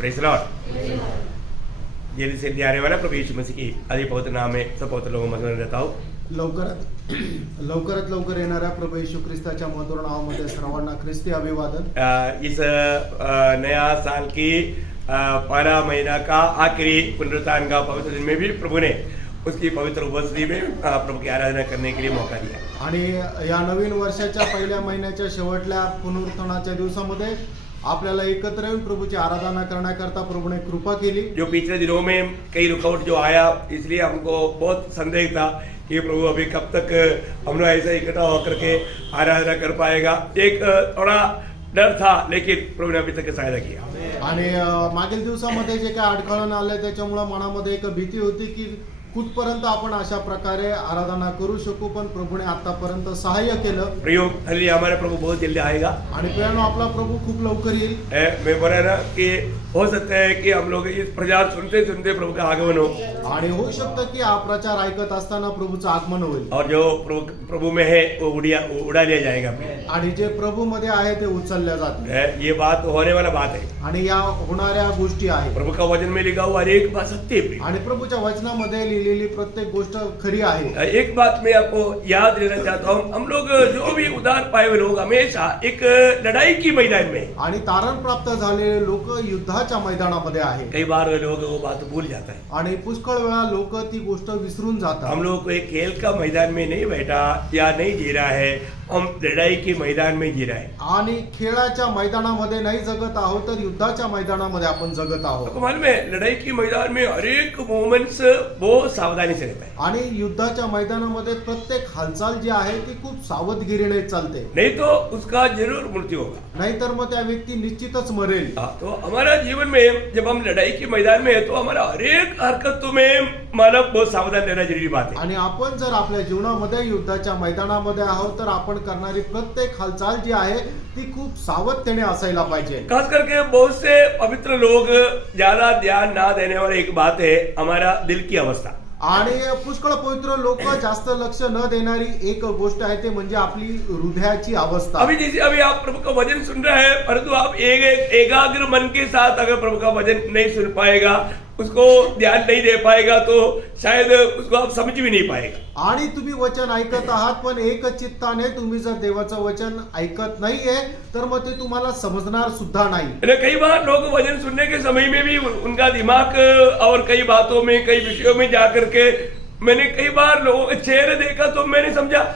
Praise the Lord. जल्दी से आने वाला प्रभु यीशु मसीह की आदि पवित्र नाम में सब पवित्र लोगों में रहता हूँ। लवकरात लवकर येणाऱ्या प्रभू येशू ख्रिस्ताच्या मधुर नावामध्ये सर्वांना ख्रिस्ती अभिवादन। इस नया साल की पहला महीना का आखिरी पुनरुत्थान का पवित्र दिन में भी प्रभु ने उसकी पवित्र उपस्थिति में प्रभु की आराधना करने के लिए मौका दिया। आणि या नवीन वर्षाच्या पहिल्या महिन्याच्या शेवटल्या पुनरुत्थानाच्या दिवसामध्ये आपल्याला एकत्र येऊन प्रभूची आराधना करण्याकरता प्रभूने कृपा केली। जो पिछले दिनों में कई रुकावट जो आया, इसलिए हमको बहुत संदेह था कि प्रभु अभी कब तक हम लोग ऐसा इकट्ठा होकर के आराधना कर पाएगा। एक थोड़ा डर था, लेकिन प्रभु ने अभी तक सहायता किया। आणि मागील दिवसामध्ये जे काही अडखळण आले त्याच्यामुळे मनामध्ये एक भीती होती की कुठपर्यंत आपण अशा प्रकारे आराधना करू शकू, पण प्रभूने आतापर्यंत सहाय्य केलं। प्रयोग हालेलुया, हमारा प्रभु बहुत जल्दी आएगा। आणि प्रियानो, आपला प्रभू खूप लवकर येईल। मैं बोला ना कि हो सकता है कि हम लोग इस प्रचार सुनते सुनते प्रभु का आगमन हो, आणि होऊ शकतं की हा प्रचार ऐकत असताना प्रभूचं आगमन होईल, और जो प्रभु में है वो उड़ा लिया जाएगा। आणि जे प्रभू मध्ये आहे ते उचलल्या जातील। ये बात होने वाला बात है, आणि या होणाऱ्या गोष्टी आहेत। प्रभु का वचन में लिखा हुआ एक बात सत्य है, आणि प्रभूच्या वचनामध्ये लिहिलेली प्रत्येक गोष्ट खरी आहे। एक बात मैं आपको याद देना चाहता हूँ, हम लोग जो भी उद्धार पाए हुए लोग हमेशा एक लड़ाई की मैदान में, आणि तारण प्राप्त झालेले लोक युद्धाच्या मैदानामध्ये आहे। कई बार लोग वो बात भूल जाता है। आणि पुष्कळ वेळा लोक ती गोष्ट विसरून जातात। हम लोग एक खेल का मैदान में नहीं बैठा या नहीं जी रहा है, हम लड़ाई के मैदान में जी रहा है। आणि खेळाच्या मैदानामध्ये नाही जगत आहोत, तर युद्धाच्या मैदानामध्ये आपण जगत आहोत। आपको मालूम है, लड़ाई के मैदान में हर एक मोमेंट्स बहुत सावधानी से रहता है। आणि युद्धाच्या मैदानामध्ये प्रत्येक हालचाल जी आहे ती खूप सावधगिरीने चालते, नहीं तो उसका जरूर मृत्यु होगा। नाहीतर मग त्या व्यक्ती निश्चितच मरेल। तो हमारा जीवन में जब हम लड़ाई के मैदान में है, तो हमारा हर एक हरकतों में मानव बहुत सावधान रहना जरूरी बात है। आणि आपण जर आपल्या जीवनामध्ये युद्धाच्या मैदानामध्ये आहोत, तर आपण करणारी प्रत्येक हालचाल जी आहे ती खूप सावधतेने असायला पाहिजे। खास करके बहुत से पवित्र लोग ज्यादा ध्यान ना देने वाले एक बात है हमारा दिल की अवस्था। आणि पुष्कळ पवित्र लोक जास्त लक्ष न देणारी एक गोष्ट आहे ते म्हणजे आपली हृदयाची अवस्था। अभी जैसे अभी आप प्रभु का वचन सुन रहे हैं, परंतु आप एकाग्र मन के साथ अगर प्रभु का वचन नहीं सुन पाएगा, उसको ध्यान नहीं दे पाएगा, तो शायद उसको आप समझ भी नहीं पाएगा। आणि तुम्ही वचन ऐकत आहात, पण एक चित्ताने तुम्ही जर देवाचं वचन ऐकत नाहीये, तर मग ते तुम्हाला समजणार सुद्धा नाही। कई बार लोग वचन सुनने के समय में भी उनका दिमाग और कई बातों में, कई विषयों में जाकर के, मैंने कई बार लोगों के चेहरे देखा तो मैंने समझा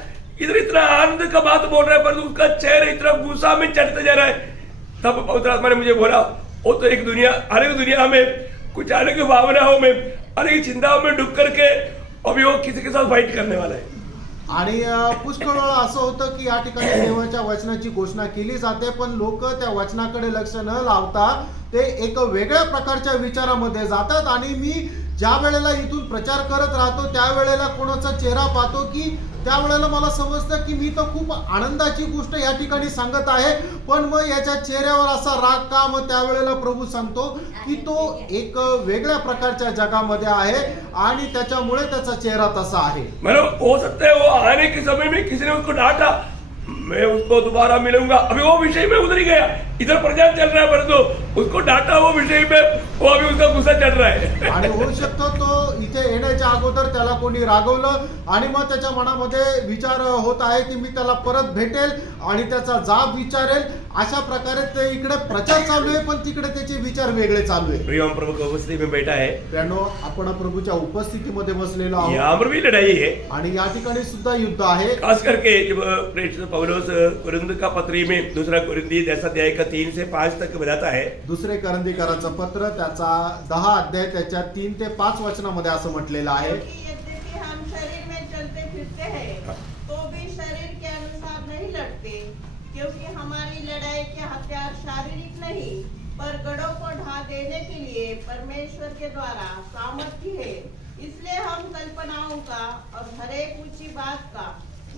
इधर इतना आनंद का बात बोल रहा है, पर उसका चेहरा इतना गुस्सा में चढ़ते जा रहा है। तब पवित्र आत्मा ने मुझे बोला, वो तो एक दुनिया, हर एक दुनिया में कुछ अलग भावनाओं में, अलग चिंताओं में डूब करके अभी वो किसी के साथ फाइट करने वाला है। आणि पुष्कळ वेळा असं होतं की या ठिकाणी देवाच्या वचनाची घोषणा केली जाते, पण लोक त्या वचनाकडे लक्ष न लावता ते एक वेगळ्या प्रकारच्या विचारामध्ये जातात। आणि मी ज्या वेळेला इथून प्रचार करत राहतो, त्यावेळेला कोणाचा चेहरा पाहतो की त्यावेळेला मला समजतं की मी तर खूप आनंदाची गोष्ट या ठिकाणी सांगत आहे, पण मग याच्या चेहऱ्यावर असा राग का? मग त्यावेळेला प्रभू सांगतो की तो एक वेगळ्या प्रकारच्या जगामध्ये आहे आणि त्याच्यामुळे त्याचा चेहरा तसा आहे। मतलब हो सकता है वो आने के समय में किसी ने उसको डांटा, मैं उसको दोबारा मिलूंगा, अभी वो विषय में उतर ही गया, इधर प्रचार चल रहा है, परंतु उसको डांटा वो विषय में, वो अभी उसका गुस्सा चल रहा है। आणि होऊ शकतं तो इथे येण्याच्या अगोदर त्याला कोणी रागवलं आणि मग त्याच्या मनामध्ये विचार होत आहे की मी त्याला परत भेटेल आणि त्याचा जाब विचारेल। अशा प्रकारे ते इकडे प्रचार चालू आहे, पण तिकडे त्याचे विचार वेगळे चालू आहे। प्रिय प्रभु की उपस्थिति में बैठा है, त्यानो आपण प्रभूच्या उपस्थितीमध्ये बसलेलो आहोत, यहाँ पर भी लड़ाई है। आणि या ठिकाणी सुद्धा युद्ध आहे। खास करके जब प्रेरित पौलुस कुरिन्थ का पत्री में दूसरा कुरिन्थी 10 अध्याय का 3 से 5 तक बताता है। दुसरे करंदीकरांचं पत्र त्याचा 10 अध्याय त्याच्या 3 ते 5 वचनामध्ये असं म्हटलेलं आहे, यद्यपि हम शरीर में चलते फिरते हैं, तो भी शरीर के अनुसार नहीं लड़ते, क्योंकि हमारी लड़ाई के हथियार शारीरिक नहीं, पर गढ़ों को ढा देने के लिए परमेश्वर के द्वारा सामर्थ्य है। इसलिए हम कल्पनाओं का और हर एक ऊंची बात का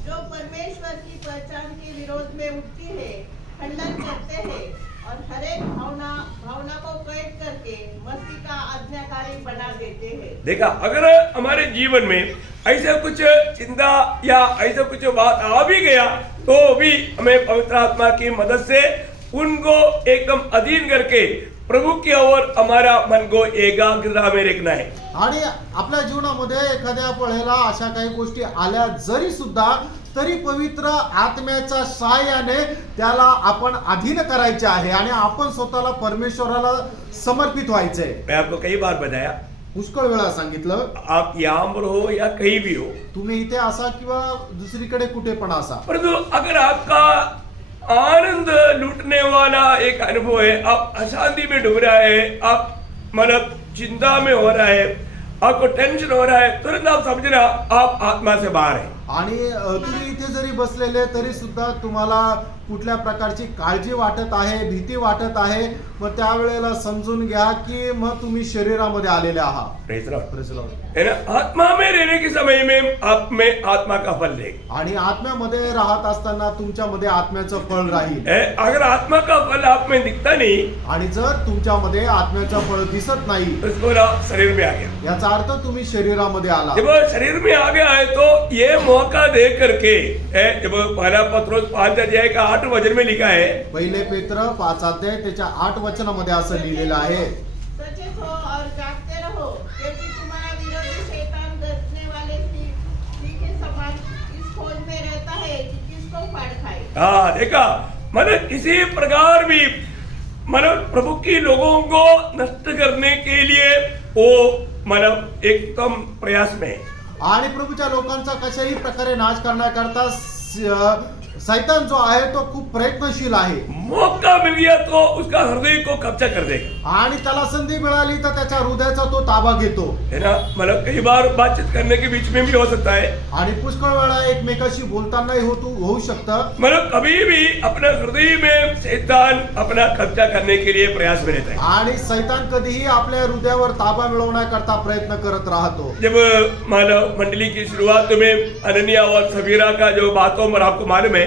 जो परमेश्वर की पहचान के विरोध में उठती है खंडन करते हैं, और हर एक भावना को कैद करके मसीह का आज्ञाकारी बना देते हैं। देखा, अगर हमारे जीवन में ऐसा कुछ चिंता या ऐसा कुछ बात आ भी गया, तो भी हमें पवित्र आत्मा की मदद से उनको एकदम अधीन करके प्रभु की ओर हमारा मन को एकाग्रता में रखना है। आणि आपल्या जीवनामध्ये एखाद्या वेळेला अशा काही गोष्टी आल्या जरी सुद्धा तरी पवित्र आत्म्याच्या सहाय्याने त्याला आपण अधीन करायचे आहे आणि आपण स्वतःला परमेश्वराला समर्पित व्हायचंय. मैं आपको कई बार बताया, पुष्कळ वेळा सांगितलं, आप यहाँ पर हो या कहीं भी हो, तुम्ही इथे असा किंवा दुसरीकडे कुठे पण असा, परंतु अगर आपका आनंद लूटने वाला एक अनुभव है, आप अशांति में डूब रहा है, आप मतलब चिंता में हो रहा है, आपको टेंशन हो रहा है, तुरंत आप समझना आप आत्मा से बाहर है. आणि तुम्ही इथे जरी बसलेले तरी सुद्धा तुम्हाला कुठल्या प्रकारची काळजी वाटत आहे, भीती वाटत आहे, मग त्यावेळेला समजून घ्या की मग तुम्ही शरीरामध्ये आलेले आहात. Praise the Lord. Praise the Lord. है ना, आत्मा में रहने के समय में आप में आत्मा का फल देगा. आणि आत्म्यामध्ये राहत असताना तुमच्यामध्ये आत्म्याचं फळ राहील. अगर आत्मा का फल आप में दिखता नहीं आणि जर तुमच्यामध्ये आत्म्याचं फळ दिसत नाही तो इसको ना शरीर में आ गया. याचा अर्थ तुम्ही शरीरामध्ये आला. जब वो शरीर में आ गया है तो ये मौका दे करके जब पहला पत्रोस 5 अध्याय का 8 वचन में लिखा है, पहिले पेत्र 5 अध्याय त्याच्या 8 वचनामध्ये असं लिहिलेलं आहे, सचेत हो और जागते रहो, क्योंकि तुम्हारा विरोधी शैतान गरजने वाले सिंह के समान इस खोज में रहता है कि किसको फाड़ खाए. हाँ देखा, मतलब किसी प्रकार भी मतलब प्रभु की लोगों को नष्ट करने के लिए वो मतलब एकदम प्रयास में है. आणि प्रभूच्या लोकांचा कशाही प्रकारे नाश करण्याकरता सैतान जो आहे तो खूप प्रयत्नशील आहे. मौका मिल गया तो उसका हृदय को कब्जा कर देगा. आणि त्याला संधी मिळाली तर त्याच्या हृदयाचा तो ताबा घेतो. है ना, मतलब कई बार बातचीत करने के बीच में भी हो सकता है, आणि पुष्कळ वेळा एकमेकाशी बोलतानाही होऊ शकतं. मतलब कभी भी अपने हृदय में शैतान अपना कब्जा करने के लिए प्रयास में रहता है. आणि सैतान कधीही आपल्या हृदयावर ताबा मिळवण्याकरता प्रयत्न करत राहतो. जब मानव मंडली की शुरुआत में अनन्या और सफीरा का जो बातों पर आपको मालूम है,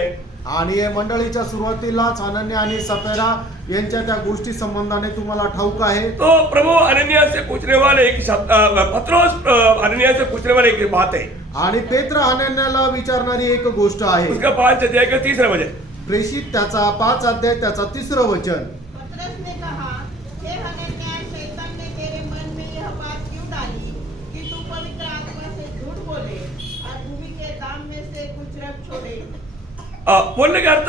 आणि मंडळीच्या सुरुवातीलाच अनन्या आणि सफेरा यांच्या त्या गोष्टी संबंधाने तुम्हाला ठाऊक आहे. तो प्रभु अनन्या से पूछने वाले एक शब्द, पत्रोस अनन्या से पूछने वाले एक बात है, आणि पेत्र अनन्याला विचारणारी एक गोष्ट आहे. उसका 5 अध्याय का 3 वचन. प्रेषित त्याचा 5 अध्याय त्याचा 3 वचन. पतरस ने कहा, हे हनन्याह, शैतान ने तेरे मन में यह बात क्यों डाली कि तू पवित्र आत्मा से झूठ बोले और भूमि के दाम में से कुछ रख छोड़े. बोलने का अर्थ,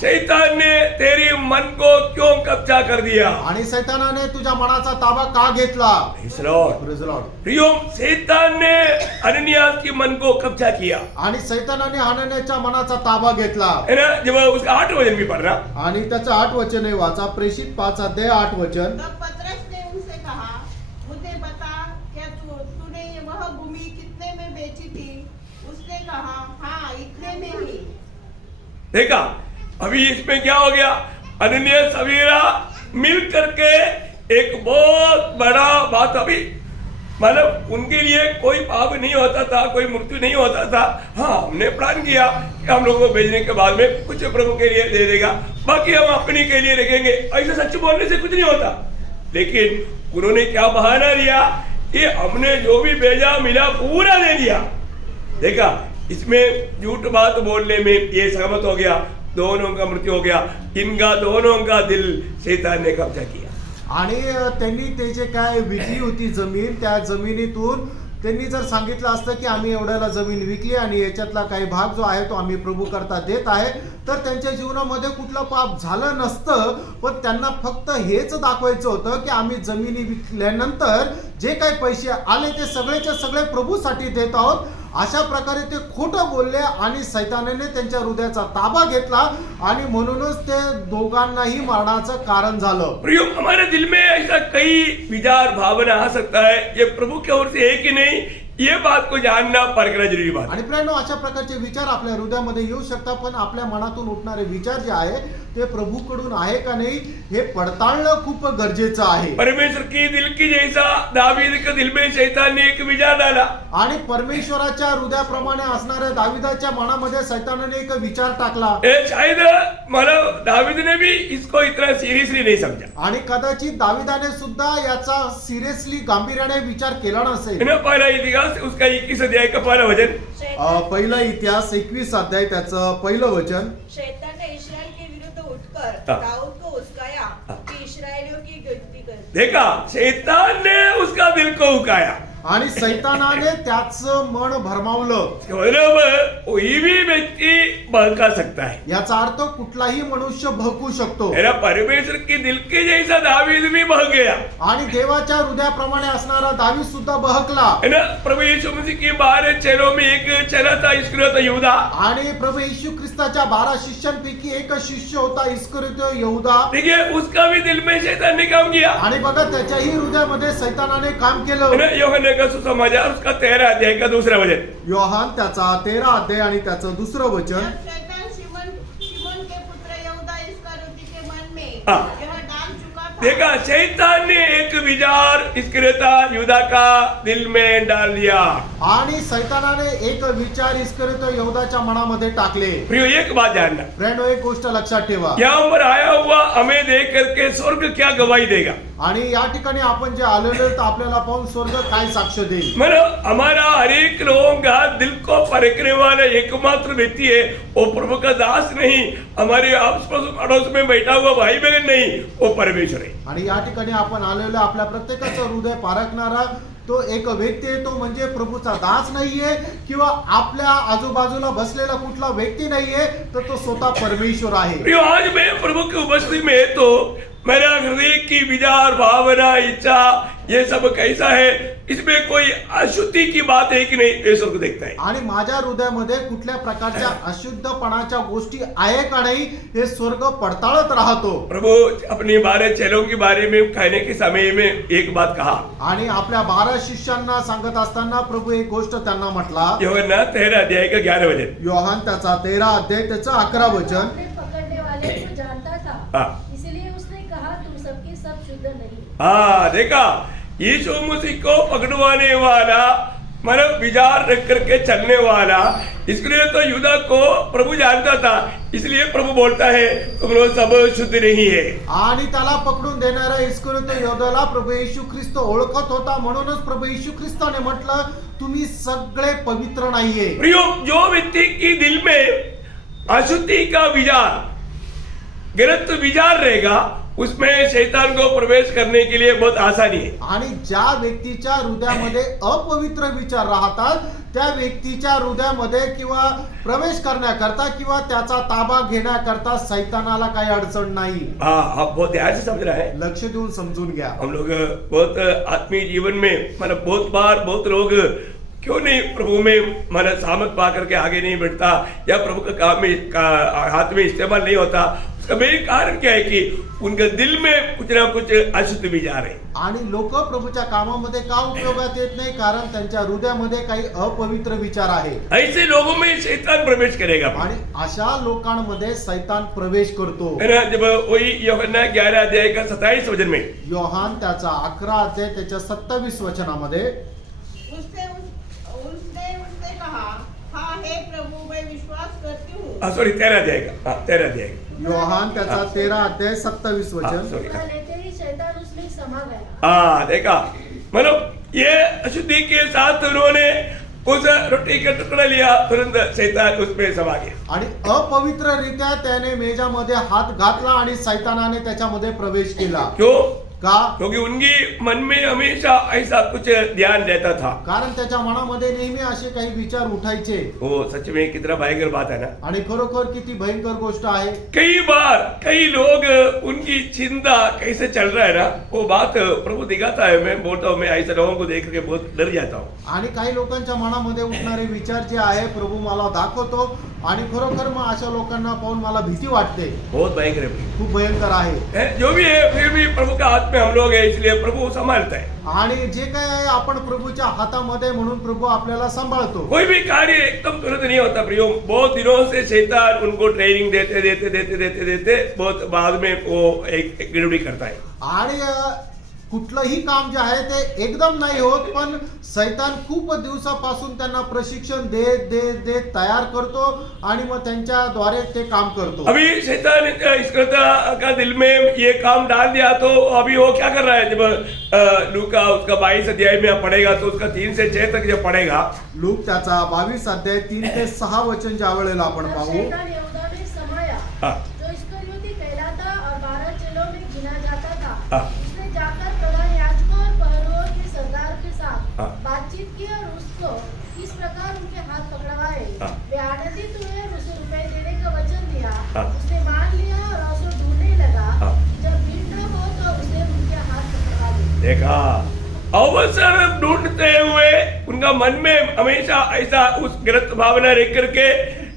शैतान ने तेरी मन को क्यों कब्जा कर दिया. आणि सैतानाने तुझ्या मनाचा ताबा का घेतला. Praise the Lord. Praise the Lord. प्रियो, शैतान ने अनन्यास की मन को कब्जा किया, आणि सैतानाने हनन्याच्या मनाचा ताबा घेतला. है ना. जब उसका 8 वचन भी पढ़ना, आणि त्याचं 8 वचन आहे, वाचा. प्रेषित 5 अध्याय 8 वचन. तब पतरस ने उनसे कहा, मुझे बता, क्या तूने वह भूमि कितने में बेची थी. उसने कहा, हाँ, इतने में ही. देखा, अभी इसमें क्या हो गया, अनन्या सफीरा मिल करके एक बहुत बड़ा बात, अभी मतलब उनके लिए कोई पाप नहीं होता था, कोई मृत्यु नहीं होता था. हाँ, हमने प्लान किया कि हम लोगों को भेजने के बाद में कुछ प्रभु के लिए दे देगा, बाकी हम अपने के लिए रखेंगे. ऐसे सच बोलने से कुछ नहीं होता. लेकिन उन्होंने क्या बहाना दिया कि हमने जो भी भेजा मिला पूरा दे दिया. देखा, इसमें झूठ बात बोलने में ये सहमत हो गया, दोनों का मृत्यु हो गया. इनका दोनों का दिल शैतान ने कब्जा किया. आणि त्यांनी ते जे काय विकली होती जमीन, त्या जमिनीतून त्यांनी जर सांगितलं असतं की आम्ही एवढ्याला जमीन विकली आणि याच्यातला काही भाग जो आहे तो आम्ही प्रभू करता देत आहे, तर त्यांच्या जीवनामध्ये कुठलं पाप झालं नसतं. पण त्यांना फक्त हेच दाखवायचं होतं की आम्ही जमिनी विकल्यानंतर जे काही पैसे आले ते सगळेच्या सगळे प्रभूसाठी देत आहोत. अशा प्रकारे ते खोटं बोलले आणि सैतानाने त्यांच्या हृदयाचा ताबा घेतला आणि म्हणूनच ते दोघांनाही मरणाचं कारण झालं. प्रियो, हमारे दिल में ऐसा कई विचार भावना आ सकता है, ये प्रभु की ओर से है कि नहीं, ये बात को जानना परखना जरूरी बात. आणि प्रेरणा, अशा प्रकारचे विचार आपल्या हृदयामध्ये येऊ शकतात, पण आपल्या मनातून उठणारे विचार जे आहे ते प्रभूकडून आहे का नाही हे पडताळणं खूप गरजेचं आहे. परमेश्वर की दिल की जैसा दावीद के दिल में शैतान ने एक विचार डाला, आणि परमेश्वराच्या हृदयाप्रमाणे असणाऱ्या दाविदाच्या मनामध्ये सैतानाने एक विचार टाकला. शायद मतलब दावीद ने भी इसको इतना सीरियसली नहीं समझा. आणि कदाचित दाविदाने सुद्धा याचा सिरियसली गांभीर्याने विचार केला नसेल. पहला इतिहास उसका 21 अध्याय का पहला वचन. पहिला इतिहास 21 अध्याय त्याचं पहिलं वचन. शैतान ने इस्राएल के विरुद्ध उठ कर हाँ। दाऊद को उस्काया कि इस्राएलियों की गिनती कर। देखा, शैतान ने उसका दिल को उकाया, आणि सैतानाने त्याचं मन भरमावलं. मतलब कोई भी व्यक्ति बहका सकता है. याचा अर्थ कुठलाही मनुष्य भडकू शकतो. मेरा परमेश्वर की दिल के जैसा दावीद भी बह गया आणि देवाच्या हृदयाप्रमाणे असणारा दावीद सुद्धा बहकला. है ना. प्रभु यीशु मसीह के 12 चेलों में एक चेला था, इस्करियोत यहूदा. आणि प्रभू येशू ख्रिस्ताच्या 12 शिष्यांपैकी एक शिष्य होता इस्करियोत यहूदा. देखिए, उसका भी दिल में शैतान ने काम किया. आणि बघा त्याच्याही हृदयामध्ये सैतानाने काम है केलं. ना. यूहन्ना का सुसमाचार उसका 13 अध्याय का 2रा वचन. योहान त्याचा 13 अध्याय आणि त्याचं 2रं वचन. जब शैतान शिमोन के पुत्र यहूदा इस्करियोती के मन में हाँ। यह डाल चुका था। देखा, शैतान ने एक विचार इस्करियोत यहूदा का दिल में डाल दिया. आणि सैतानाने एक विचार इस्करियोत यहूदाच्या मनामध्ये टाकले. प्रियो, एक बात जानना, फ्रेंड, एक गोष्ट लक्षात ठेवा. यहाँ पर आया हुआ हमें देख करके स्वर्ग क्या गवाही देगा. आणि या ठिकाणी आपण जे आलेलो तर आपल्याला पाहून स्वर्ग काय साक्ष देईल. मतलब हमारा हर एक लोगों का दिल को परखने वाला एकमात्र व्यक्ति है वो प्रभु का दास नहीं, हमारे आस पड़ोस में बैठा हुआ भाई बहन नहीं, वो परमेश्वर है. आणि या ठिकाणी आपण आलेलो आपल्या प्रत्येकाचं हृदय पारखणारा तो एक व्यक्ती आहे. तो म्हणजे प्रभूचा दास नाहीये किंवा आपल्या आजूबाजूला बसलेला कुठला व्यक्ती नाहीये, तर तो स्वतः परमेश्वर आहे. प्रियो, आज मैं प्रभु की उपस्थिति में तो मेरा हृदय की विचार, भावना, इच्छा, ये सब कैसा है, इसमें कोई अशुद्धि की बात है कि नहीं, ये स्वर्ग देखता है. आणि माझ्या हृदयामध्ये कुठल्या प्रकारच्या अशुद्धपणाच्या गोष्टी आहे का नाही हे स्वर्ग पडताळत राहतो. प्रभु अपने 12 चेलों के बारे में कहने के समय में एक बात कहा. आणि आपल्या 12 शिष्यांना सांगत असताना प्रभू एक गोष्ट त्यांना म्हटला. यूहन्ना 13 अध्याय का 11 वचन. योहान त्याचा 13 अध्याय त्याचं 11 वचन. अपने पकड़ने वाले को जानता था, हाँ. इसलिए उसने कहा तुम सबके सब शुद्ध नहीं. हाँ, देखा, यीशु मसीह को पकड़वाने वाला, मतलब विचार रख करके चलने वाला, इसलिए तो यहूदा को प्रभु जानता था, इसलिए प्रभु बोलता है तुम लोग सब शुद्ध नहीं है. आणि त्याला पकडून देणारा इस्करियोत यहूदाला प्रभू येशू ख्रिस्त ओळखत होता. म्हणूनच प्रभू येशू ख्रिस्ताने म्हटलं तुम्ही सगळे पवित्र नाहीये. प्रियो, जो व्यक्ति की दिल में अशुद्धि का विचार, गलत विचार रहेगा, उसमें शैतान को प्रवेश करने के लिए बहुत आसानी है. आणि ज्या व्यक्तीच्या हृदयामध्ये अपवित्र विचार राहतात त्या व्यक्तीच्या हृदयामध्ये किंवा प्रवेश करण्याकरता किंवा त्याचा ताबा घेण्याकरता सैतानाला काही अडचण नाही. हाँ, आप बहुत ध्यान से समझ रहे हैं. लक्ष देऊन समजून घ्या. हम लोग बहुत आत्मीय जीवन में, मतलब बहुत बार बहुत लोग क्यों नहीं प्रभु में मतलब सामर्थ पा करके आगे नहीं बढ़ता, या प्रभु का काम में हाथ में इस्तेमाल नहीं होता. उसका मेन कारण क्या है कि उनके दिल में कुछ ना कुछ अशुद्ध विचार है. आणि लोक प्रभूच्या कामामध्ये का उपयोगात येत नाही, कारण त्यांच्या हृदयामध्ये काही अपवित्र विचार आहे. ऐसे लोगों में शैतान प्रवेश करेगा. आणि अशा लोकांमध्ये सैतान प्रवेश करतो. है ना. जब वही यूहन्ना 11 अध्याय का 27 वचन में, योहान त्याचा 11 अध्याय त्याच्या 27 वचनामध्ये उसने कहा हाँ हे प्रभु मैं विश्वास करती हूँ. सॉरी 13 अध्याय का, 13 अध्याय. योहान त्याचा 13 अध्याय 27 वचन. सॉरी. वह लेते ही शैतान उसमें समा गया. हाँ, देखा, मतलब ये अशुद्धि के साथ उन्होंने उस रोटी का टुकड़ा लिया, तुरंत शैतान उसमें समा गया. आणि अपवित्ररित्या त्याने मेजामध्ये हात घातला आणि सैतानाने त्याच्यामध्ये प्रवेश केला. क्यों? का? क्योंकि उनकी मन में हमेशा ऐसा कुछ ध्यान रहता था. कारण त्याच्या मनामध्ये नेहमी असे काही विचार उठायचे. वो सच में कितना भयंकर बात है ना. आणि खरोखर किती भयंकर गोष्ट आहे. कई बार कई लोग उनकी चिंता कैसे चल रहा है ना, वो बात प्रभु दिखाता है. मैं बोलता हूँ, मैं ऐसे लोगों को देख के बहुत डर जाता हूँ. आणि काही लोकांच्या मनामध्ये उठणारे विचार जे आहे प्रभू मला दाखवतो आणि खरोखर मग अशा लोकांना पाहून मला भीती वाटते. बहुत भयंकर है. खूप भयंकर आहे. जो भी है, फिर भी प्रभु का हाथ में हम लोग है, इसलिए प्रभु संभालता है. आणि जे काय आहे आपण प्रभूच्या हातामध्ये म्हणून प्रभू आपल्याला सांभाळतो. कोई भी कार्य एकदम तुरंत नहीं होता प्रियो. बहुत दिनों से शैतान उनको ट्रेनिंग देते देते देते देते देते बहुत बाद में वो एक गड़बड़ी करता है. आणि कुठलंही काम जे आहे ते एकदम नाही होत, पण सैतान खूप दिवसापासून त्यांना प्रशिक्षण देत तयार करतो आणि मग त्यांच्याद्वारे ते काम करतो. अभी शैतान इस्करियोत का दिल में ये काम डाल दिया, तो अभी वो क्या कर रहा है. जब लूका उसका 22 अध्याय में पढ़ेगा तो उसका 3 से 6 तक जब पढ़ेगा, लूक त्याचा 22 अध्याय 3 ते 6 वचन ज्या वेळेला आपण तब पाहू. शैतान यहूदा में समाया, हाँ. जो इस्करियोती कहलाता हाँ। उसने जाकर प्रधान याजकों और पहरुओं के सरदार के साथ हाँ। बातचीत की और उसको इस प्रकार उनके हाथ पकड़वाए। हाँ। वे आनंदित हुए और उसे रुपए देने का वचन दिया। हाँ। उसने मान लिया और आंसू ढूंढने लगा। हाँ। जब भीड़ न हो तो उसे उनके हाथ पकड़वा दे। देखा, अवसर ढूंढते हुए उनका मन में हमेशा ऐसा उस गलत भावना रह करके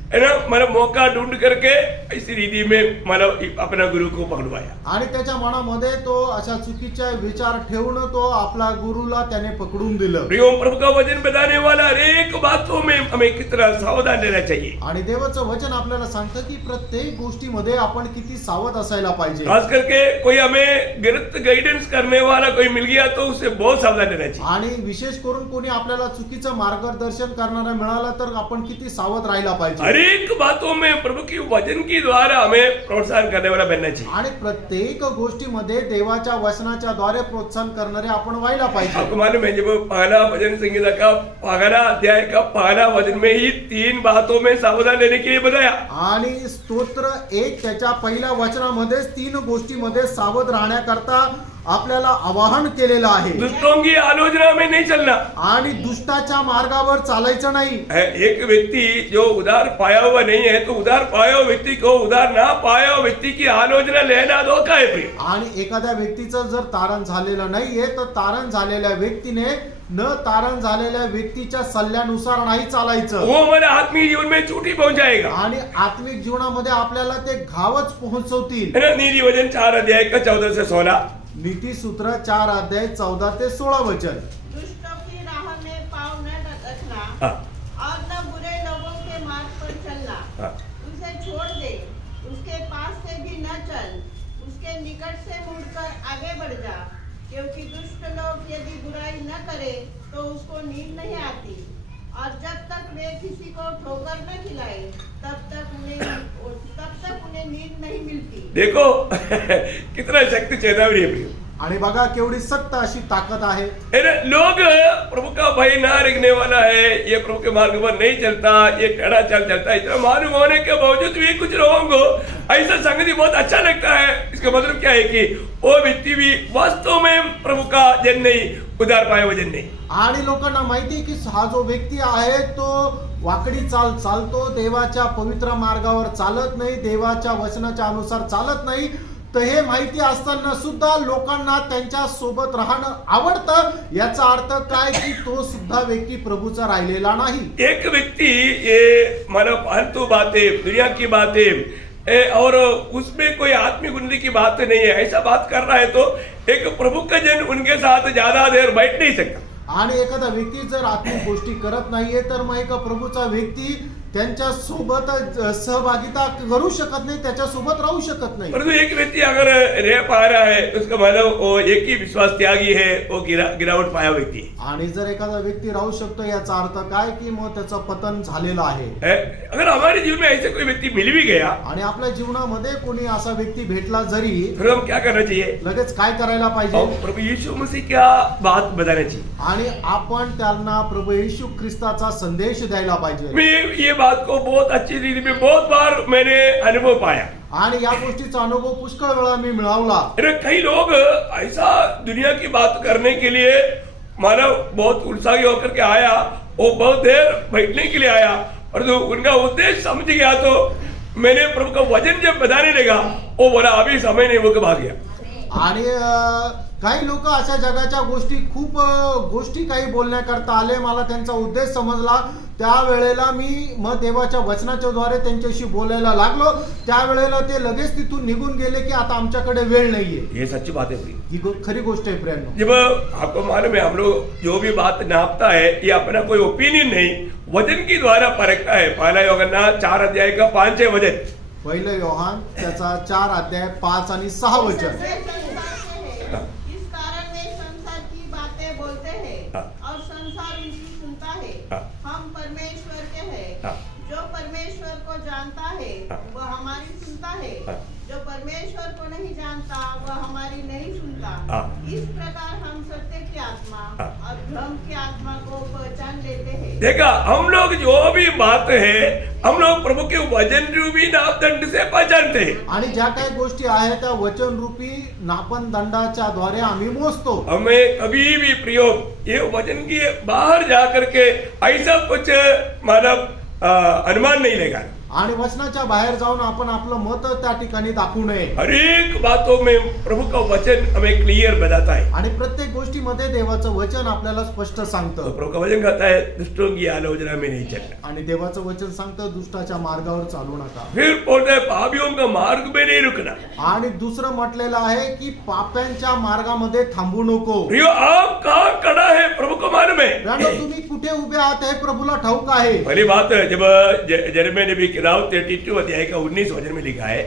है ना, मतलब मौका ढूंढ करके इसी रीति में मतलब अपना गुरु को पकड़वाया। आणि त्याच्या मनामध्ये तो अशा चुकीचे विचार ठेवून तो आपला गुरुला त्याने पकडून दिलं. प्रियो, प्रभु का वचन बताने वाला हर एक बातों में हमें किस तरह सावधान रहना चाहिए। आणि देवाचं वचन आपल्याला सांगतं की प्रत्येक गोष्टीमध्ये आपण किती सावध असायला पाहिजे. खास करके कोई हमें गलत गाइडेंस करने वाला कोई मिल गया तो उससे बहुत सावधान रहना चाहिए। आणि विशेष करून कोणी आपल्याला चुकीचं मार्गदर्शन करणारा मिळाला तर आपण किती सावध राहायला पाहिजे. हर एक बातों में प्रभु की वचन की द्वारा हमें प्रोत्साहन करने वाला बनना चाहिए। आणि प्रत्येक गोष्टीमध्ये देवाच्या वचनाच्या द्वारे प्रोत्साहन करणारे आपण व्हायला पाहिजे. आपको मालूम है, जब पहला भजन संहिता का पहला अध्याय का पहला वचन में ही 3 बातों में सावधान रहने के लिए बताया। आणि स्तोत्र 1 त्याच्या पहिल्या वचनामध्येच 3 गोष्टीमध्ये सावध राहण्याकरता आपल्याला आवाहन केलेलं आहे. दुष्टों की आलोचना में नहीं चलना। आणि दुष्टाच्या मार्गावर चालायचं नाही. एक व्यक्ति जो उधार पाया हुआ नहीं है तो उधार पाया हुआ व्यक्ति को उधार ना पाया हुआ व्यक्ति की आलोचना लेना धोखा है प्रिय। आणि एखाद्या व्यक्तीचं जर तारण झालेलं नाहीये तर तारण झालेल्या व्यक्तीने न तारण झालेल्या व्यक्तीच्या सल्ल्यानुसार नाही चालायचं. वो हमारे आत्मीय जीवन में चोटी पहुंचाएगा। आणि आत्मिक जीवनामध्ये आपल्याला ते घावच पोहोचवतील. है ना, नीति वचन 4 अध्याय का 14 से 16। नीती सूत्र 4 अध्याय 14 ते 16 वचन. दुष्टों की राह में पाँव न रखना हाँ। और न बुरे लोगों के मार्ग पर चलना। हाँ। उसे छोड़ दे, उसके पास से भी न चल, उसके निकट से मुड़कर आगे बढ़ जा, क्योंकि दुष्ट लोग यदि बुराई न करे तो उसको नींद नहीं आती, और जब तक वे किसी को ठोकर न खिलाए तब तक उन्हें नींद नहीं मिलती। देखो कितना शक्ति चेतावनी है प्रिय। आणि बघा केवढी सक्त अशी ताकद आहे. है ना, लोग प्रभु का भय ना रखने वाला है, ये प्रभु के मार्ग पर नहीं चलता, ये टेढ़ा चाल चलता है, इतना मालूम होने के बावजूद भी कुछ लोगों को ऐसा संगति बहुत अच्छा लगता है। इसका मतलब क्या है कि वो व्यक्ति भी वास्तव में प्रभु का जन नहीं, उधार पाया हुआ जन नहीं। आणि लोकांना माहिती आहे की हा जो व्यक्ती आहे तो वाकडी चाल चालतो, देवाच्या पवित्र मार्गावर चालत नाही, देवाच्या वचनाच्या अनुसार चालत नाही. तर हे माहिती असताना सुद्धा लोकांना त्यांच्या सोबत राहणं आवडतं. याचा अर्थ काय की तो सुद्धा व्यक्ती प्रभूचा राहिलेला नाही. एक व्यक्ति ये मतलब फालतू बातें, दुनिया की बातें और उसमें कोई आत्मिक उन्नति की बात नहीं है, ऐसा बात कर रहा है तो एक प्रभु का जन उनके साथ ज्यादा देर बैठ नहीं सकता। आणि एखादा व्यक्ती जर आत्मिक गोष्टी करत नाहीये तर मग एका प्रभूचा व्यक्ती त्यांच्या सोबत सहभागिता करू शकत नाही, त्याच्या सोबत राहू शकत नाही. परंतु एक व्यक्ति अगर रह पा रहा है तो उसका मतलब वो एक ही विश्वास त्यागी है, वो गिरावट पाया व्यक्ति। आणि जर एखादा व्यक्ति राहू शकतो याचा अर्थ काय की मग त्याचं पतन झालेलं आहे. अगर हमारे जीवन में ऐसे कोई व्यक्ति मिल भी गया आणि आपल्या जीवनामध्ये कोणी असा व्यक्ती भेटला जरी फिर हम क्या करना चाहिए? लगेच काय करायला पाहिजे? और प्रभु यीशु मसीह क्या बात बताना चाहिए। आणि आपण त्यांना प्रभू येशू ख्रिस्ताचा संदेश द्यायला पाहिजे. मैं ये बात को बहुत अच्छी रीति में बहुत बार मैंने अनुभव पाया। आणि या गोष्टीचा अनुभव पुष्कळ वेळा मी मिळवला. कई लोग ऐसा दुनिया की बात करने के लिए मानव बहुत उत्साही होकर के आया, वो बहुत देर बैठने के लिए आया और जो उनका उद्देश्य समझ गया तो मैंने प्रभु का वचन जब बताने लगा वो बोला अभी समय नहीं, वो भाग गया। आणि काही लोक अशा जगाच्या खूप गोष्टी काही बोलण्याकरता आले. मला त्यांचा उद्देश समजला, त्यावेळेला मी मग देवाच्या वचनाच्या द्वारे त्यांच्याशी बोलायला लागलो. त्यावेळेला ते लगेच तिथून निघून गेले की आता आमच्याकडे वेळ नाहीये. ये सच्ची बात है। ही खरी गोष्ट आहे प्रियांनो. जब आपको मालूम है हम लोग जो भी बात नापता है ये अपना कोई ओपिनियन नहीं, वचन की द्वारा परखता है। पहला यूहन्ना 4 अध्याय का 5 वचन। पहिलं योहान त्याचा 4 अध्याय 5 आणि 6 वचन. वे संसार से है, इस कारण वे संसार की बातें बोलते हैं और संसार उनकी सुनता है। हम परमेश्वर के हैं, जो परमेश्वर को जानता है वह हमारी सुनता है, जो परमेश्वर को नहीं जानता वह हमारी नहीं सुनता। इस प्रकार हम सत्य की आत्मा और भ्रम की आत्मा को पहचान लेते हैं। देखा, हम लोग जो भी बात है हम लोग प्रभु के वचन रूपी नापदंड से पहचानते हैं. आणि ज्या काही गोष्टी आहेत त्या वचन रूपी नापन दंडाच्या द्वारे आम्ही मोजतो. हमें कभी भी प्रयोग ये वचन के बाहर जाकर के ऐसा कुछ मानव अनुमान नहीं लेगा. आणि वचनाच्या बाहेर जाऊन आपण आपलं मत त्या ठिकाणी दाखवू नये. हर एक बातों में प्रभु का वचन हमें क्लियर बताता है. आणि प्रत्येक गोष्टीमध्ये देवाचं वचन आपल्याला स्पष्ट तो सांगतं. प्रभु का वचन कहता है दुष्टों की आलोचना में नहीं चलना. आणि देवाचं वचन सांगतं दुष्टाच्या मार्गावर चालू नका. फिर बोलता है पापियों का मार्ग में नहीं रुकना. आणि दुसरं म्हटलेलं आहे की पाप्यांच्या मार्गामध्ये थांबू नको. प्रियो, आप कहाँ खड़ा है प्रभु को मालूम है. राणो, तुम्ही कुठे उभे आहात हे प्रभूला ठाऊक आहे. पहली बात जब यिर्मयाह नबी किताब 32 अध्याय का 19 वचन में लिखा है,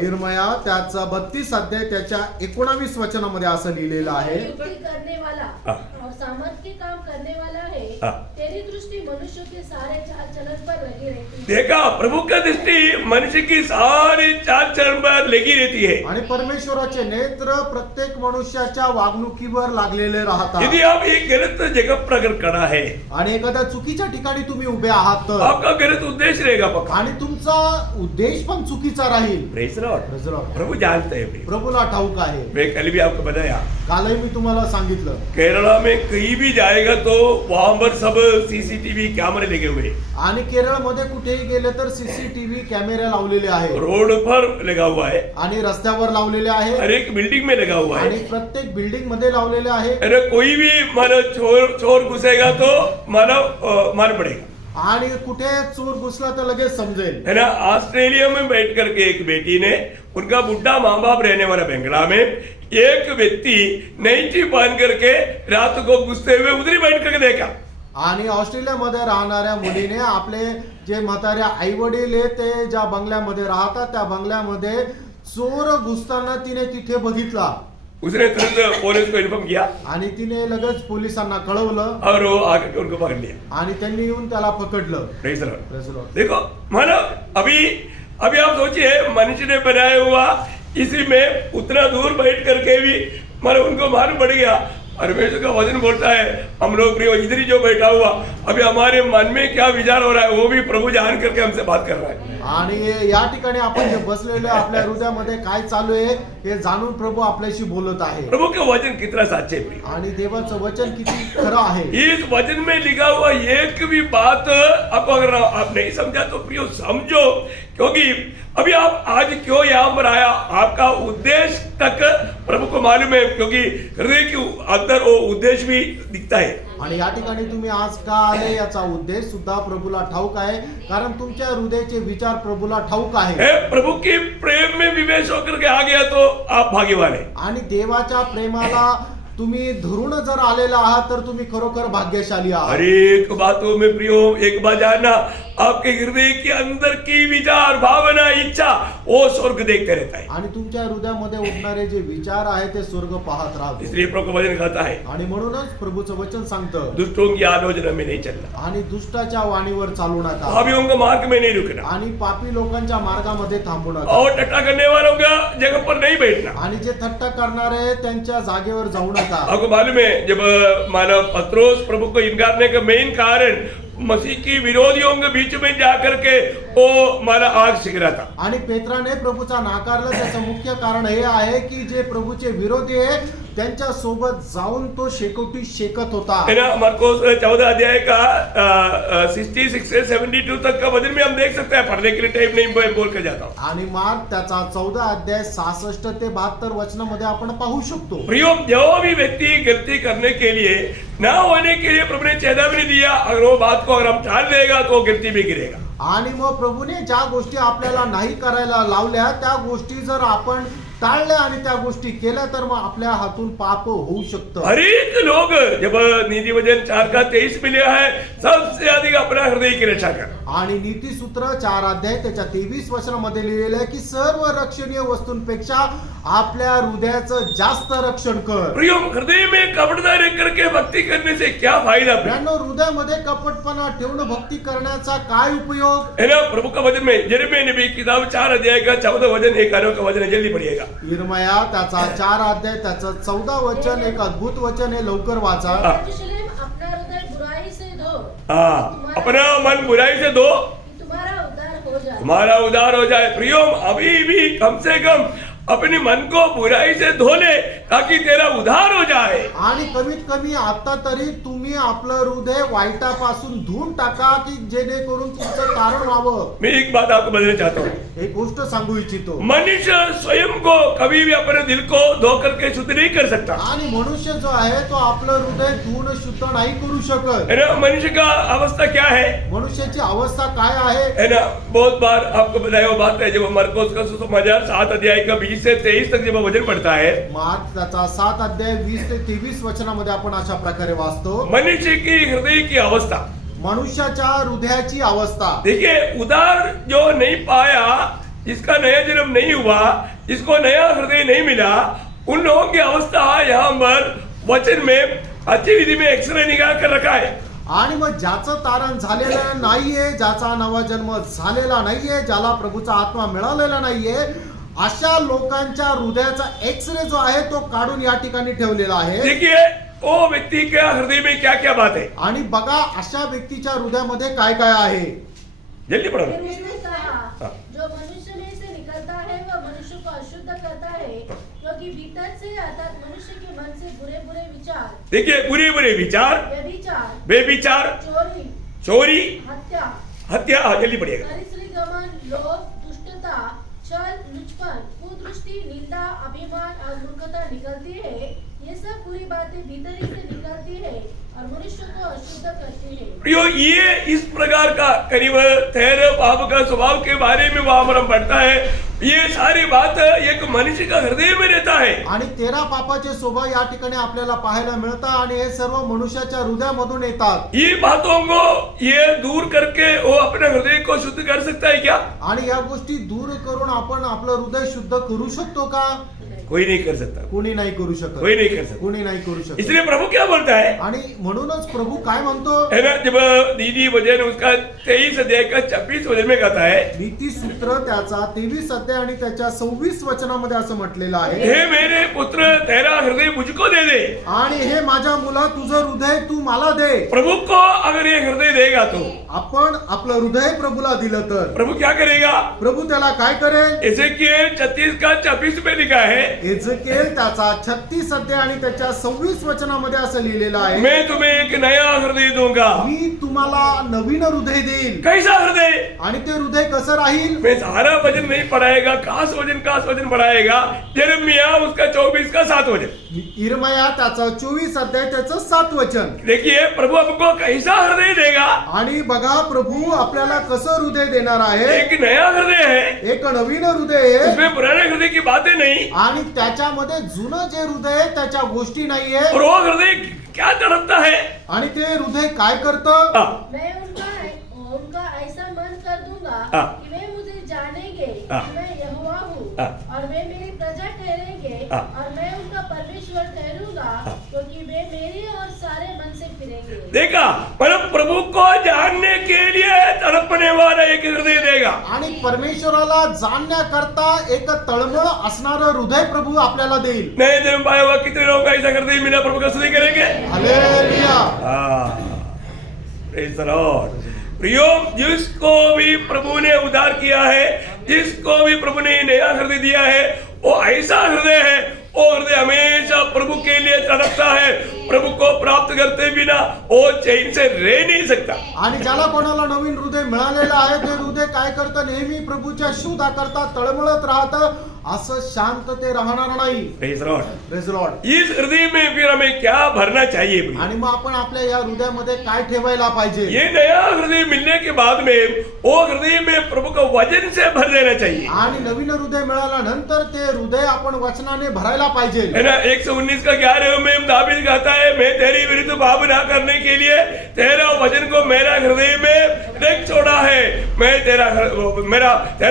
यिर्मया त्याचा 32 अध्याय त्याच्या 19 वचनामध्ये असं लिहिलेलं आहे. युक्ति करने वाला हाँ। और सामर्थ के काम करने वाला है. हाँ। तेरी दृष्टि मनुष्य के सारे चाल चलन पर लगी रहती है. देखा, प्रभु का दृष्टि मनुष्य की सारी चाल चलन पर लगी रहती है. आणि परमेश्वराचे नेत्र प्रत्येक मनुष्याच्या वागणुकीवर लागलेले राहतात. यदि आप एक गलत जगह पर अगर खड़ा है, आणि एखाद्या चुकीच्या ठिकाणी तुम्ही उभे आहात तर आपका गलत उद्देश्य रहेगा पक्का. आणि तुमचा उद्देश पण चुकीचा राहील. Praise the Lord. Praise the Lord. प्रभु जानते हैं. प्रिय. प्रभूला ठाऊक आहे. मैं कल भी आपको बताया, कालही मी तुम्हाला सांगितलं, केरला में कहीं भी जाएगा तो वहां पर सब सीसीटीवी कैमरे लगे हुए हैं. आणि केरळमध्ये कुठेही गेले तर सीसीटीव्ही कॅमेरे लावलेले आहेत. रोड पर लगा हुआ है, आणि रस्त्यावर लावलेले आहे. हर एक बिल्डिंग में लगा हुआ आणि है. प्रत्येक बिल्डिंग मध्ये लावलेले आहे. अरे कोई भी मानो चोर घुसेगा तो मालूम पड़ेगा. आणि कुठे चोर घुसला तर लगेच समजेल. है ना. ऑस्ट्रेलिया में बैठ करके एक बेटी ने उनका बुढ़ा माँ बाप रहने वाला बंगला में एक व्यक्ति नईची बांध करके रात को घुसते हुए उधर ही बैठ करके देखा. आणि ऑस्ट्रेलियामध्ये राहणाऱ्या मुलीने आपले जे म्हातारे आई वडील ते ज्या बंगल्यामध्ये राहतात त्या बंगल्यामध्ये चोर घुसताना तिने तिथे बघितला. उसने तुरंत पुलिस को इन्फॉर्म किया आणि तिने लगेच पोलिसांना कळवलं. और वो आकर उनको पकड़ लिया. आणि त्यांनी येऊन त्याला पकडलं. Praise the Lord. Praise the Lord. देखो मानो अभी आप सोचिए, मनुष्य ने बनाया हुआ इसी में उतना दूर बैठ करके भी मानो उनको मालूम पड़ गया. परमेश्वर का वचन बोलता है हम लोग प्रिय इधर ही जो बैठा हुआ अभी हमारे मन में क्या विचार हो रहा है वो भी प्रभु जान करके हमसे बात कर रहा है. आणि या ठिकाणी आपण जे बसलेलो आपल्या हृदयामध्ये काय चालू आहे हे जाणून प्रभू आपल्याशी बोलत आहे. प्रभु के वचन कितना सच्चे प्रिय. आणि देवाचं वचन किती खरं आहे. इस वचन में लिखा हुआ एक भी बात आपको अगर आप नहीं समझा तो प्रियो समझो, क्योंकि अभी आप आज क्यों यहाँ पर आया आपका उद्देश्य तक प्रभु को मालूम है, क्योंकि हृदय के अंदर वो उद्देश्य भी दिखता है. आणि या ठिकाणी तुम्ही आज का आले याचा उद्देश सुद्धा प्रभूला ठाऊक आहे, कारण तुमच्या हृदयाचे विचार प्रभूला ठाऊक आहे. प्रभु के प्रेम में विवेश होकर के आ गया तो आप भाग्यवान है. आणि देवाच्या प्रेमाला तुम्ही धरून जर आलेला आहात तर तुम्ही खरोखर भाग्यशाली आहात. हर एक बातों में प्रियो एक बात जानना, आपके हृदय के अंदर की विचार भावना इच्छा वो स्वर्ग देखते रहता है. आणि तुमच्या हृदयामध्ये उठणारे जे विचार आहे ते स्वर्ग पाहत राहतो. इसलिए प्रभु का वचन कहता है आणि म्हणूनच प्रभूचं वचन सांगतं दुष्टों की आलोचना में नहीं चलना, आणि दुष्टाच्या वाणीवर चालू नका, पापियों के मार्ग में नहीं रुकना, आणि पापी लोकांच्या मार्गामध्ये थांबू नका, और टट्टा करने वालों का जगह पर नहीं बैठना. आणि जे थट्टा करणारे त्यांच्या जागेवर जाऊ नका. आपको मालूम है जब मानव पत्रोस प्रभु को इनकारने का मेन कारण मसीह की विरोधियों के बीच में जाकर के वो माना आग सिख रहा था. आणि पेत्राने प्रभूचा नाकारला त्याचं मुख्य कारण हे आहे की जे प्रभूचे विरोधी आहे त्यांच्या सोबत जाऊन तो शेकोटी शेकत होता. है ना. मरकोस 14 अध्याय का 66 से 72 तक का वचन में हम देख सकते हैं. पढ़ने के लिए टाइम नहीं बोल कर जाता हूँ. आणि मार्क त्याचा 14 अध्याय 66 ते 72 वचनामध्ये आपण पाहू शकतो. प्रियो, जो भी व्यक्ति गलती करने के लिए ना होने के लिए प्रभु ने चेतावनी दिया, अगर वो बात को अगर हम टाल देगा तो गलती भी गिरेगा. आणि मग प्रभूने ज्या गोष्टी आपल्याला नाही करायला लावल्या त्या गोष्टी जर आपण टाळल्या आणि त्या गोष्टी केल्या तर मग आपल्या हातून पाप होऊ शकतं. हर एक लोग जब नीति वचन 4 का 23 में लिया है सबसे अधिक अपना हृदय की रक्षा कर. आणि नीतिसूत्र 4 अध्याय त्याच्या 23 वचनामध्ये लिहिलेलं आहे की सर्व रक्षणीय वस्तूंपेक्षा आपल्या हृदयाचं जास्त रक्षण कर. प्रियो, हृदय में कपटता रख करके भक्ति करने से क्या फायदा. मित्रांनो, हृदयामध्ये कपटपणा ठेवून भक्ति करण्याचा काय उपयोग. है ना. प्रभु का वचन में यिर्मयाह नबी किताब 4 अध्याय का 14 वचन एक का वचन है, जल्दी पढ़िएगा. यिर्मया त्याचा 4 अध्याय त्याचं 14 वचन एक अद्भुत वचन आहे, लवकर वाचा. यरूशलेम अपना हृदय बुराई से धो हाँ, अपना मन बुराई से धो, कि तुम्हारा उद्धार हो जाए। तुम्हारा उद्धार हो जाए। प्रियो, अभी भी कम से कम अपने मन को बुराई से धो ले, ताकि तेरा उद्धार हो जाए। आणि कमीत कमी आता तरी तुम्ही आपलं हृदय वाईटापासून धुवून टाका, की जेणेकरून तुमचं कारण व्हावं. मैं एक बात आपको बताना चाहता हूँ, एक गोष्ट सांगू इच्छितो. मनुष्य स्वयं को कभी भी अपने दिल को धो करके शुद्ध नहीं कर सकता आणि मनुष्य जो आहे तो आपलं हृदय धुवून शुद्ध नाही करू शकत. है ना। मनुष्य का अवस्था क्या है मनुष्याची अवस्था काय आहे? है ना। बहुत बार आपको बताया वो बात है, जब मरकोस का सुसमाचार 7 अध्याय का 20 से 23 तक जब वचन पढ़ता है, मार्क त्याचा 7 अध्याय 20 ते 23 वचनामध्ये आपण अशा प्रकारे वाचतो. मनुष्य की हृदय की अवस्था, मनुष्याच्या हृदयाची अवस्था. देखिए, उदार जो नहीं पाया, जिसका नया जन्म नहीं हुआ, जिसको नया हृदय नहीं मिला, उन लोगों की अवस्था यहाँ पर वचन में अच्छी विधि में एक्सरे निकाल कर रखा है। आणि मग ज्याचं तारण झालेलं नाहीये, ज्याचा नवा जन्म झालेला नाहीये, ज्याला प्रभूचा आत्मा मिळालेला नाहीये, अशा लोकांच्या हृदयाचा एक्सरे जो आहे तो काढून या ठिकाणी ठेवलेला आहे. देखिए, वो व्यक्ति के हृदय में क्या क्या बात है, आणि बघा अशा व्यक्तीच्या हृदयामध्ये काय काय आहे. जल्दी पढ़ो। फिर उसने कहा, हाँ। जो मनुष्य में से निकलता है वह मनुष्य को अशुद्ध करता है, क्योंकि भीतर से अर्थात मनुष्य के मन से बुरे बुरे विचार, देखिए, बुरे बुरे विचार, व्यभिचार, बेविचार, चोरी, चोरी, हत्या, हत्या, हाँ, जल्दी पढ़िएगा। परिश्रमगमन, लोभ, दुष्टता, छल, लुचपन, कुदृष्टि, निंदा, अभिमान और मूर्खता निकलती है. ये सब बुरी बातें भीतर ही से निकलती है और मनुष्य को अशुद्ध करती है. प्रियो, ये इस प्रकार का करीब 13 पाप का स्वभाव के बारे में वहां पर हम पढ़ता है। ये सारी बात एक मनुष्य का हृदय में रहता है। आणि 13 पापाचे स्वभाव या ठिकाणी आपल्याला पाहायला मिळतात आणि हे सर्व मनुष्याच्या हृदयामधून येतात. ये बातों को ये दूर करके वो अपने हृदय को शुद्ध कर सकता है क्या? आणि या गोष्टी दूर करून आपण आपलं हृदय शुद्ध करू शकतो का? कोई नहीं कर सकता, कोणी नाही करू शकत. कोई नहीं कर सकता। कोणी नाही करू शकत. इसलिए प्रभु क्या बोलता है, आणि म्हणूनच प्रभू काय म्हणतो? है ना, जब दीदी वचन उसका 23 अध्याय का 26 वचन में कहता है, नीती सूत्र त्याचा 23 अध्याय आणि त्याच्या 26 वचनामध्ये असं म्हटलेलं आहे. हे मेरे पुत्र तेरा हृदय मुझको दे दे। आणि हे माझ्या मुला तुझं हृदय तू मला दे. प्रभु को अगर ये हृदय देगा तो आपण आपलं हृदय प्रभूला दिलं तर प्रभु क्या करेगा? प्रभू त्याला काय करेल? एजेकिएल 36 का 26 में लिखा है, एजेकिएल त्याचा 36 अध्याय आणि त्याच्या 26 वचनामध्ये असं लिहिलेलं आहे, मैं तुम्हें एक नया हृदय दूंगा। मी तुम्हाला नवीन हृदय देईल. कैसा हृदय? आणि ते हृदय कसं राहील? मैं सारा वचन नहीं पढ़ाएगा, खास वचन पढ़ाएगा। यिर्मयाह उसका 24 का 7 वचन। इर्मया त्याचा 24 अध्याय त्याचं 7 वचन. देखिए, प्रभु हमको कैसा हृदय देगा? आणि बघा प्रभू आपल्याला कसं हृदय देणार आहे? एक नया हृदय है, एक नवीन हृदय आहे उसमें पुराने हृदय की बातें नहीं, आणि त्याच्यामध्ये जुनं जे हृदय आहे त्याच्या गोष्टी नाहीये. और वो हृदय क्या तड़पता है? आणि ते हृदय काय करतं? हाँ, मैं उनका ऐसा मन कर दूंगा हाँ। कि वे मुझे जानेंगे हाँ। कि मैं यहोवा हूँ, हाँ। और वे मेरी प्रजा ठहरेंगे, हाँ। और मैं उनका परमेश्वर ठहरूंगा, क्योंकि वे मेरे और सारे मन से फिरेंगे. देखा, मतलब प्रभु को जानने के लिए तड़पने वाला एक हृदय देगा। आणि परमेश्वराला जाणण्याकरता एक तळमळ असणारं हृदय प्रभू आपल्याला देईल. नए जन्म पाया हुआ कितने लोगों का ऐसा हृदय मिला, प्रभु का स्तुति करेंगे। हालेलुया. Praise the Lord. प्रियो, जिसको भी प्रभु ने उद्धार किया है, जिसको भी प्रभु ने नया हृदय दिया है, वो ऐसा हृदय है, वो हृदय हमेशा प्रभु के लिए तड़पता है। प्रभु को प्राप्त करते बिना वो चैन से रह नहीं सकता। आणि ज्याला कोणाला नवीन हृदय मिळालेलं आहे ते हृदय काय करतं? नेहमी प्रभूच्या शोधाकरता तळमळत राहतं, असं शांत ते राहणार नाही. Praise the lord. Praise the lord. इस हृदय में फिर हमें क्या भरना चाहिए प्रिय? आणि मग आपण आपल्या या हृदयामध्ये काय ठेवायला पाहिजे? ये नया हृदय मिलने के बाद में वो हृदय में प्रभु को वचन से भर देना चाहिए। आणि नवीन हृदय मिळाल्यानंतर ते हृदय आपण वचनाने भरायला पाहिजे. है ना, 119 का 11 में दावीद कहता है, मैं तेरी विरुद्ध पाप ना करने के लिए तेरा वचन को मेरा हृदय में रख छोड़ा है। मैं तेरा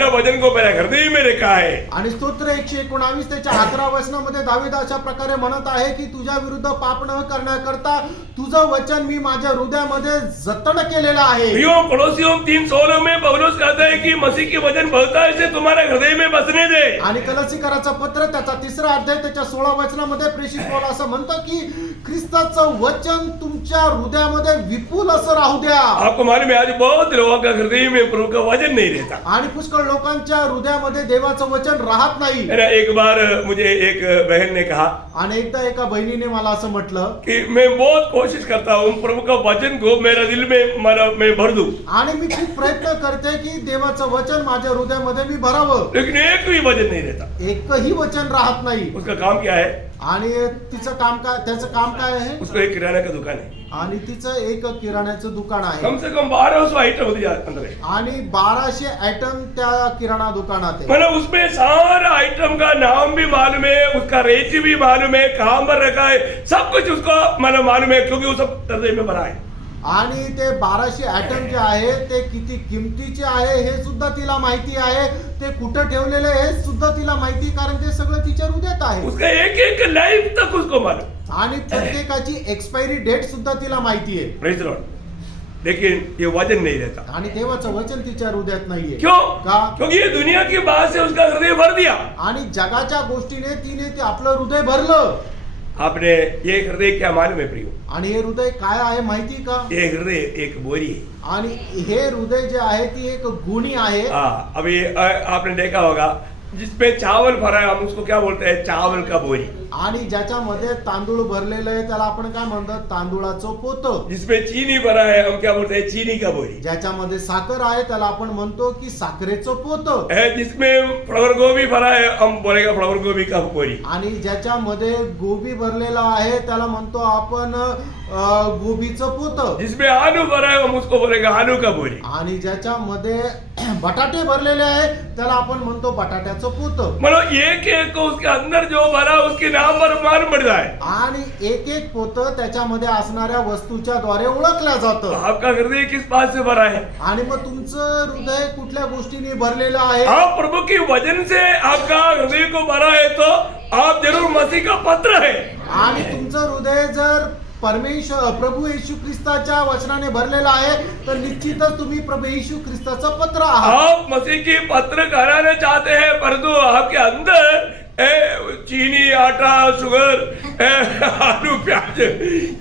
वचन को मेरा हृदय में रखा है। आणि स्तोत्र 119 त्याच्या 11 वचनामध्ये दावीद अशा प्रकारे म्हणत आहे की तुझ्या विरुद्ध पाप न करण्याकरता तुझं वचन मी माझ्या हृदयामध्ये जतन केलेलं आहे. प्रियो पड़ोसियों 3:16 में पौलुस कहता है कि मसीह के वचन बढ़ता है इसे तुम्हारे हृदय में बसने दे. आणि कलसीकराचं पत्र त्याचा 3रा अध्याय त्याच्या 16 वचनामध्ये प्रेषित पौल असं म्हणतो की ख्रिस्ताचं वचन तुमच्या हृदयामध्ये विपुल असं राहू द्या. आपको मालूम है आज बहुत लोगों का हृदय में प्रभु का वचन नहीं रहता. आणि पुष्कळ लोकांच्या हृदयामध्ये देवाचं वचन राहत नाही. मेरा एक बार मुझे एक बहन ने कहा आणि एकदा एका बहिणीने मला असं म्हटलं कि मैं बहुत कोशिश करता हूँ प्रभु का वचन को मेरा दिल में मैं भर दूं, आणि मी खूप प्रयत्न करते की देवाचं वचन माझ्या हृदयामध्ये मी भरावं, लेकिन एक भी वचन नहीं रहता. एकही वचन राहत नाही. उसका काम क्या है? आणि तिचं काम काय, त्याचं काम काय आहे? उसको एक किराना का दुकान है. आणि तिचं एक किराण्याचं दुकान आहे कम से कम 1200 आइटम होती अंदर है. आणि 1200 आयटम त्या किराणा दुकानात आहे. मतलब उसमें सारा आइटम का नाम भी मालूम है, उसका रेट भी मालूम है, कहाँ पर रखा है, सब कुछ उसको मतलब मालूम है क्योंकि वो सब हृदय में भरा है. आणि ते 1200 आयटम जे आहे ते किती किमतीचे आहे हे सुद्धा तिला माहिती आहे. ते कुठं ठेवलेले हे सुद्धा तिला माहिती, कारण ते सगळं तिच्या हृदयात आहे. उसका एक एक लाइफ तक उसको मालूम. आणि प्रत्येकाची एक्सपायरी डेट सुद्धा तिला माहिती आहे. Praise the Lord. लेकिन ये वचन नहीं रहता. आणि देवाचं वचन तिच्या हृदयात नाहीये. क्यों? का? क्योंकि ये दुनिया की बात से उसका हृदय भर दिया. आणि जगाच्या गोष्टीने तिने ते आपलं हृदय भरलं. आपने ये हृदय क्या मालूम है प्रियो? आणि हे हृदय काय आहे माहिती का? ये हृदय एक बोरी है. आणि हे हृदय जे आहे ती एक गुणी आहे. हाँ, अभी आपने देखा होगा जिसपे चावल भरा है हम उसको क्या बोलते हैं? चावल का बोरी. आणि ज्याच्यामध्ये तांदूळ भरलेलं आहे त्याला आपण काय म्हणतो? तांदूळाचं पोतं. जिसमें चीनी भरा है हम क्या बोलते हैं? चीनी का बोरी. ज्याच्यामध्ये साखर आहे त्याला आपण म्हणतो की साखरेचं पोतं. है जिसमें फ्लावर गोभी भरा है हम बोलेगा फ्लावर गोभी का बोरी. आणि ज्याच्यामध्ये गोबी भरलेला आहे त्याला म्हणतो आपण गोबीचं पोतं. जिसमें आलू भरा है हम उसको बोलेगा आलू का बोरी. आणि ज्याच्यामध्ये बटाटे भरलेले आहे त्याला आपण म्हणतो बटाट्याचं पोतं. मतलब एक एक को उसके अंदर जो भरा उसके नाम पर मालूम पड़ जाए. आणि एक एक पोतं त्याच्यामध्ये असणाऱ्या वस्तूच्या द्वारे ओळखल्या जातं. आपका हृदय किस बात से भरा है? आणि मग तुमचं हृदय कुठल्या गोष्टीने भरलेलं आहे? आप प्रभु के वचन से आपका हृदय को भरा है तो आप जरूर मसीह का पत्र है. आणि तुमचं हृदय जर प्रभू येशू ख्रिस्ताच्या वचनाने भरलेलं आहे तर निश्चितच तुम्ही प्रभू येशू ख्रिस्ताचं पत्र आहात. आप मसीह की पत्र कराना चाहते हैं परंतु आपके अंदर चीनी, आटा, शुगर, आलू, प्याज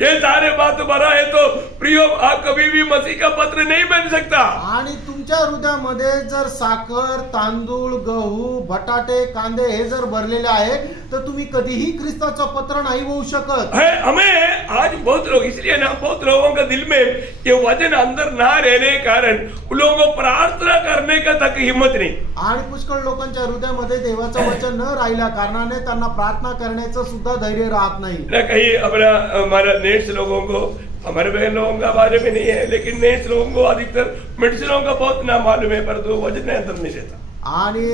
ये सारे बात भरा है तो प्रियो आप कभी भी मसीह का पत्र नहीं बन सकता. आणि तुमच्या हृदयामध्ये जर साखर, तांदूळ, गहू, बटाटे, कांदे हे जर भरलेले आहे तर तुम्ही कधीही ख्रिस्ताचं पत्र नाही होऊ शकत. है हमें आज बहुत लोग इसलिए ना बहुत लोगों का दिल में ये वचन अंदर ना रहने के कारण उन लोगों को प्रार्थना करने का तक हिम्मत नहीं. आणि पुष्कळ लोकांच्या हृदयामध्ये देवाचं वचन न राहिल्या कारणाने त्यांना प्रार्थना करण्याचं सुद्धा धैर्य राहत नाही. ना कहीं अपना हमारा नेट्स लोगों को हमारे बहन लोगों का बारे में नहीं है, लेकिन नेट्स लोगों को अधिकतर मेडिसिनों का बहुत नाम मालूम है परंतु वचन अंदर नहीं रहता. आणि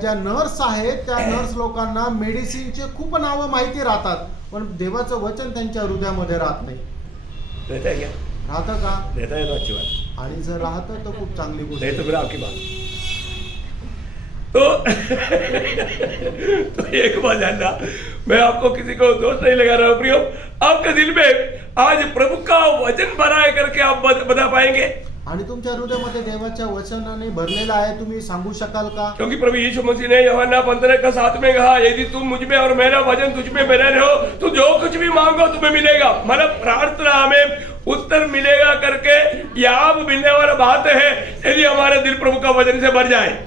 ज्या नर्स आहेत त्या नर्स लोकांना मेडिसिनचे खूप नावं माहिती राहतात पण देवाचं वचन त्यांच्या हृदयामध्ये राहत नाही. रहता है क्या? राहतं का? रहता है तो अच्छी बात. आणि जर राहतं तर खूप चांगली गोष्ट नहीं आहे. तो फिर आपकी बात. तो तो एक बात जानना, मैं आपको किसी को दोष नहीं लगा रहा हूँ प्रियो. आपके दिल में आज प्रभु का वचन भरा है करके आप बता पाएंगे? आणि तुमच्या हृदयामध्ये देवाच्या वचनाने भरलेला आहे तुम्ही सांगू शकाल का? क्योंकि प्रभु यीशु मसीह ने यूहन्ना 15:7 में कहा यदि तुम मुझ में और मेरा वचन तुझ में बने रहो तो जो कुछ भी मांगो तुम्हें मिलेगा. मतलब प्रार्थना हमें उत्तर मिलेगा करके यहाँ मिलने वाला बात है यदि हमारे दिल प्रभु का वचन से भर जाए.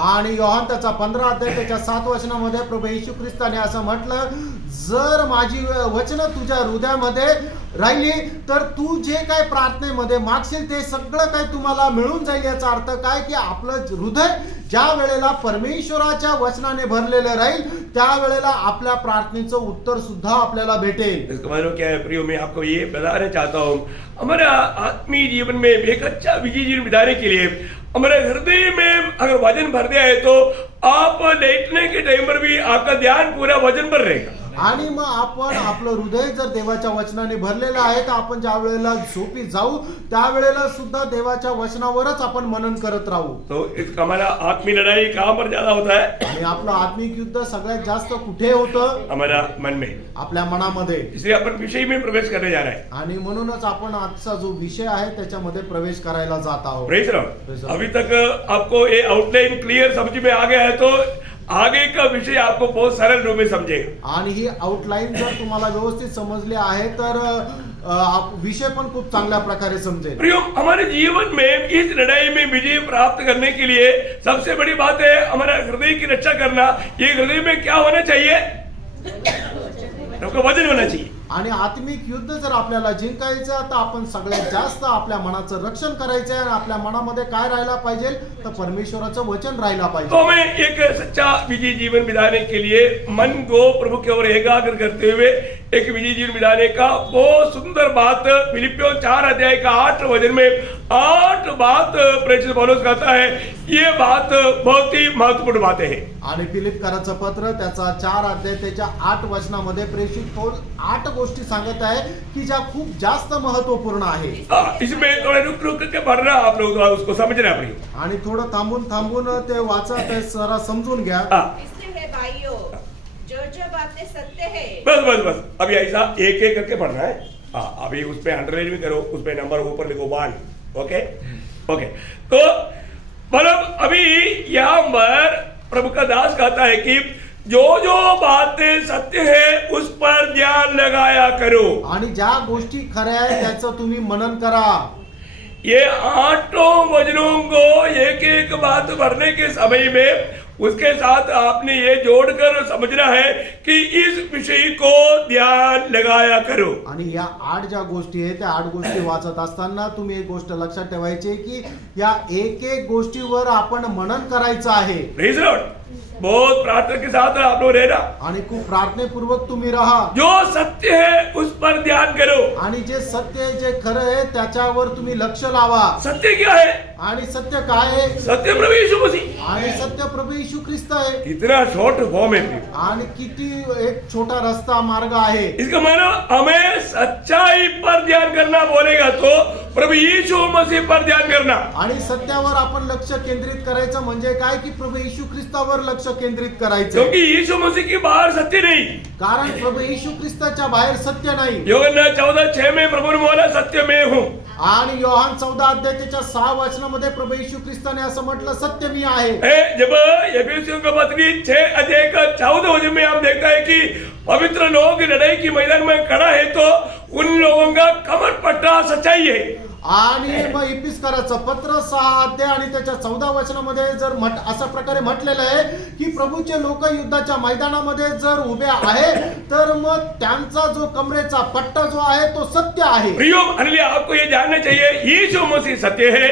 आणि योहान त्याचा 15 अध्याय त्याच्या 7 वचनामध्ये प्रभू येशू ख्रिस्ताने असं म्हटलं जर माझी वचन तुझ्या हृदयामध्ये राहिली तर तू जे काय प्रार्थनेमध्ये मागशील ते सगळं काय तुम्हाला मिळून जाईल. याचा अर्थ काय की आपलं हृदय ज्या वेळेला परमेश्वराच्या वचनाने भरलेलं राहील त्यावेळेला आपल्या प्रार्थनेचं उत्तर सुद्धा आपल्याला भेटेल. इसका मतलब क्या है प्रियो, मैं आपको ये बताना चाहता हूँ हमारे आत्मीय जीवन में एक अच्छा विजय जीवन बिताने के लिए हमारे हृदय में अगर वचन भर दिया है तो आप लेटने के टाइम पर भी आपका ध्यान पूरा वचन पर रहेगा. आणि मग आपण आपलं हृदय जर देवाच्या वचनाने भरलेलं आहे तर आपण ज्या वेळेला झोपी जाऊ त्यावेळेला सुद्धा देवाच्या वचनावरच आपण मनन करत राहू. तो इसका हमारा आत्मीय लड़ाई कहाँ पर ज्यादा होता है? आणि आपलं आत्मिक युद्ध सगळ्यात जास्त कुठे होतं? हमारा मन में. आपल्या मनामध्ये. इसलिए अपन विषय में प्रवेश करने जा रहे हैं. आणि म्हणूनच आपण आजचा जो विषय आहे त्याच्यामध्ये प्रवेश करायला जात आहोत. Praise Praise Lord. the Lord. अभी तक आपको ये आउटलाइन क्लियर समझ में आ गया है तो आगे का विषय आपको बहुत सरल रूप में समझेगा. आणि ही आउटलाईन जर तुम्हाला व्यवस्थित समजली आहे तर विषय पण खूप चांगल्या प्रकारे समजेल. प्रियो, हमारे जीवन में इस लड़ाई में विजय प्राप्त करने के लिए सबसे बड़ी बात है हमारा हृदय की रक्षा करना. ये हृदय में क्या होना चाहिए? आपका वजन होना चाहिए. आणि आत्मिक युद्ध जर आपल्याला जिंकायचं तर आपण सगळ्यात जास्त आपल्या मनाचं रक्षण करायचं आहे. आणि आपल्या मनामध्ये काय राहायला पाहिजे तर परमेश्वराचं वचन राहायला तो पाहिजे. हमें एक सच्चा विजय जीवन बिताने के लिए मन को प्रभु की ओर एकाग्र करते हुए एक विजय जीवन बिताने का बहुत सुंदर बात फिलिपियों 4 अध्याय का 8 वचन में 8 बात प्रेरित पौलुस कहता है. ये बात बहुत ही महत्वपूर्ण बातें हैं. आणि फिलिपकरांचं पत्र त्याचा 4 अध्याय त्याच्या 8 वचनामध्ये प्रेषित पौल 8 गोष्टी सांगत आहे की ज्या खूप जास्त महत्वपूर्ण आहे. इसमें थोड़ा रुक रुक के पढ़ना आप लोग, उसको समझना पड़ेगा. आणि थोडं थांबून थांबून ते वाचा, ते जरा समजून घ्या. इसलिए है भाइयों, जो बातें सत्य है. बस बस बस अभी ऐसा एक एक करके पढ़ना है. हाँ, अभी उस पे अंडरलाइन भी करो, उस पे नंबर ऊपर लिखो 1. Okay okay. तो मतलब अभी यहाँ पर प्रभु का दास कहता है कि जो जो बातें सत्य है उस पर ध्यान लगाया करो. आणि ज्या गोष्टी खऱ्या आहेत त्याचं तुम्ही मनन करा. ये 8 वचनों को एक एक बात भरने के समय में उसके साथ आपने ये जोड़कर समझना है कि इस विषय को ध्यान लगाया करो. आणि या 8 ज्या गोष्टी आहेत त्या 8 गोष्टी वाचत असताना तुम्ही एक गोष्ट लक्षात ठेवायची की या एक एक गोष्टीवर आपण मनन करायचं आहे. Praise Lord. बहुत प्रार्थना के साथ आप लोग रहना. आणि खूप प्रार्थनेपूर्वक तुम्ही राहा. जो सत्य है उस पर ध्यान करो. आणि जे सत्य आहे, जे खरं आहे त्याच्यावर तुम्ही लक्ष लावा. सत्य क्या है? आणि सत्य काय आहे? सत्य प्रभु यीशु मसीह. आणि सत्य प्रभू येशू ख्रिस्त आहे. कितना शॉर्ट फॉर्म है. आणि किती एक छोटा रस्ता मार्ग आहे. इसका मतलब हमें सच्चाई पर ध्यान करना बोलेगा तो प्रभु यीशु मसीह पर ध्यान करना. आणि सत्यावर आपण लक्ष केंद्रित करायचं म्हणजे काय की प्रभू येशू ख्रिस्तावर लक्ष केंद्रित करायचं. क्योंकि यीशु मसीह के बाहर सत्य नहीं. कारण प्रभू येशू ख्रिस्ताच्या बाहेर सत्य नाही. यूहन्ना 14:6 में प्रभु ने बोला सत्य मैं हूँ. आणि योहान 14 अध्याय त्याच्या 6 वचनामध्ये प्रभू येशू ख्रिस्ताने असं म्हटलं सत्य मी आहे. जब एफेसियों का पत्री 6 अध्याय का 14 वचन में हम देखता है कि पवित्र लोग लड़ाई की मैदान में खड़ा है तो उन लोगों का कमर पट्टा सच्चाई है. आणि मग इपिस्कराचं पत्र 6 अध्याय आणि त्याच्या 14 वचनामध्ये जर अशा प्रकारे म्हटलेलं आहे की प्रभूचे लोक युद्धाच्या मैदानामध्ये जर उभे आहे तर मग त्यांचा जो कमरेचा पट्टा जो आहे तो सत्य आहे. प्रियो, इसलिए आपको ये जानना चाहिए यीशु मसीह सत्य है.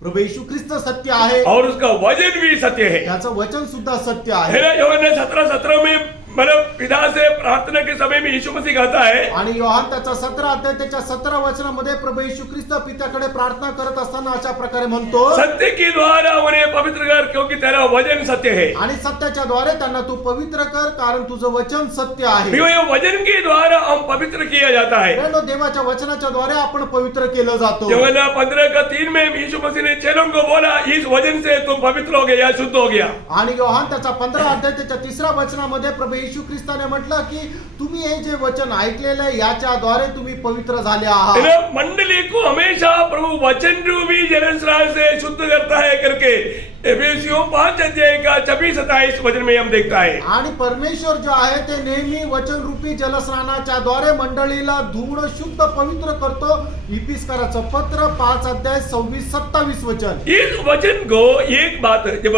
प्रभू येशू ख्रिस्त सत्य आहे और उसका वचन भी सत्य है. त्याचं वचन सुद्धा सत्य है आहे. ना? यूहन्ना 17:17 में मतलब पिता से प्रार्थना के समय में यीशु मसीह कहता है. आणि योहान त्याचा 17 अध्याय त्याच्या 17 वचनामध्ये प्रभू येशू ख्रिस्त पित्याकडे प्रार्थना करत असताना अशा प्रकारे म्हणतो सत्य के द्वारा उन्हें पवित्र कर क्योंकि तेरा वचन सत्य है. आणि सत्याच्या द्वारे त्यांना तू पवित्र कर कारण तुझं वचन सत्य आहे. प्रियो, ये वचन के द्वारा हम पवित्र किया जाता है. प्रियो, देवाच्या वचनाच्या द्वारे आपण पवित्र केलं जातो. यूहन्ना 15:3 में यीशु मसीह ने चेलों को बोला इस वचन से तुम पवित्र हो गए या शुद्ध हो गया. आणि योहान त्याचा 15 अध्याय त्याच्या 3 वचनामध्ये प्रभू येशू ख्रिस्ताने म्हटलं की तुम्ही हे जे वचन ऐकलेलं आहे याच्या द्वारे तुम्ही पवित्र झाले आहात. है ना? मंडली को हमेशा प्रभु वचन रूपी जल स्नान से शुद्ध करता है करके एफेसियों 5 अध्याय का 26-27 वचन में हम देखता है. आणि परमेश्वर जो आहे ते नेहमी वचन रूपी जलस्नानाच्या द्वारे मंडळीला धुवून शुद्ध पवित्र करतो. इपिस्कराचं पत्र 5 अध्याय 26-27 वचन. इस वचन को एक बात जब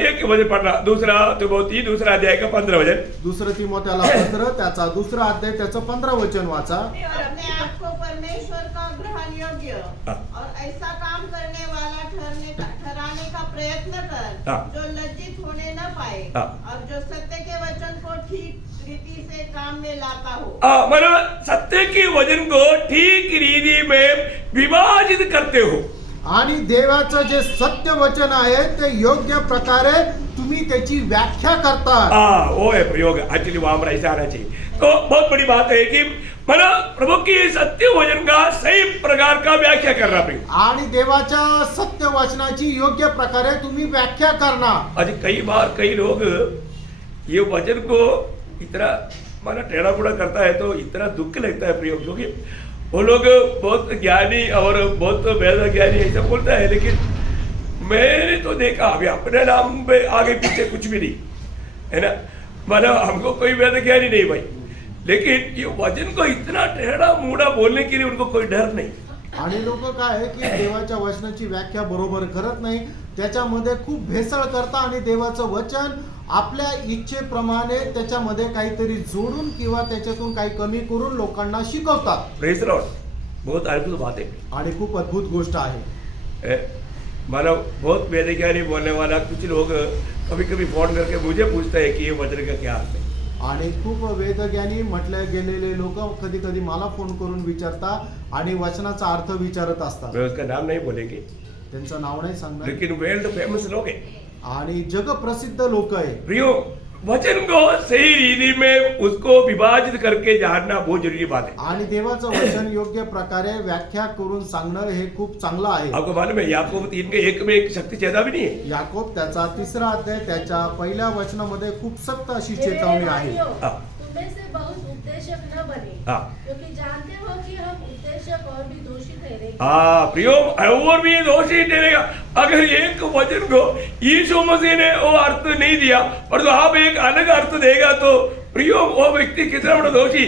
एक वचन पढ़ना दूसरा तिमोथी 2 अध्याय का 15 वचन. दुसरं तिमोथेला पत्र त्याचा 2 अध्याय त्याचं 15 वचन वाचा. और अपने आप को परमेश्वर का ग्रहण योग्य हाँ. और ऐसा काम करने वाला ठहराने का प्रयत्न कर हाँ. जो लज्जित होने न पाए हाँ. और जो सत्य के वचन को ठीक रीति से काम में लाता हो. मतलब सत्य के वचन को ठीक रीति में विभाजित करते हो. आणि देवाचं जे सत्य वचन आहे ते योग्य प्रकारे तुम्ही तुम्ही त्याची व्याख्या करता. हाँ वो है प्रयोग, एक्चुअली वहां पर ऐसा आना चाहिए. तो बहुत बड़ी बात है कि मला प्रभु की सत्य वचन का सही प्रकार का व्याख्या करना प्रयोग. आणि देवाच्या सत्य वचनाची योग्य प्रकारे तुम्ही व्याख्या करणार. आज कई बार कई लोग ये वचन को इतना माना टेढ़ा बुड़ा करता है तो इतना दुख लगता है प्रयोग, क्योंकि वो लोग बहुत ज्ञानी और बहुत वेद ज्ञानी ऐसा बोलता है, लेकिन मैंने तो देखा अभी अपने नाम पे आगे पीछे कुछ भी नहीं है ना, माना हमको कोई वेद ज्ञानी नहीं भाई, लेकिन ये वचन को इतना टेढ़ा मुड़ा बोलने के लिए उनको कोई डर नहीं. आणि लोक काय आहे की देवाच्या वचनाची व्याख्या बरोबर करत नाही, त्याच्यामध्ये खूप भेसळ करता आणि देवाचं वचन आपल्या इच्छेप्रमाणे त्याच्यामध्ये काहीतरी जोडून किंवा त्याच्यातून काही कमी करून लोकांना शिकवतात. प्रेज लॉर्ड, बहुत अद्भुत बात है. आणि खूप अद्भुत गोष्ट आहे. मानो बहुत वेदज्ञानी बोलने वाला कुछ लोग कभी कभी फोन करके मुझे पूछते हैं कि ये वचन का क्या अर्थ है. आणि खूप वेदज्ञानी म्हटले गेलेले लोक कधी कधी मला फोन करून विचारतात आणि वचनाचा अर्थ विचारत असतात. मैं उसका नाम नहीं बोलेंगे, त्यांचं नाव नाही सांगणार. लेकिन वर्ल्ड फेमस लोग हैं. आणि जग प्रसिद्ध लोक आहे. प्रियो, वचन को सही रीति में उसको विभाजित करके जानना बहुत जरूरी बात है. आणि देवाचं वचन योग्य प्रकारे व्याख्या करून सांगणं हे खूप चांगलं आहे. आपको मालूम है याकूब 3:1 में एक शक्ति चेतावनी भी नहीं है. याकोब त्याचा 3रा अध्याय त्याच्या पहिल्या वचनामध्ये खूप सक्त अशी मेरे चेतावणी आहे. भाइयों, हाँ. तुम में से बहुत उपदेशक न बने, हाँ. क्योंकि जानते हो कि हम उपदेशक और भी दोषी ठहरेंगे. हाँ प्रियो, और भी ये दोषी ठहरेगा अगर एक वचन को यीशु मसीह ने वो अर्थ नहीं दिया और तो आप एक अलग अर्थ देगा तो प्रियो वो व्यक्ति कितना बड़ा दोषी,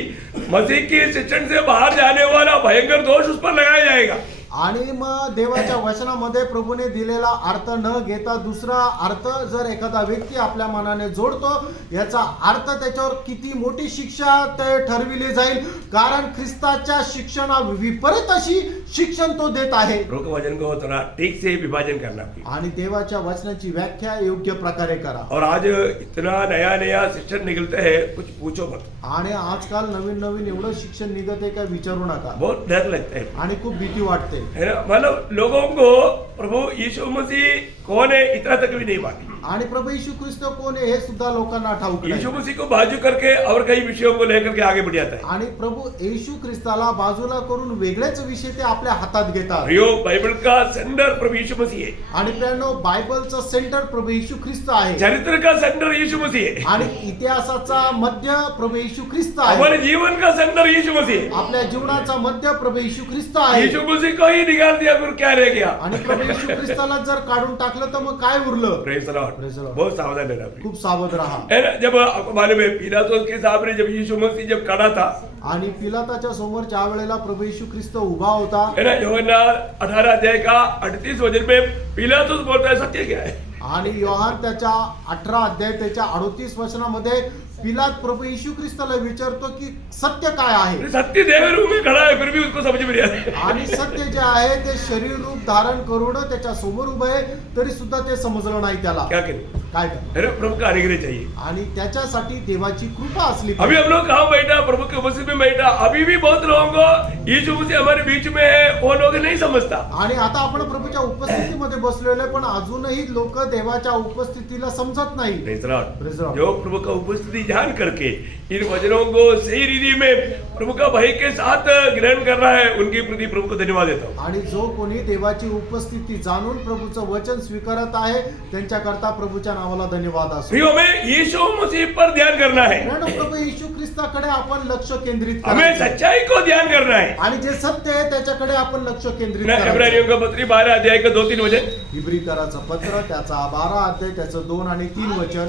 मसीह के शिक्षण से बाहर जाने वाला भयंकर दोष उस पर लगाया जाएगा. आणि मग देवाच्या वचनामध्ये प्रभूने दिलेला अर्थ न घेता दुसरा अर्थ जर एखादा व्यक्ती आपल्या मनाने जोडतो, याचा अर्थ त्याच्यावर किती मोठी शिक्षा ते ठरविली जाईल, कारण ख्रिस्ताच्या शिक्षणा विपरीत अशी शिक्षण तो देत आहे. प्रभु के वचन को थोड़ा ठीक से विभाजन करना प्रिय. आणि देवाच्या वचनाची व्याख्या योग्य प्रकारे करा. और आज इतना नया नया शिक्षण निकलते हैं कुछ पूछो मत. आणि आजकाल नवीन नवीन एवढं शिक्षण निघत आहे का विचारू नका. बहुत डर लगता है आणि खूप भीती वाटते. है ना, मतलब लोगों को प्रभु यीशु मसीह कौन है इतना तक भी नहीं मालूम. आणि प्रभू येशू ख्रिस्त कोण आहे हे सुद्धा लोकांना ठाऊक यीशु नाही. मसीह को बाजू करके और कई विषयों को लेकर के आगे बढ़ जाता है. आणि प्रभू येशू ख्रिस्ताला बाजूला करून वेगळेच विषय ते आपल्या हातात घेतात. प्रियो, बाइबल का सेंटर प्रभु यीशु मसीह है. आणि प्रियानो, बायबलचं सेंटर प्रभू येशू ख्रिस्त आहे. चरित्र का सेंटर यीशु मसीह है. आणि इतिहासाचा मध्य प्रभू येशू ख्रिस्त आहे. हमारे जीवन का सेंटर यीशु मसीह है. आपल्या जीवनाचा मध्य प्रभू येशू ख्रिस्त आहे. यीशु मसीह को ही निकाल दिया फिर क्या रह गया. आणि प्रभू येशू ख्रिस्ताला जर काढून टाकलं तर मग काय उरलं. Praise the Lord. Praise the Lord. बहुत सावधान रहना प्रिय. खूप सावध राहा. है ना, जब आपको मालूम है पिलातुस के सामने जब यीशु मसीह जब खड़ा था, आणि पिलाताच्या समोर ज्या वेळेला प्रभू येशू ख्रिस्त उभा होता, है ना, यूहन्ना 18 अध्याय का 38 वचन में पिलातुस बोलता है सत्य क्या है. आणि योहान त्याच्या 18 अध्याय त्याच्या 38 वचनामध्ये पिलात प्रभू येशू ख्रिस्ताला विचारतो की सत्य काय आहे. सत्य देह रूप में खड़ा है फिर भी उसको समझ में नहीं आता. आणि सत्य जे आहे ते शरीर रूप धारण करून त्याच्या समोर उभे आहे, तरी सुद्धा ते समजलं नाही त्याला. क्या करें, काय करणार. है ना, प्रभु का अनुग्रह चाहिए. आणि त्याच्यासाठी देवाची कृपा असली अभी हम लोग कहाँ बैठा, प्रभु के उपस्थिति में बैठा. अभी भी बहुत लोगों को यीशु मसीह हमारे बीच में है वो लोग नहीं समझता. आणि आता आपण प्रभूच्या उपस्थितीमध्ये बसलेलो आहे, पण अजूनही लोक देवाच्या उपस्थितीला समजत नाही. Praise the Lord. Praise the Lord. जो प्रभु का उपस्थिति जान करके इन वचनों को सही रीति में प्रभु का भय के साथ ग्रहण कर रहा है, उनके प्रति प्रभु को धन्यवाद देता हूँ. आणि जो कोणी देवाची उपस्थिती जाणून प्रभूचं वचन स्वीकारत आहे, त्यांच्याकरता प्रभूच्या नावाला धन्यवाद असो. प्रियो, हमें यीशु मसीह पर ध्यान करना है. कारण प्रभू येशू ख्रिस्ताकडे आपण लक्ष केंद्रित हमें करायचं. सच्चाई को ध्यान करना है. आणि जे सत्य आहे त्याच्याकडे आपण लक्ष केंद्रित ना, करायचं. इब्रानियों का पत्री 12 अध्याय का 2-3 वचन. इब्रिकराचं पत्र त्याचा 12 अध्याय त्याचं 2 आणि 3 वचन.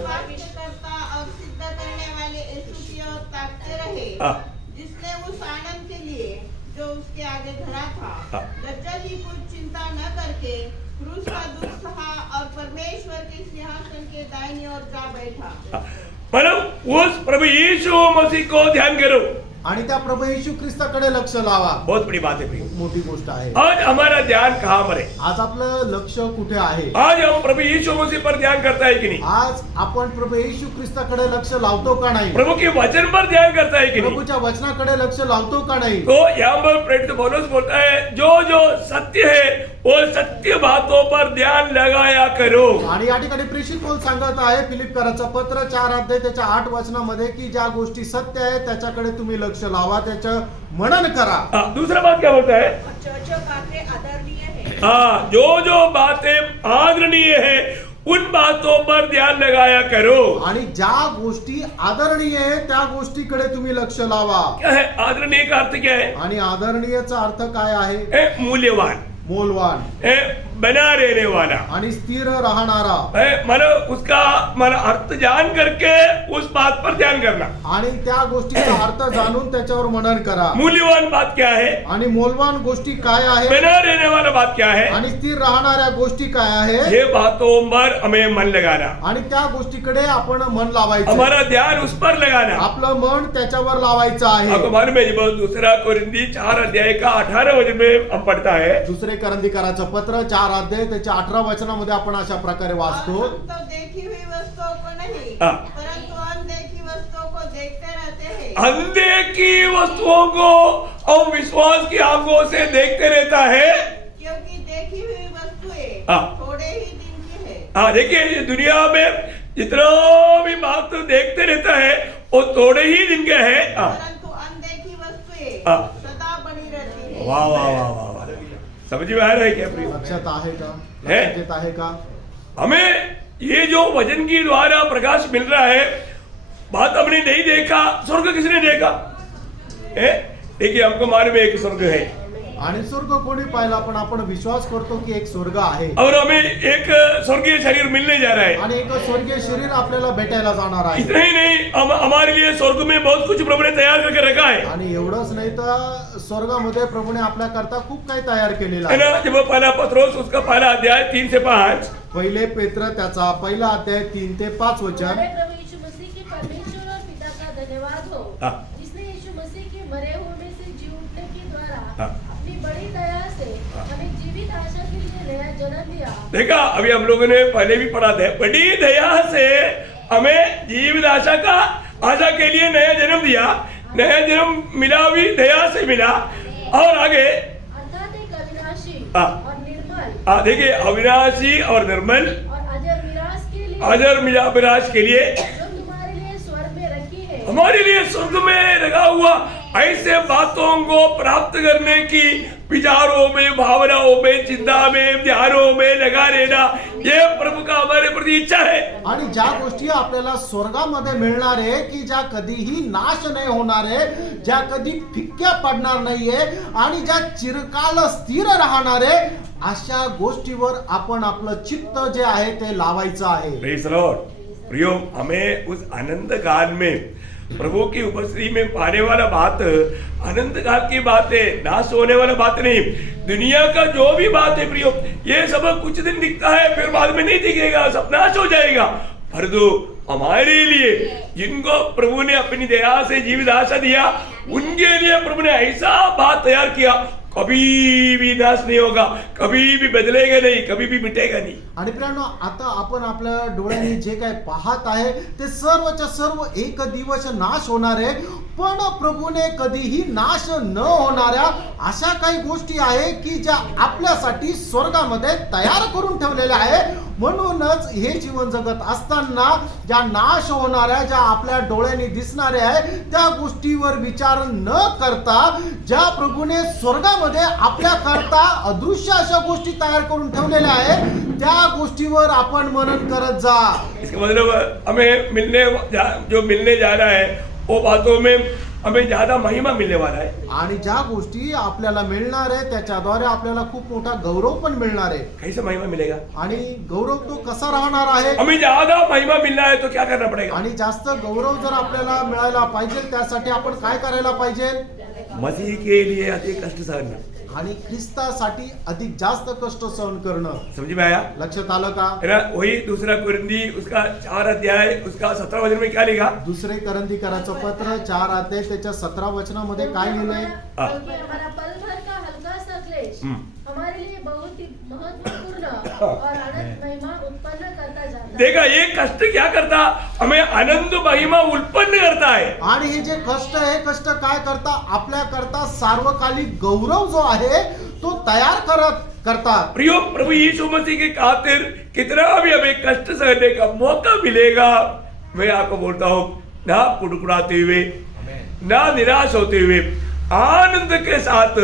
करता और सिद्ध करने वाले यीशु की ओर ताकते रहे, हाँ. जिसने उस आनंद के लिए जो उसके आगे धरा था, हाँ. लज्जा की कुछ चिंता न करके क्रूस का दुख सहा और परमेश्वर के सिंहासन के दाहिनी ओर जा बैठा. मतलब उस प्रभु यीशु मसीह को ध्यान करो. आणि त्या प्रभू येशू ख्रिस्ताकडे लक्ष लावा. बहुत बड़ी बात है प्रियो. मोठी गोष्ट आहे. आज हमारा ध्यान कहाँ पर है? आज आपलं लक्ष कुठे आहे? आज हम प्रभु यीशु मसीह पर ध्यान करता है कि नहीं? आज आपण प्रभू येशू ख्रिस्ताकडे लक्ष लावतो का नाही? प्रभु के वचन पर ध्यान करता है कि नहीं? प्रभूच्या वचनाकडे लक्ष लावतो का नाही? तो यहाँ पर प्रेरित पौलुस बोलता है जो जो सत्य है वो सत्य बातों पर ध्यान लगाया करो. आणि या ठिकाणी प्रेषित पौल सांगत आहे फिलिप्पियराचं पत्र 4 अध्याय त्याच्या 8 वचनामध्ये की ज्या गोष्टी सत्य आहे त्याच्याकडे तुम्ही लक्ष लावा, त्याचं मनन करा. दूसरा बात क्या बोलता है? जो बातें आदरणीय है हाँ, जो बातें आदरणीय है उन बातों पर ध्यान लगाया करो. आणि ज्या गोष्टी आदरणीय आहे त्या गोष्टीकडे तुम्ही लक्ष लावा. क्या है आदरणीय का अर्थ? क्या है? आणि आदरणीयचा अर्थ काय आहे? मूल्यवान, मोलवान, बना रहने वाला, आणि स्थिर राहणारा. मानो उसका मानो अर्थ जान करके उस बात पर ध्यान करना. आणि त्या गोष्टीचा अर्थ जाणून त्याच्यावर मनन करा. मूल्यवान बात क्या है? आणि मोलवान गोष्टी काय आहे? बना रहने वाला बात क्या है? आणि स्थिर राहणाऱ्या गोष्टी काय आहे? ये बातों पर हमें मन लगाना, आणि त्या गोष्टीकडे आपण मन लावायचं. हमारा ध्यान उस पर लगाना. आपलं मन त्याच्यावर लावायचं आहे. आपको मालूम है जब दूसरा कोरिंथी 4 अध्याय का 18 वचन में हम पढ़ता है, दुसरे करंदीकराचं पत्र 4 अध्याय त्याच्या 18 वचनामध्ये आपण अशा प्रकारे वाचतो. हम तो देखी हुई वस्तुओं को नहीं हाँ। परंतु अनदेखी वस्तुओं को देखते रहते हैं. अनदेखी वस्तुओं को और विश्वास की आंखों से देखते रहता है. क्योंकि देखी हुई वस्तुएं हाँ। थोड़े ही दिन की है हाँ, देखिए ये दुनिया में जितना भी बात देखते रहता है वो थोड़े ही दिन के है. हाँ, परंतु अनदेखी वस्तुएं हाँ। सदा बनी रहती है. वाह वाह वाह वाह वाह. समझ में आ रहा है क्या प्रिय? लक्षात आहे का? है? लक्षात येत आहे का? हमें ये जो वचन की द्वारा प्रकाश मिल रहा है, बात हमने नहीं देखा, स्वर्ग किसने देखा? देखिए हमको मालूम है एक स्वर्ग है आणि स्वर्ग कोणी पाहिला, पण आपण विश्वास करतो की एक स्वर्ग आहे और हमें एक स्वर्गीय शरीर मिलने जा रहा है. आणि एक स्वर्गीय शरीर आपल्याला भेटायला जाणार आहे. इतना ही नहीं, हमारे लिए स्वर्ग में बहुत कुछ प्रभु ने तैयार करके रखा है. आणि एवढंच नाही तर स्वर्गामध्ये प्रभूने आपल्या करता खूप काही तयार केलेलं है आहे. ना? जब पहला पत्रोस उसका पहला अध्याय 3 से 5, पहिले पेत्र त्याचा पहिला अध्याय 3 ते 5 वचन. हमारे प्रभु यीशु मसीह के परमेश्वर और पिता का धन्यवाद हो, हाँ। जिसने यीशु मसीह के मरे हुए में से जी उठने के द्वारा हाँ। अपनी बड़ी दया से हमें जीवित आशा के लिए नया जन्म दिया. देखा अभी हम लोगों ने पहले भी पढ़ा था, बड़ी दया से हमें जीवित आशा के लिए नया जन्म दिया. नया जन्म मिला भी दया से मिला. और आगे अर्थात एक अविनाशी हाँ। और निर्मल देखिए अविनाशी और निर्मल और अजर मिरास के लिए अजर मिराज के लिए जो तुम्हारे लिए स्वर्ग में रखी है. हमारे लिए स्वर्ग में लगा हुआ ऐसे बातों को प्राप्त करने की विचारों में, भावनाओं में, चिंता में, ध्यानों में लगा रहना, ये प्रभु का हमारे प्रति इच्छा है. आणि ज्या गोष्टी आपल्याला स्वर्गामध्ये मिळणार आहे की ज्या कधीही नाश नाही होणार आहे, ज्या कधी फिक्क्या पडणार नाहीये आणि ज्या चिरकाल स्थिर राहणार आहे, अशा गोष्टीवर आपण आपलं चित्त जे आहे ते लावायचं आहे. Praise the Lord. प्रियो, हमें उस आनंद काल में प्रभु की उपस्थिति में पाने वाला बात अनंत काल की बात है, नाश होने वाला बात नहीं. दुनिया का जो भी बात है प्रियो, ये सब कुछ दिन दिखता है, फिर बाद में नहीं दिखेगा, सब नाश हो जाएगा. परंतु हमारे लिए जिनको प्रभु ने अपनी दया से जीवित आशा दिया, उनके लिए प्रभु ने ऐसा बात तैयार किया, कभी भी नाश नहीं होगा, कभी भी बदलेगा नहीं, कभी भी मिटेगा नहीं. आणि प्रियानो, आता आपण आपल्या डोळ्यांनी जे काही पाहत आहे ते सर्वच्या सर्व एक दिवस नाश होणार आहे, पण प्रभूने कधीही नाश न होणाऱ्या अशा काही गोष्टी आहे की ज्या आपल्यासाठी स्वर्गामध्ये तयार करून ठेवलेल्या आहे. म्हणूनच हे जीवन जगत असताना ज्या नाश होणाऱ्या, ज्या आपल्या डोळ्यांनी दिसणाऱ्या आहे त्या गोष्टीवर विचार न करता ज्या प्रभूने स्वर्गामध्ये आपल्या करता अदृश्य अशा गोष्टी तयार करून ठेवलेल्या आहे त्या गोष्टीवर आपण मनन करत जा. इसका मतलब हमें जो मिलने जा रहा है वो बातों में हमें ज्यादा महिमा मिलने वाला है. आणि ज्या गोष्टी आपल्याला मिळणार आहे त्याच्याद्वारे आपल्याला खूप मोठा गौरव पण मिळणार आहे. कैसे महिमा मिलेगा? आणि गौरव तो कसा राहणार आहे? हमें ज्यादा महिमा मिलना है तो क्या करना पड़ेगा? आणि जास्त गौरव जर आपल्याला मिळायला पाहिजे त्यासाठी आपण काय करायला पाहिजे? मसीह के लिए अति कष्ट सहना. आणि ख्रिस्तासाठी अधिक जास्त कष्ट सहन करणं. समझ में आया? लक्षात आलं का? है ना? वही दूसरा कुरिन्दी उसका 4 अध्याय उसका 17 वचन में क्या लिखा? दुसरे करंदीकराचं पत्र 4 अध्याय त्याच्या 17 वचनामध्ये काय लिहिलंय? बल्कि हमारा पल भर का हल्का सा क्लेश हमारे लिए बहुत ही महत्वपूर्ण और अनंत महिमा उत्पन्न करता जाता है. देखा, ये कष्ट क्या करता? हमें आनंद महिमा उत्पन्न करता है. आणि हे जे कष्ट हे कष्ट काय करता? आपल्या करता सार्वकालिक गौरव जो आहे तो तयार करतात. प्रियो, प्रभु यीशु मसीह के खातिर कितना भी हमें कष्ट सहने का मौका मिलेगा, मैं आपको बोलता हूँ, ना कुड़कुड़ाते हुए, ना निराश होते हुए, आनंद के साथ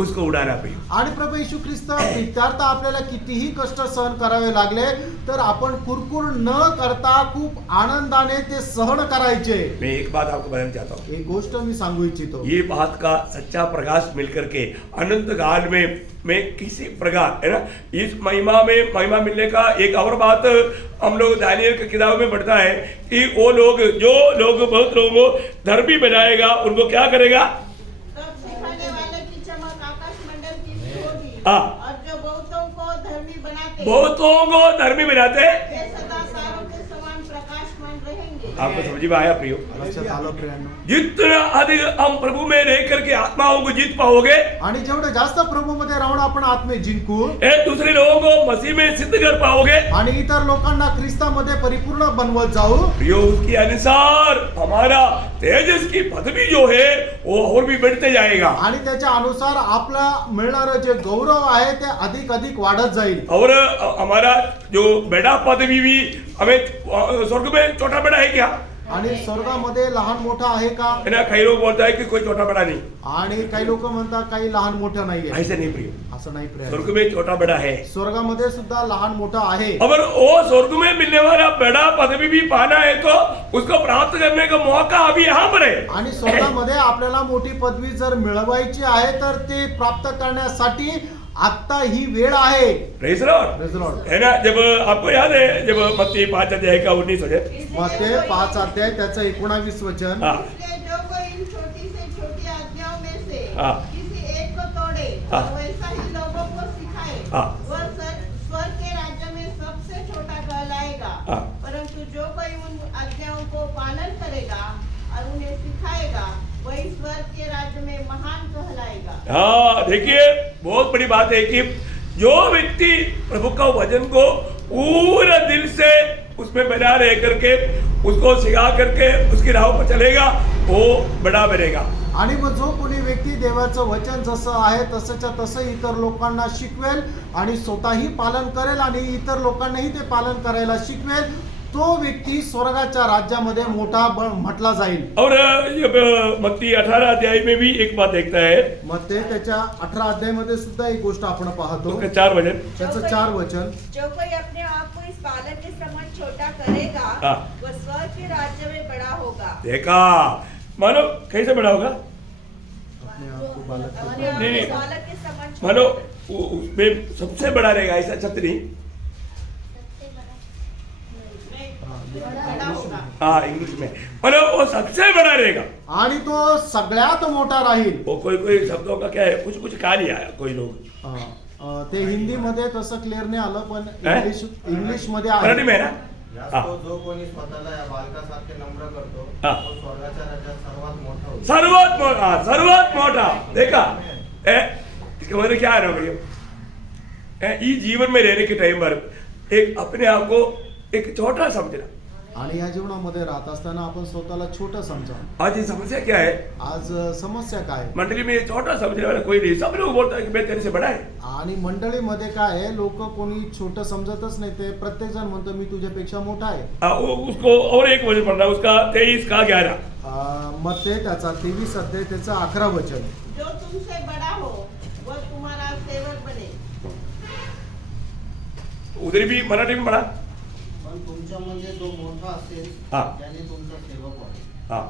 उसको उड़ाना पाहिजे. आणि प्रभू येशू ख्रिस्त विद्यार्थ आपल्याला कितीही कष्ट सहन करावे लागले तर आपण कुरकुर न करता खूप आनंदाने ते सहन करायचे. मैं एक बात आपको बताना चाहता हूँ. एक गोष्ट मी सांगू इच्छितो. ये बात का सच्चा प्रकाश मिलकर के अनंत काल में मैं किसी प्रकार, है ना, इस महिमा में महिमा मिलने का एक और बात हम लोग दानियल की किताब में पढ़ता है कि वो लोग, जो लोग बहुत लोगों को धर्मी बनाएगा, उनको क्या करेगा? तब सिखाने वाले की चमक आकाश मंडल की सी होगी, हाँ। और जो बहुतों को धर्मी बनाते बहुतों को धर्मी बनाते. वे सदा सारों के समान प्रकाशमान रहेंगे. आपको समझ में आया प्रियो? लक्षात आलं प्रियांनो. जितना अधिक हम प्रभु में रह करके आत्माओं को जीत पाओगे, आणि जेवढं जास्त प्रभू मध्ये राहून आपण आत्मे जिंकू एक दूसरे लोगों को मसीह में सिद्ध कर पाओगे, आणि इतर लोकांना ख्रिस्तामध्ये परिपूर्ण बनवत जाऊ. प्रियो, उसके अनुसार हमारा तेजस की पदवी जो है वो और भी बढ़ते जाएगा. आणि त्याच्या अनुसार आपला मिळणारं जे गौरव आहे ते अधिक अधिक वाढत जाईल. और हमारा जो बड़ा पदवी भी हमें स्वर्ग में छोटा बड़ा है क्या? आणि स्वर्गामध्ये लहान मोठा आहे का? है ना? कई लोग बोलता है कि कोई छोटा बड़ा नहीं. आणि काही लोक म्हणतात काही लहान मोठं नाहीये. ऐसा नहीं प्रियो, असं नाही प्रिय. स्वर्ग में छोटा बड़ा है. स्वर्गामध्ये सुद्धा लहान मोठा आहे. अगर वो स्वर्ग में मिलने वाला बड़ा पदवी भी पाना है तो उसको प्राप्त करने का मौका अभी यहाँ पर है. आणि स्वर्गामध्ये आपल्याला मोठी पदवी जर मिळवायची आहे तर ते प्राप्त करण्यासाठी आता ही वेळ आहे. Praise the Lord. Praise the Lord. है ना? जब आपको याद है, जब मत्ती 5 अध्याय का 19 वचन, मत्ते 5 अध्याय त्याचं 19 वचन. हाँ. इसलिए जो कोई इन छोटी से छोटी आज्ञाओं में से हाँ। किसी एक को तोड़े हाँ। और वैसा ही लोगों को सिखाए, हाँ। वह स्वर्ग के राज्य में सबसे छोटा कहलाएगा. हाँ। परंतु जो कोई उन आज्ञाओं को पालन करेगा और उन्हें सिखाएगा, वही स्वर्ग के राज्य में महान कहलाएगा. हाँ, देखिए, बहुत बड़ी बात है कि जो व्यक्ति प्रभु का वचन को पूरा दिल से उसमें बना रह करके उसको सिखा करके उसकी राह पर चलेगा, वो बड़ा बनेगा. आणि मग जो कोणी व्यक्ती देवाचं वचन जसं आहे तसंच्या तसं इतर लोकांना शिकवेल आणि स्वतःही पालन करेल आणि इतर लोकांनाही ते पालन करायला शिकवेल, तो व्यक्ती स्वर्गाच्या राज्यामध्ये मोठा म्हटला जाईल. और जब मत्ती 18 अध्याय में भी एक बात देखता है, मग ते त्याच्या 18 अध्यायामध्ये सुद्धा एक गोष्ट आपण पाहतो. उसके 4 वचन. त्याचं 4 वचन. जो कोई अपने आप को इस बालक के समान छोटा करेगा, हाँ। वह स्वर्ग के राज्य में बड़ा होगा. देखा, मानो कैसे बड़ा होगा? अपने आप को बालक के- अपने आप नहीं, नहीं. को बालक के समान मानो छोटा उसमें सबसे बड़ा रहेगा, ऐसा छतरी. बड़ा होगा. हाँ, इंग्लिश में मानो वो सबसे बड़ा रहेगा. आणि तो सगळ्यात मोठा राहील. वो कोई शब्दों का क्या है, कुछ कुछ कहा नहीं आया कोई लोग. ते हिंदी मध्ये तसं क्लिअर नाही आलं पण काय? इंग्लिश मध्ये मराठी आहे. में है ना? हाँ. तो जो कोणी स्वतःला या बालकासारखे नम्र करतो हा. तो स्वर्गाच्या राज्यात सर्वात मोठा होतो. सर्वात मोठा, सर्वात मोठा. देखा, इसका मतलब क्या है ना भैया? ये जीवन में रहने के टाइम पर एक अपने आप को एक छोटा समझना. आणि या जीवनामध्ये राहत असताना आपण स्वतःला छोटं समजा. आज ये समस्या क्या है? आज समस्या काय? मंडली में छोटा समझने वाला कोई नहीं. सब लोग बोलता है कि मैं तेरे से बड़ा है. आणि मंडळीमध्ये काय आहे, लोक कोणी छोटं समजतच नाही. ते प्रत्येक जण म्हणतो मी तुझ्यापेक्षा मोठा आहे. उसको और एक वचन पढ़ना, उसका 23 का 11. मग ते त्याचा 23 अध्याय त्याचं 11 वचन. जो तुमसे बड़ा हो वह तुम्हारा सेवक बने. उधर भी मराठी में पढ़ा. पण तुमच्यामध्ये जो मोठा असेल हा. त्याने तुमचा सेवक व्हावा. हाँ,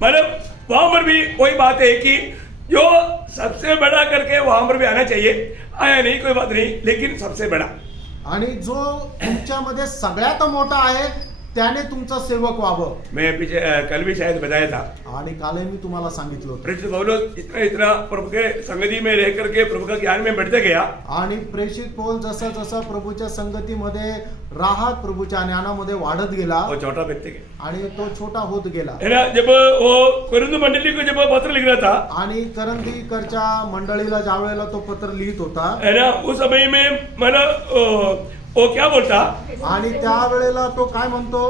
मतलब वहां पर भी वही बात है कि जो सबसे बड़ा करके वहां पर भी आना चाहिए. आया नहीं, कोई बात नहीं, लेकिन सबसे बड़ा. आणि जो तुमच्यामध्ये सगळ्यात मोठा आहे त्याने तुमचा सेवक व्हावं. मैं पीछे कल भी शायद बताया था, आणि कालही मी तुम्हाला सांगितलं होतं. प्रेषित पौलुस इतना इतना प्रभु के संगति में रह करके प्रभु का ज्ञान में बढ़ते गया. आणि प्रेषित पौल जसं जसं प्रभूच्या संगतीमध्ये राहत प्रभूच्या ज्ञानामध्ये वाढत गेला वो छोटा व्यक्ति गया आणि तो छोटा होत गेला. है ना. जब वो कुरिन्थ मंडली को जब पत्र लिख रहा था, आणि करंदीकरच्या मंडळीला ज्या वेळेला तो पत्र लिहित होता है ना, उस समय में मैंने वो क्या बोलता, आणि त्या वेळेला तो काय म्हणतो,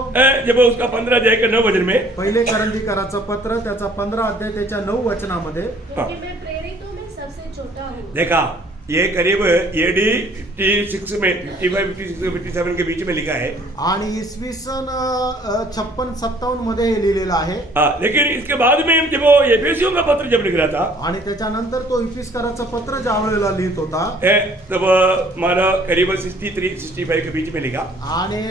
जब उसका 15 अध्याय के 9 वचन में, पहिले करंदीकराचं पत्र त्याचा 15 अध्याय त्याच्या 9 वचनामध्ये, क्योंकि मैं प्रेरितों में सबसे छोटा हूँ. देखा ये करीब एडी 56 में 55 56 57 के बीच में लिखा है. आणि इसवी सन 56-57 मध्ये हे लिहिलेलं आहे. लेकिन इसके बाद में जब वो एफेसियों का पत्र जब लिख रहा था, आणि त्याच्यानंतर तो इफिसकराचं पत्र ज्या वेळेला लिहित होता तब हमारा करीब 63 65 के बीच में लिखा. आणि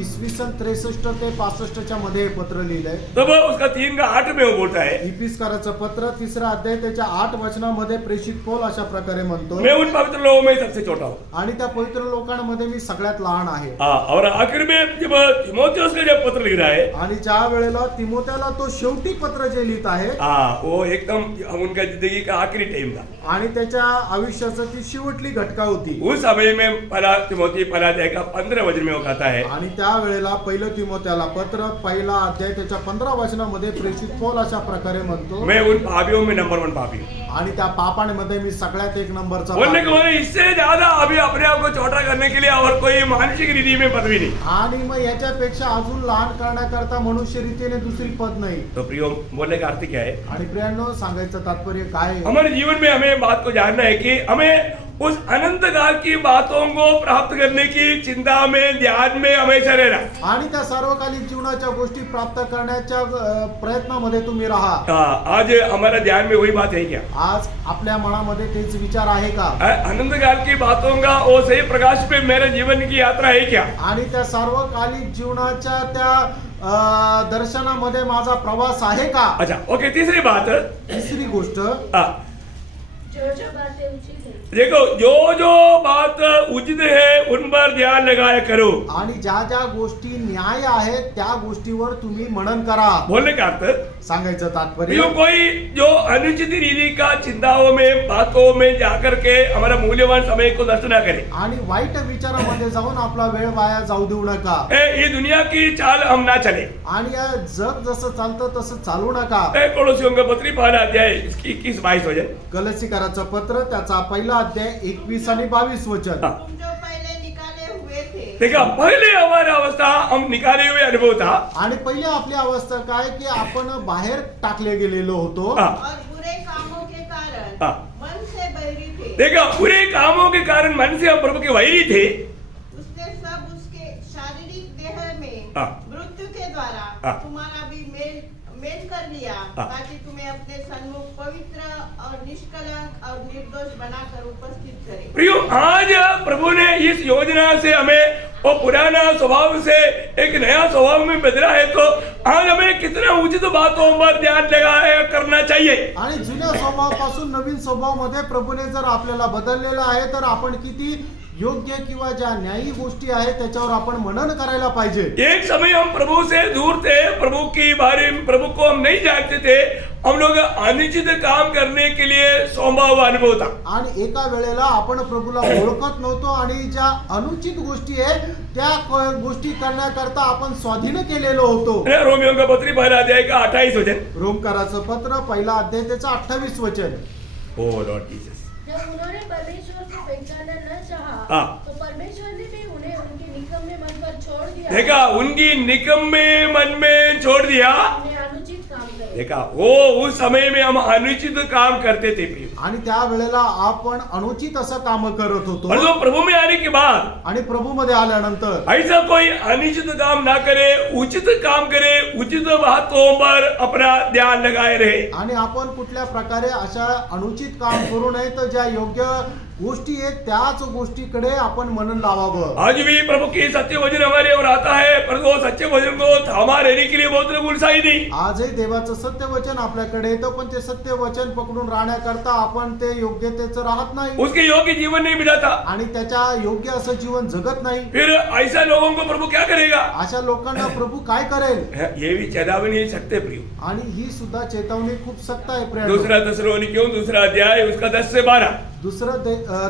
इसवी सन 63 ते 65च्या मध्ये हे पत्र लिहिलंय. तब उसका 3 का 8 में वो बोलता है, इफिसकराचं पत्र 3रा अध्याय त्याच्या 8 वचनामध्ये प्रेषित पौल अशा प्रकारे म्हणतो, मैं उन पवित्र लोगों में सबसे छोटा हूँ. आणि त्या पवित्र लोकांमध्ये मी सगळ्यात लहान आहे. और आखिर में जब तीमुथियुस का जब पत्र लिख रहा है, आणि ज्या वेळेला तिमोथेला तो शेवटी पत्र जे लिहित आहे वो एकदम उनका जिंदगी का आखिरी टाइम था. आणि त्याच्या आयुष्याचं ती शेवटली घटका होती. उस समय में पहला तिमोथी पहला अध्याय का 15 वचन में वो कहता है, आणि त्या वेळेला पहिलं तिमोथेला पत्र पहिला अध्याय त्याच्या 15 वचनामध्ये प्रेषित पौल अशा प्रकारे म्हणतो, मैं उन पापियों में नंबर 1 पापी हूँ. आणि त्या पापांमध्ये मी सगळ्यात एक नंबरचा बोलने पापी. के बोले इससे ज्यादा अभी अपने आप को छोटा करने के लिए और कोई मानसिक रीति में पदवी नहीं. आणि मग याच्यापेक्षा अजून लहान करण्याकरता मनुष्य रीतीने दुसरी पद नाही. तो प्रियो बोलने का अर्थ क्या है, आणि प्रियांनो सांगायचं तात्पर्य काय आहे? हमारे जीवन में हमें बात को जानना है कि हमें उस अनंत काल की बातों को प्राप्त करने की चिंता में ध्यान में हमेशा रहना. आणि त्या सार्वकालिक जीवनाच्या गोष्टी प्राप्त करण्याच्या प्रयत्नामध्ये तुम्ही राहा. आज हमारा ध्यान में वही बात है क्या, आज आपल्या मनामध्ये तेच विचार आहे का? अनंत काल की बातों का वो सही प्रकाश पे मेरे जीवन की यात्रा है क्या. आणि त्या सार्वकालिक जीवनाच्या त्या दर्शनामध्ये माझा प्रवास आहे का? अच्छा ओके. तीसरी बात, तिसरी गोष्ट, जो जो बातें उचित है, देखो जो जो बात उचित है उन पर ध्यान लगाया करो. आणि ज्या ज्या गोष्टी न्याय आहेत त्या गोष्टीवर तुम्ही मनन करा. बोलने का अर्थ, सांगायचं तात्पर्य, प्रियो कोई जो अनुचित रीति का चिंताओं में बातों में जाकर के हमारा मूल्यवान समय को नष्ट ना करे. आणि वाईट विचारामध्ये जाऊन आपला वेळ वाया जाऊ देऊ नका. ये दुनिया की चाल हम ना चले. आणि या जग जसं चालतं तसं चालू नका. कोलोसियों का पत्री पहला अध्याय 21-22 वचन. कलसीकराचं पत्र त्याचा पहिला अध्याय 21 आणि 22 वचन. तुम जो पहले निकाले हुए थे, देखा पहले हमारा अवस्था हम निकाले हुए अनुभव था. आणि पहिले आपली अवस्था काय की आपण बाहेर टाकले गेलेलो होतो. और बुरे कामों के कारण हाँ। मन से बहरी थे. देखा बुरे कामों के कारण मन से हम प्रभु के वैरी थे. उसने सब उसके शारीरिक देह में हाँ। मृत्यु के द्वारा हाँ। तुम्हारा भी मेल कर लिया, हाँ। ताकि तुम्हें अपने सन्मुख पवित्र और निष्कलंक और निर्दोष बनाकर उपस्थित करे. प्रियो आज प्रभु ने इस योजना से हमें वो पुराना स्वभाव से एक नया स्वभाव में बदला है. तो आज हमें कितना उचित बातों पर ध्यान लगाया करना चाहिए. आणि जुन्या स्वभावापासून नवीन स्वभावामध्ये प्रभूने जर आपल्याला बदललेलं आहे तर आपण किती योग्य किंवा ज्या न्यायी गोष्टी आहेत त्याच्यावर आपण मनन करायला पाहिजे. एक समय हम प्रभु से दूर थे, प्रभु की बारे में प्रभु को हम नहीं जानते थे. हम लोग अनुचित काम करने के लिए स्वभाव अनुभव था. आणि एका वेळेला आपण प्रभूला ओळखत नव्हतो आणि ज्या अनुचित गोष्टी आहेत त्या गोष्टी करण्याकरता आपण स्वाधीन केलेलो होतो. रोमियों का पत्री पहला अध्याय का 28 वचन. रोमकाराचं पत्र पहिला अध्याय त्याचं 28 वचन. ओ लॉर्ड जीसस. जब उन्होंने परमेश्वर को पहचानना न चाहा, हाँ। तो परमेश्वर ने भी उन्हें उनके निकम्मे मन पर छोड़ दिया. देखा उनकी निकम्मे मन में छोड़ दिया. उन्हें अनुचित काम करे. देखा वो उस समय में हम अनुचित काम करते थे प्रिय. आणि त्या वेळेला आपण अनुचित असं काम करत होतो. और जो प्रभु में आने के बाद आणि प्रभूमध्ये आल्यानंतर ऐसा कोई अनुचित काम ना करे, उचित काम करे, उचित बातों पर अपना ध्यान लगाए रहे. आणि आपण कुठल्या प्रकारे अशा अनुचित काम करू नये तर ज्या योग्य गोष्टी आहेत त्याच गोष्टीकडे आपण मनन लावावं. आज भी प्रभु की सत्य वचन हमारे और आता है, पर वो सच्चे वचन को थामा रहने के लिए बहुत लोग उत्साही नहीं. आजही देवाचं सत्य वचन आपल्याकडे येतं, पण ते सत्य वचन पकडून राहण्याकरता आपण ते योग्यतेचं राहत नाही उसके योग्य जीवन नहीं बिताता. आणि त्याच्या योग्य असं जीवन जगत नाही. फिर ऐसा लोगों को प्रभु क्या करेगा? अशा लोकांना प्रभू काय करेल? ये भी चेतावनी है सकते प्रियो. आणि ही सुद्धा चेतावणी खूप सक्त आहे प्रिय. दूसरा थिस्सलुनीकियों दूसरा अध्याय उसका 10 से 12. दुसरं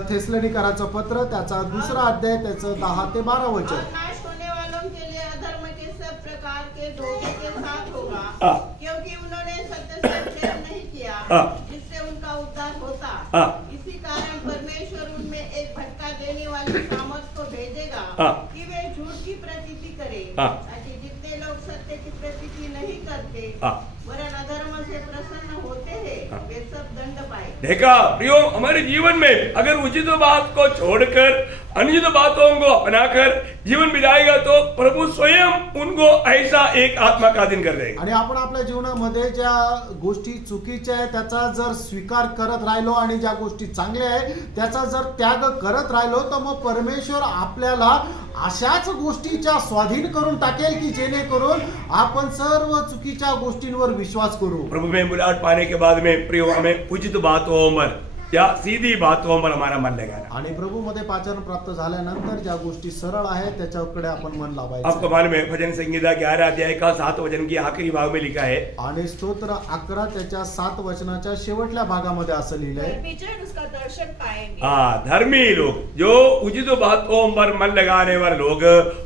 थेसलोनिकराचं पत्र त्याचा दुसरा अध्याय त्याचं 10 ते 12 और वचन. नाश होने वालों के लिए अधर्म के सब प्रकार के धोखे के साथ होगा, हाँ। क्योंकि उन्होंने सत्य से प्रेम नहीं किया, हाँ। जिससे उनका उद्धार होता. हाँ। इसी कारण परमेश्वर उनमें एक भटका देने वाली सामर्थ को भेजेगा हाँ। कि वे झूठ की प्रतीति करें, हाँ। ताकि जितने लोग सत्य की प्रतीति नहीं करते हाँ। वरन अधर्म से प्रसन्न होते हैं, हाँ। वे सब दंड पाए. देखा प्रियो, हमारे जीवन में अगर उचित बात को छोड़कर अनुचित बातों को अपनाकर जीवन बिताएगा तो प्रभु स्वयं उनको ऐसा एक आत्मा का अधीन कर देगा. आणि आपण आपल्या जीवनामध्ये ज्या गोष्टी चुकीच्या आहेत त्याचा जर स्वीकार करत राहिलो आणि ज्या गोष्टी चांगल्या आहेत त्याचा जर त्याग करत राहिलो तर मग परमेश्वर आपल्याला अशाच गोष्टीच्या स्वाधीन करून टाकेल की जेणेकरून आपण सर्व चुकीच्या गोष्टींवर विश्वास करू. प्रभु में बुलाहट पाने के बाद में प्रियो हमें उचित बातों पर या सीधी बातों पर हमारा मन लगाना. आणि प्रभूमध्ये पाचन प्राप्त झाल्यानंतर ज्या गोष्टी सरळ आहेत त्याच्याकडे आपण मन लावायचं. आपको मालूम है भजन संहिता 11 अध्याय का 7 वचन की आखिरी भाग में लिखा है, आणि स्तोत्र 11 त्याच्या 7 वचनाच्या शेवटल्या भागामध्ये असं लिहिलंय. विजय उसका दर्शन पाएंगे. हाँ, धर्मी लोग जो उचित बातों पर मन लगाने वाले लोग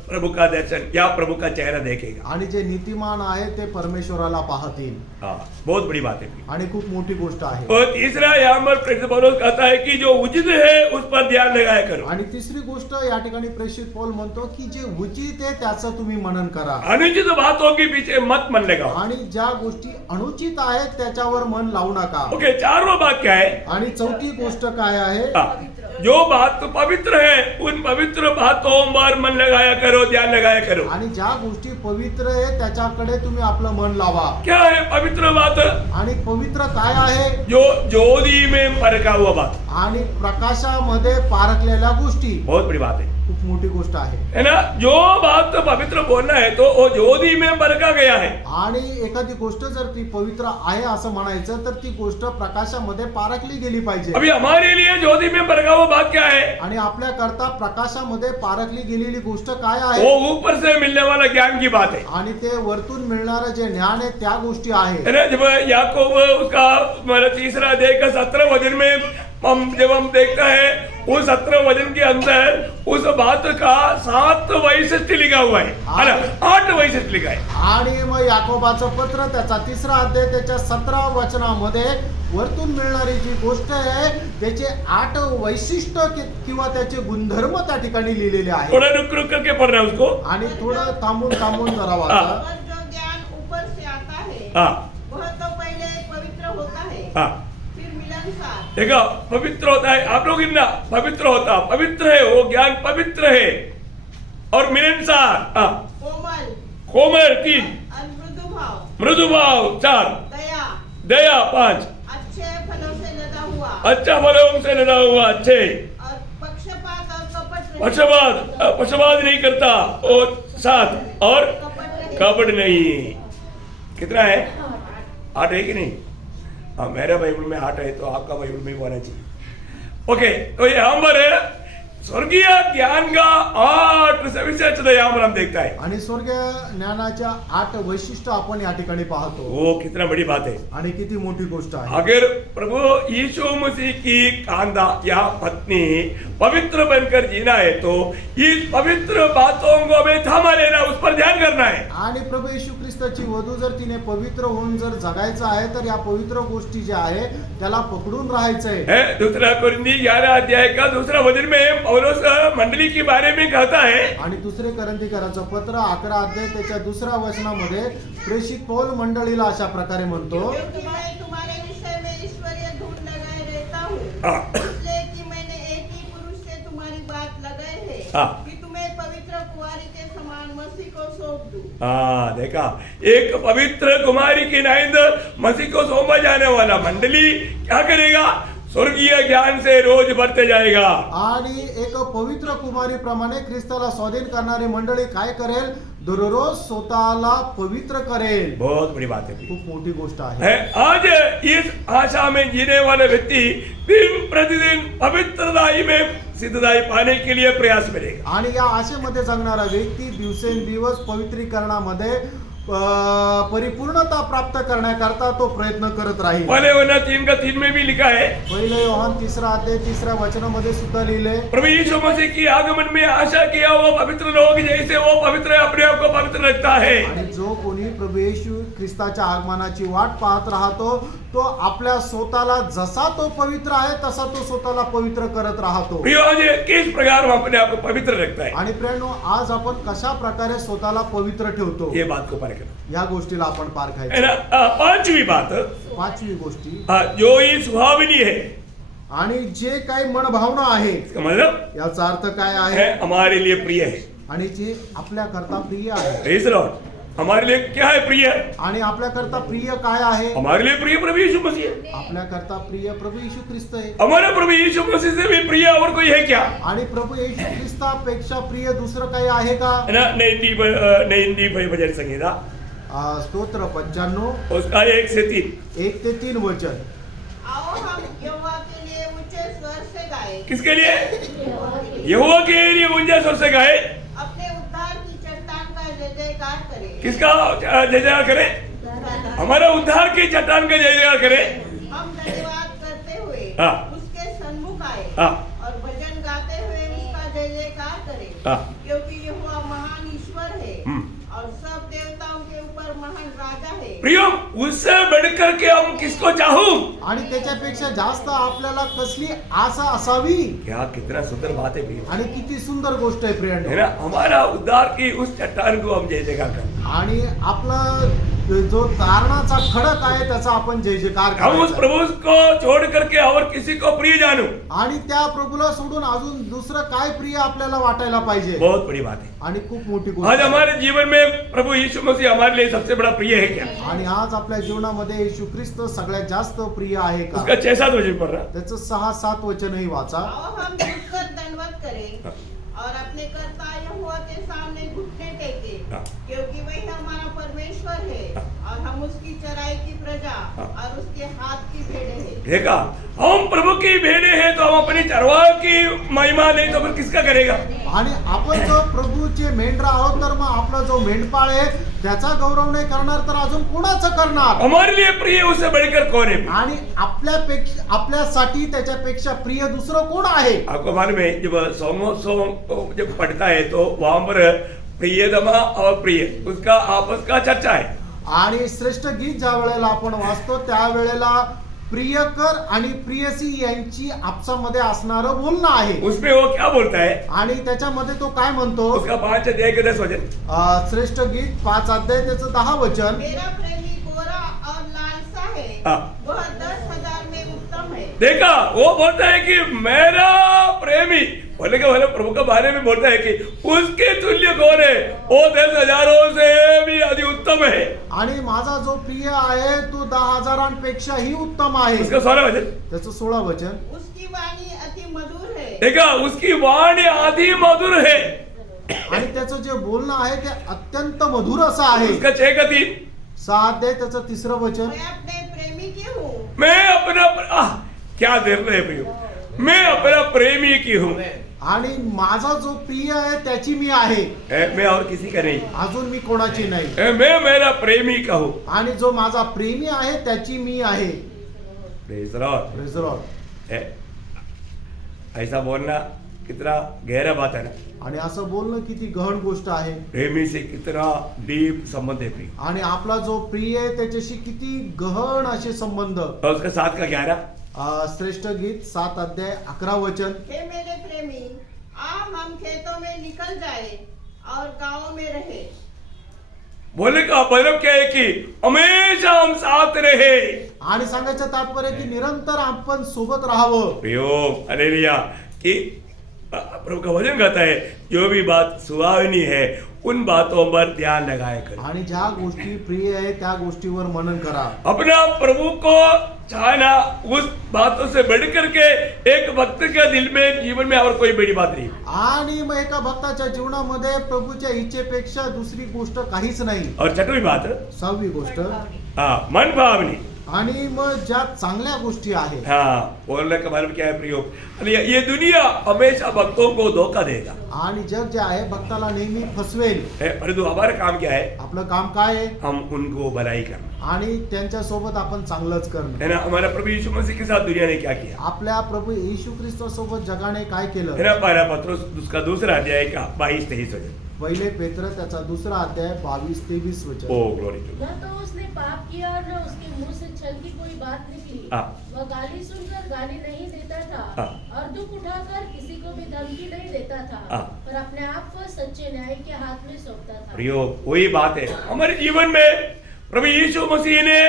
प्रभु का दर्शन या प्रभु का चेहरा देखेगा. आणि जे नीतिमान आहेत ते परमेश्वराला पाहतील. हाँ, बहुत बड़ी बात है. आणि खूप मोठी गोष्ट आहे. और तीसरा यहाँ पर प्रेरित पौलुस कहता है कि जो उचित है उस पर ध्यान लगाया करो. आणि तिसरी गोष्ट या ठिकाणी प्रेषित पौल म्हणतो की जे उचित आहे त्याचं तुम्ही मनन करा अनुचित बातों के पीछे मत मन लगाओ. आणि ज्या गोष्टी अनुचित आहेत त्याच्यावर मन लावू नका. ओके, चारवा बात क्या है? आणि चौथी गोष्ट काय आहे? हाँ, जो बात पवित्र है उन पवित्र बातों पर मन लगाया करो, ध्यान लगाया करो. आणि ज्या गोष्टी पवित्र आहे त्याच्याकडे तुम्ही आपलं मन लावा. क्या है पवित्र बात? आणि पवित्र काय आहे? जो ज्योति में परखा हुआ बात. आणि प्रकाशामध्ये पारखलेल्या गोष्टी. बहुत बड़ी बात है, खूप मोठी गोष्ट आहे. है ना. जो बात पवित्र बोलना है तो वो ज्योति में परखा गया है. आणि एखादी गोष्ट जर ती पवित्र आहे असं म्हणायचं तर ती गोष्ट प्रकाशामध्ये पारखली गेली पाहिजे. अभी हमारे लिए ज्योति में परखा हुआ बात क्या है? आणि आपल्या करता प्रकाशामध्ये पारखली गेलेली गोष्ट काय आहे? वो ऊपर से मिलने वाला ज्ञान की बात है. आणि ते वरतून मिळणारं जे ज्ञान आहे त्या गोष्टी आहेत. है ना. जब याकूब उसका मतलब तीसरा अध्याय का 17 वचन में जब हम देखता है उस 17 वचन के अंदर उस बात का 7 वैशिष्ट्य लिखा हुआ है ना, 8 वैशिष्ट्य लिखा है. आणि मग याकोबाचं पत्र त्याचा 3रा अध्याय त्याच्या 17 वचनामध्ये वरतून मिळणारी जी गोष्ट आहे त्याचे 8 वैशिष्ट्य किंवा त्याचे गुणधर्म त्या ठिकाणी लिहिलेले आहेत. थोड़ा रुक रुक करके पढ़ना उसको. आणि थोडं थांबून जरा वाचा. और जो ज्ञान ऊपर से आता है हाँ. वह तो पहले पवित्र होता है, हाँ, फिर मिलनसार. देखो पवित्र होता है. आप लोग ना पवित्र होता, पवित्र है वो ज्ञान, पवित्र है और मिलनसार. हाँ, कोमल कोमल 3, और मृदु भाव, मृदु भाव 4, दया, दया 5, अच्छे फलों से लदा हुआ, अच्छा फलों से लदा हुआ 6, और पक्षपात और कपट रहित. पक्षपात नहीं करता और 7 और कपट रहित. कपट नहीं. कितना है? 8 है कि नहीं? हाँ, मेरा बाइबल में 8 है तो आपका बाइबल में भी होना चाहिए. ओके, तो यहाँ पर स्वर्गीय ज्ञान का 8 विशेषता यहाँ पर हम देखता है. आणि स्वर्गीय ज्ञानाच्या 8 वैशिष्ट्य आपण या ठिकाणी पाहतो. वो कितना बड़ी बात है. आणि किती मोठी गोष्ट आहे. अगर प्रभु यीशु मसीह की कांदा या पत्नी पवित्र बनकर जीना है तो इस पवित्र बातों को हमें थामा लेना, उस पर ध्यान करना है. आणि प्रभू येशू ख्रिस्ताची वधू जर तिने पवित्र होऊन जर जगायचं आहे तर या पवित्र गोष्टी ज्या आहे त्याला पकडून राहायचंय. है दूसरा कोरिन्थी 11 अध्याय का 2 वचन में पौलुस मंडली के बारे में कहता है. आणि 2 करंथीकराचं पत्र 11 अध्याय त्याच्या 2ऱ्या वचनामध्ये प्रेषित पौल मंडळीला अशा प्रकारे म्हणतो. क्योंकि मैं तुम्हारे विषय में ईश्वरीय धूल लगाए रहता हूँ, हाँ. इसलिए कि मैंने एक ही पुरुष से तुम्हारी बात लगाए है हाँ. कि तुम्हें पवित्र कुंवारी के समान मसीह को सौंप दूं. हाँ, देखा, एक पवित्र कुमारी की नाइंद मसीह को सौंपा जाने वाला मंडली क्या करेगा? स्वर्गीय ज्ञान से रोज बढ़ते जाएगा। आणि एक पवित्र कुमारी प्रमाणे ख्रिस्ताला स्वाधीन करणारी मंडळी काय करेल? दररोज स्वतःला पवित्र करेल. बहुत बड़ी बात है खूप मोठी गोष्ट आहे. आज इस आशा में जीने वाले व्यक्ति दिन प्रतिदिन पवित्रताई में सिद्धताई पाने के लिए प्रयास करेगा. आणि या आशेमध्ये जगणारा व्यक्ती दिवसेंदिवस पवित्रीकरणामध्ये परिपूर्णता प्राप्त करण्याकरता तो प्रयत्न करत राहील. पहले वरना 3:3 में भी लिखा है, पहिले योहान 3 अध्याय 3 वचनामध्ये सुद्धा लिहिले, प्रभु यीशु मसीह की आगमन में आशा किया वो पवित्र लोग जैसे वो पवित्र अपने आप को पवित्र रखता है. आणि जो कोणी प्रभू येशू ख्रिस्ताच्या आगमनाची वाट पाहत राहतो तो आपल्या स्वतःला जसा तो पवित्र आहे तसा तो स्वतःला पवित्र करत राहतो. प्रियो, आज किस प्रकार वो अपने आप को पवित्र रखता है, आणि प्रियांनो, आज आपण कशा प्रकारे स्वतःला पवित्र ठेवतो ये बात को परखना या गोष्टीला आपण है पारखायचं. ना. पांचवी बात, पाचवी गोष्टी, जो ही स्वभावनी है, आणि जे काही मनभावना आहे इसका मतलब याचा अर्थ काय आहे? है हमारे लिए प्रिय है. आणि जे आपल्या करता प्रिय आहे. Praise the Lord. हमारे लिए क्या है प्रिय? आणि आपल्या करता प्रिय काय आहे? हमारे लिए प्रिय प्रभु यीशु मसीह है. आपल्या करता प्रिय प्रभु येशू ख्रिस्त आहे. हमारे प्रभु यीशु मसीह से भी प्रिय और कोई है क्या? आणि प्रभू येशू ख्रिस्तापेक्षा प्रिय दुसरं काही आहे का? है ना. नई भजन संहिता स्तोत्र 95 उसका 1 से 3. 1 ते 3 वचन. आओ हम यहोवा के लिए ऊंचे स्वर से गाएं। किसके लिए? यहोवा के लिए ऊंचे स्वर से गाए. अपने उद्धार की चट्टान का जय जयकार करें। किसका जय जयकार करे? हमारा उद्धार की चट्टान का जय जयकार करे. हम धन्यवाद करते हुए हाँ। उसके सन्मुख आए हाँ। और भजन गाते हुए उसका जय जयकार करें। हाँ। क्योंकि यहोवा महान ईश्वर है और सब देवताओं के ऊपर महान राजा है। प्रियो, उससे बढ़कर के हम किसको चाहूं? आणि त्याच्यापेक्षा जास्त आपल्याला कसली आशा असावी? क्या कितना सुंदर बात है प्रियो. आणि किती सुंदर गोष्ट आहे है प्रियांनो. ना. हमारा उद्धार की उस चट्टान को हम जय जयकार करें. आणि आपला जो तारणाचा खडक आहे त्याचा आपण जय जयकार हम उस करायचा. प्रभु को छोड़ करके और किसी को प्रिय जानू. आणि त्या प्रभूला सोडून अजून दुसरं काय प्रिय आपल्याला वाटायला पाहिजे? बहुत बड़ी बात है. आणि खूप मोठी गोष्ट आज आहे. हमारे जीवन में प्रभु यीशु मसीह हमारे लिए सबसे बड़ा प्रिय है क्या? आणि आज आपल्या जीवनामध्ये येशू ख्रिस्त सगळ्यात जास्त प्रिय आहे का? उसका 6-7 वचन पढ़ रहा. त्याचं 6-7 वचनही वाचा. आओ हम झुककर दंडवत करें और अपने कर्ता यहोवा के सामने घुटने टेके। हाँ। क्योंकि वही हमारा परमेश्वर है और हम उसकी चराई की प्रजा हाँ। और उसके हाथ की भेड़े हैं। देखा, हम प्रभु की भेड़े हैं तो हम अपनी चरवाह की महिमा नहीं तो फिर किसका करेगा? आणि आपण जो प्रभूचे मेंढरा आहोत तर मग आपला जो मेंढपाळ आहे त्याचा गौरव नाही करणार तर अजून कोणाचं करणार? हमारे लिए प्रिय उससे बढ़कर कौन है? आणि आपल्यासाठी त्याच्यापेक्षा प्रिय दुसरं कोण आहे? आपको मालूम है, जब सोमोत्सव जब पढ़ता है तो वहां पर प्रियतमा और प्रिय उसका आपस का चर्चा है. आणि श्रेष्ठ गीत ज्या वेळेला आपण वाचतो त्यावेळेला प्रियकर आणि प्रियसी यांची आपसामध्ये असणारं बोलणं आहे. उसमें वो क्या बोलता है? आणि त्याच्यामध्ये तो काय म्हणतो? उसका 5 अध्याय के 10 वचन. श्रेष्ठ गीत 5 अध्याय त्याचं 10 वचन. मेरा प्रेमी गोरा और लालसा है, हाँ। वह 10,000 में उत्तम है। देखा, वो बोलता है कि मेरा प्रेमी, बोले के बोले प्रभु के बारे में बोलता है कि उसके तुल्य कौन है? वो 10,000 से भी अधिक उत्तम है. आणि माझा जो प्रिय आहे तो 10,000पेक्षाही उत्तम आहे. उसका 16 वचन. त्याचं 16 वचन. उसकी वाणी अति मधुर है। देखा, उसकी वाणी आधी मधुर है. आणि त्याचं जे बोलणं आहे ते अत्यंत मधुर असं आहे. उसका 6 का 3. 6 अध्याय त्याचं 3रं वचन. मैं अपने प्रेमी की हूँ। मैं अपना क्या देर रहे प्रियो, मैं अपना प्रेमी की हूँ. आणि माझा जो प्रिय आहे त्याची मी आहे, मैं और किसी का नहीं. अजून मी कोणाची नाही. मैं मेरा प्रेमी का हूँ. आणि जो माझा प्रेमी आहे त्याची मी आहे. Praise the Lord. Praise the Lord. ऐसा बोलना कितना गहरा बात है ना. आणि असं बोलणं किती गहन गोष्ट आहे. प्रेमी से कितना डीप संबंध है प्रिय. आणि आपला जो प्रिय आहे त्याच्याशी किती गहन असे संबंध. और उसका 7 का 11. श्रेष्ठ गीत 7 अध्याय 11 वचन. हे मेरे प्रेमी, आ हम खेतों में निकल जाए और गांवों में रहे। बोले का मतलब क्या है कि हमेशा हम साथ रहे. आणि सांगायचं तात्पर्य की निरंतर आपण सोबत राहावं. प्रियो, हालेलुया. कि प्रभु का वचन कहता है जो भी बात सुहावनी है उन बातों पर ध्यान लगाया करो। आणि ज्या गोष्टी प्रिय आहे त्या गोष्टीवर मनन करा। अपना प्रभु को चाहना उस बातों से बढ़ करके एक भक्त के दिल में जीवन में और कोई बड़ी बात नहीं। आणि मग एका भक्ताच्या जीवनामध्ये प्रभूच्या इच्छेपेक्षा दुसरी गोष्ट काहीच नाही। और छठवीं बात, 6वी गोष्ट, हाँ, मन भावनी। आणि मग ज्या चांगल्या गोष्टी आहेत, हाँ, बोलने का मतलब क्या है प्रियो, ये दुनिया हमेशा भक्तों को धोखा देगा। आणि जग जे आहे भक्ताला नेहमी फसवेल। परंतु हमारा काम क्या है? आपलं काम काय आहे? हम उनको भलाई करना आणि त्यांच्या सोबत आपण चांगलंच करणं है ना। हमारा प्रभु यीशु मसीह के साथ दुनिया ने क्या किया आपल्या प्रभू येशू ख्रिस्त सोबत जगाने काय है केलं? ना। पहला पत्रोस उसका दूसरा अध्याय का 22-23 वचन। पहिले पेत्र त्याचा दुसरा अध्याय 22-23 ओ वचन। ग्लोरी टू न तो उसने पाप किया और न उसके मुंह से छल की कोई बात निकली। हाँ। वह गाली सुनकर गाली नहीं देता था हाँ। और दुख उठाकर किसी को भी धमकी नहीं देता था, हाँ। पर अपने आप को सच्चे न्याय के हाथ में सौंपता था। प्रियो वही बात है हमारे जीवन में। प्रभु यीशु मसीह ने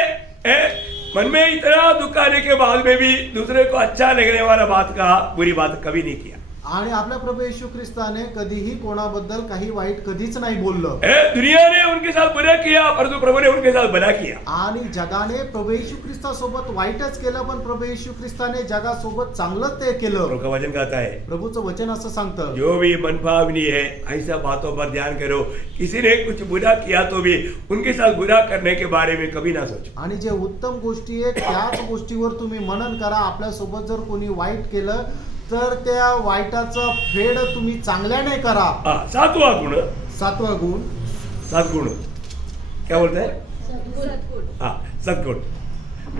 मन में इतना दुख आने के बाद में भी दूसरे को अच्छा लगने वाला बात कहा, बुरी बात कभी नहीं किया। आणि आपल्या प्रभू येशू ख्रिस्ताने कधीही कोणाबद्दल काही वाईट कधीच नाही बोललं। दुनिया ने उनके साथ बुरा किया परंतु प्रभु ने उनके साथ भला किया। आणि जगाने प्रभू येशू ख्रिस्तासोबत वाईटच केलं, पण प्रभू येशू ख्रिस्ताने जगासोबत चांगलंच ते केलं। प्रभु का वचन कहता है प्रभूचं वचन असं सांगतं, जो भी मनभावनी है ऐसा बातों पर ध्यान करो। किसी ने कुछ बुरा किया तो भी उनके साथ बुरा करने के बारे में कभी ना सोचो। आणि जे उत्तम गोष्टी आहेत त्याच गोष्टीवर तुम्ही मनन करा। आपल्या सोबत जर कोणी वाईट केलं तर त्या वाईटाचा फेड तुम्ही चांगल्याने करा। सातवां गुण, 7वा गुण, 7 गुण क्या बोलते हैं? सद्गुण। हाँ, सद्गुण।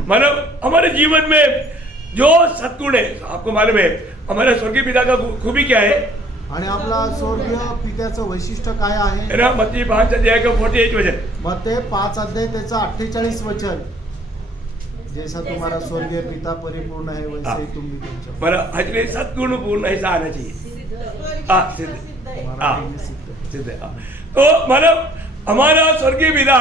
मतलब हमारे जीवन में जो सद्गुण है, आपको मालूम है हमारे स्वर्गीय पिता का खूबी क्या है? आणि आपला स्वर्गीय पित्याचं वैशिष्ट्य काय आहे? है ना। मत्ती 5 अध्याय का 48 वचन। मत्ते 5 अध्याय त्याचं 48 वचन, जैसा तुम्हारा स्वर्गीय पिता परिपूर्ण है वैसे ही तुम भी तुमच्या। मतलब हजरे सद्गुण पूर्ण ऐसा आना चाहिए। हाँ, सिद्ध। हाँ, मराठी में सिद्ध। सिद्ध है। हाँ। तो मतलब हमारा स्वर्गीय पिता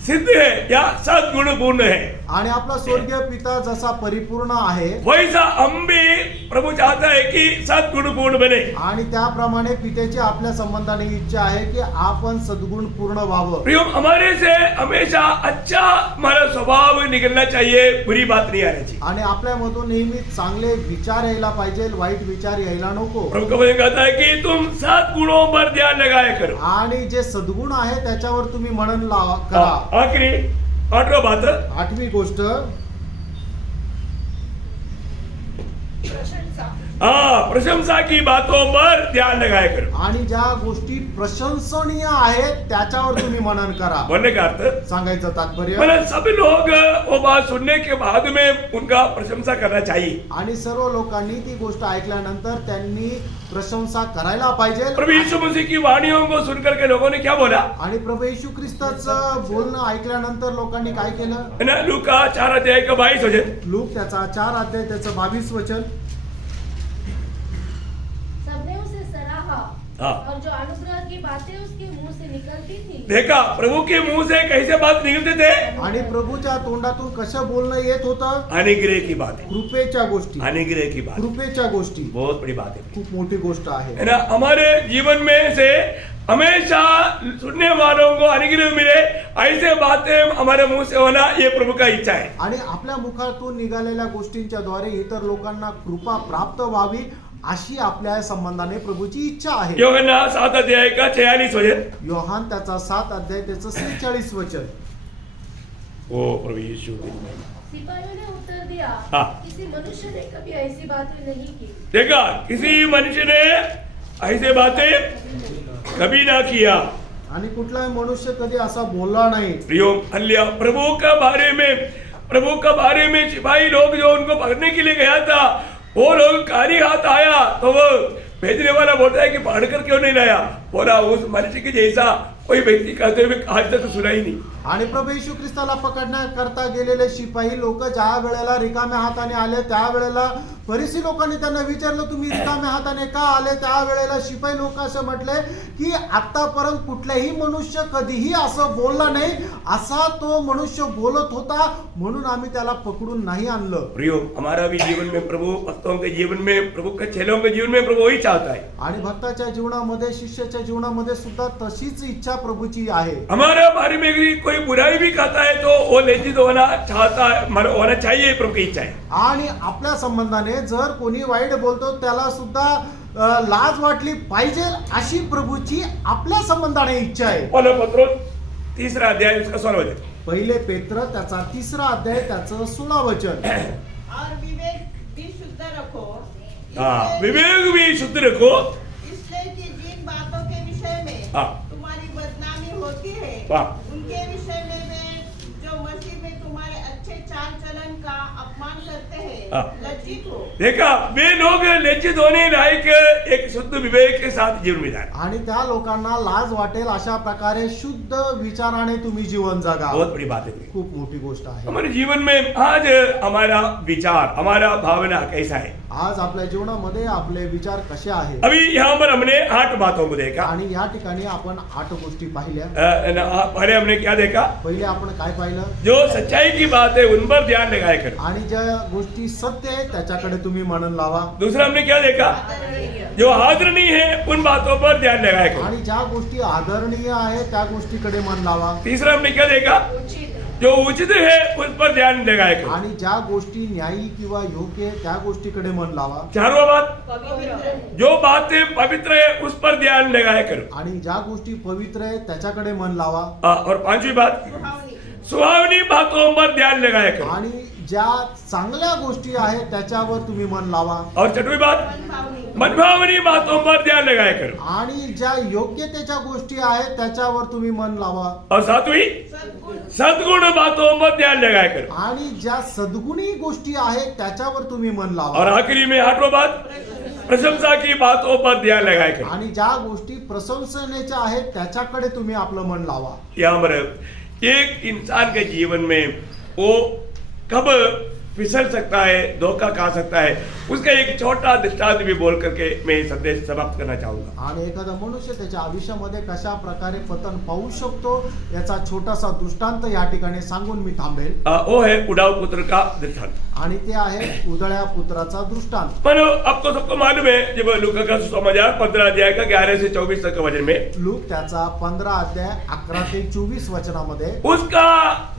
सिद्ध है या सद्गुण पूर्ण है। आणि आपला स्वर्गीय पिता जसा परिपूर्ण आहे वैसा हम भी प्रभु चाहता है कि सद्गुण पूर्ण बने। आणि त्याप्रमाणे पित्याची आपल्या संबंधाने इच्छा आहे की आपण सद्गुण पूर्ण व्हावं। प्रियो हमारे से हमेशा अच्छा हमारा स्वभाव निकलना चाहिए, बुरी बात नहीं आनी चाहिए। आणि आपल्यामधून नेहमी चांगले विचार यायला पाहिजे, वाईट विचार यायला नको। प्रभु का वचन कहता है कि तुम सद्गुणों पर ध्यान लगाया करो। आणि जे सद्गुण आहे त्याच्यावर तुम्ही मनन करा। आखिरी 8वां बात, 8वी गोष्ट, प्रशंसा की बातों पर ध्यान लगाया करो। आणि ज्या गोष्टी प्रशंसनीय आहेत त्याच्यावर तुम्ही मनन करा। बोलने का अर्थ सांगायचं तात्पर्य, मतलब सभी लोग वो बात सुनने के बाद में उनका प्रशंसा करना चाहिए। आणि सर्व लोकांनी ती गोष्ट ऐकल्यानंतर त्यांनी प्रशंसा करायला पाहिजे। प्रभु यीशु मसीह की वाणियों को सुनकर के लोगों ने क्या बोला? आणि प्रभू येशू ख्रिस्ताचं बोलणं ऐकल्यानंतर लोकांनी काय केलं? है ना। लूका 4 अध्याय का 22 वचन। लूक त्याचा 4 अध्याय त्याचं 22 वचन। सबने उसे सराहा हाँ। और जो अनुग्रह की बातें उसके मुंह से निकलती थी, देखा प्रभु के मुंह से कैसे बात निकलते थे? आणि प्रभूच्या तोंडातून कसं बोलणं येत होतं? अनुग्रह की बात है। कृपेच्या गोष्टी, अनुग्रह की बात कृपेच्या गोष्टी बहुत बड़ी बात है, खूप मोठी गोष्ट आहे। है ना। हमारे जीवन में से हमेशा सुनने वालों को अनुग्रह मिले ऐसे बातें हमारे मुंह से होना ये प्रभु का इच्छा है। आणि आपल्या मुखातून निघालेल्या गोष्टींच्या द्वारे इतर लोकांना कृपा प्राप्त व्हावी अशी आपल्या संबंधाने प्रभूची इच्छा आहे। योहन्ना 7 अध्याय का 46 वचन। योहान त्याचा 7 अध्याय त्याचं 46 वचन। ओ प्रभु यीशु सिपाहियों ने उत्तर दिया, हाँ। किसी मनुष्य ने कभी ऐसी बातें नहीं की। देखा किसी मनुष्य ने ऐसे बातें कभी ना किया। आणि कुठलाही मनुष्य कधी असा बोलला नाही। प्रियो अल्लाह प्रभु का बारे में सिपाही लोग जो उनको पकड़ने के लिए गया था वो लोग खाली हाथ आया तो वो भेजने वाला बोलता है कि पकड़ कर क्यों नहीं लाया? बोला उस मनुष्य के जैसा कोई व्यक्ति कहते हुए आज तक सुना ही नहीं। आणि प्रभू येशू ख्रिस्ताला पकडण्याकरता गेलेले शिपाई लोक ज्या वेळेला रिकाम्या हाताने आले त्यावेळेला फरीसी लोकांनी त्यांना विचारलं, तुम्ही रिकाम्या हाताने का आले? त्यावेळेला शिपाई लोक असं म्हटले की आतापर्यंत कुठलाही मनुष्य कधीही असं बोलला नाही, असा तो मनुष्य बोलत होता, म्हणून आम्ही त्याला पकडून नाही आणलं. प्रियो, हमारा भी जीवन में प्रभु, भक्तों के जीवन में प्रभु, के चेलों के जीवन में प्रभु वही चाहता है. आणि भक्ताच्या जीवनामध्ये, शिष्याच्या जीवनामध्ये सुद्धा तशीच इच्छा प्रभूची आहे. हमारे बारे में भी कोई बुराई भी कहता है तो वो लज्जित होना चाहता है, होना चाहिए, प्रभु की इच्छा है. आणि आपल्या संबंधाने जर कोणी वाईट बोलतो त्याला सुद्धा लाज वाटली पाहिजे, अशी प्रभूची आपल्या संबंधाने इच्छा आहे. पहला पत्रोस 3 अध्याय उसका 16 वचन. पहिले पेत्र त्याचा 3 अध्याय त्याचं 16 वचन. और विवेक भी शुद्ध रखो, हाँ, विवेक भी शुद्ध रखो. इसलिए कि जिन बातों के विषय में हाँ. तुम्हारी बदनामी होती है, वाह. उनके विषय में वे जो मसीह में तुम्हारे अच्छे चाल चलन का अपमान करते हैं, हाँ. लज्जित हो. देखा, वे लोग लज्जित होने लायक एक शुद्ध विवेक के साथ जीवन में जाए. आणि त्या लोकांना लाज वाटेल अशा प्रकारे शुद्ध विचाराने तुम्ही जीवन जगा. बहुत बड़ी बात है. खूप मोठी गोष्ट आहे. हमारे जीवन में आज हमारा विचार, हमारा भावना कैसा है? आज आपल्या जीवनामध्ये आपले विचार कसे आहेत? अभी यहाँ पर हमने 8 बातों को देखा. आणि या ठिकाणी आपण 8 गोष्टी पाहिल्या. पहले हमने क्या देखा? पहिले आपण काय पाहिलं? जो सच्चाई की बात है उन पर ध्यान लगाया करो. आणि ज्या गोष्टी सत्य आहे त्याच्याकडे तुम्ही मनन लावा. दूसरा हमने क्या देखा? आदरणीय. जो आदरणीय है उन बातों पर ध्यान लगाया करो. आणि ज्या गोष्टी आदरणीय आहे त्या गोष्टीकडे मन लावा. तीसरा हमने क्या देखा? जो उचित है उस पर ध्यान लगाया करो. आणि ज्या गोष्टी न्यायी किंवा योग्य आहे त्या गोष्टीकडे मन लावा. चारवा बात, पवित्र. जो बातें पवित्र है उस पर ध्यान लगाया करो. आणि ज्या गोष्टी पवित्र आहे त्याच्याकडे मन लावा. और 5वीं बात, सुहावनी. सुहावनी बातों पर ध्यान लगाया करो. आणि ज्या चांगल्या गोष्टी आहेत त्याच्यावर तुम्ही मन लावा. और 6वीं बात, मनभावनी. मनभावनी बातों पर ध्यान लगाया करो. आणि ज्या योग्यतेच्या गोष्टी आहेत त्याच्यावर तुम्ही मन लावा. और 7वीं, सद्गुण. सद्गुण बातों पर ध्यान लगाया करो. आणि ज्या सद्गुणी गोष्टी आहेत त्याच्यावर तुम्ही मन और लावा. आखिरी में 8वां बात, प्रशंसा की बातों पर ध्यान लगाया करो. आणि ज्या गोष्टी प्रशंसनेच्या आहेत त्याच्याकडे तुम्ही आपलं मन लावा. यहाँ पर एक इंसान के जीवन में वो कब फिसल सकता है, धोखा खा सकता है, उसका एक छोटा दृष्टांत भी बोल करके मैं संदेश समाप्त करना चाहूंगा. आणि एखादा मनुष्य त्याच्या आयुष्यामध्ये कशा प्रकारे पतन पाहू शकतो याचा छोटासा दृष्टांत या ठिकाणी सांगून मी थांबेल. वो है उड़ाऊ पुत्र का दृष्टांत. आणि ते आहे उदळ्या पुत्राचा दृष्टांत. पर अब तो सबको मालूम है, जब लूका का सुसमाचार 15 अध्याय का 11 से 24 तक का वचन में लूक त्याचा 15 अध्याय 11 ते 24 वचनामध्ये उसका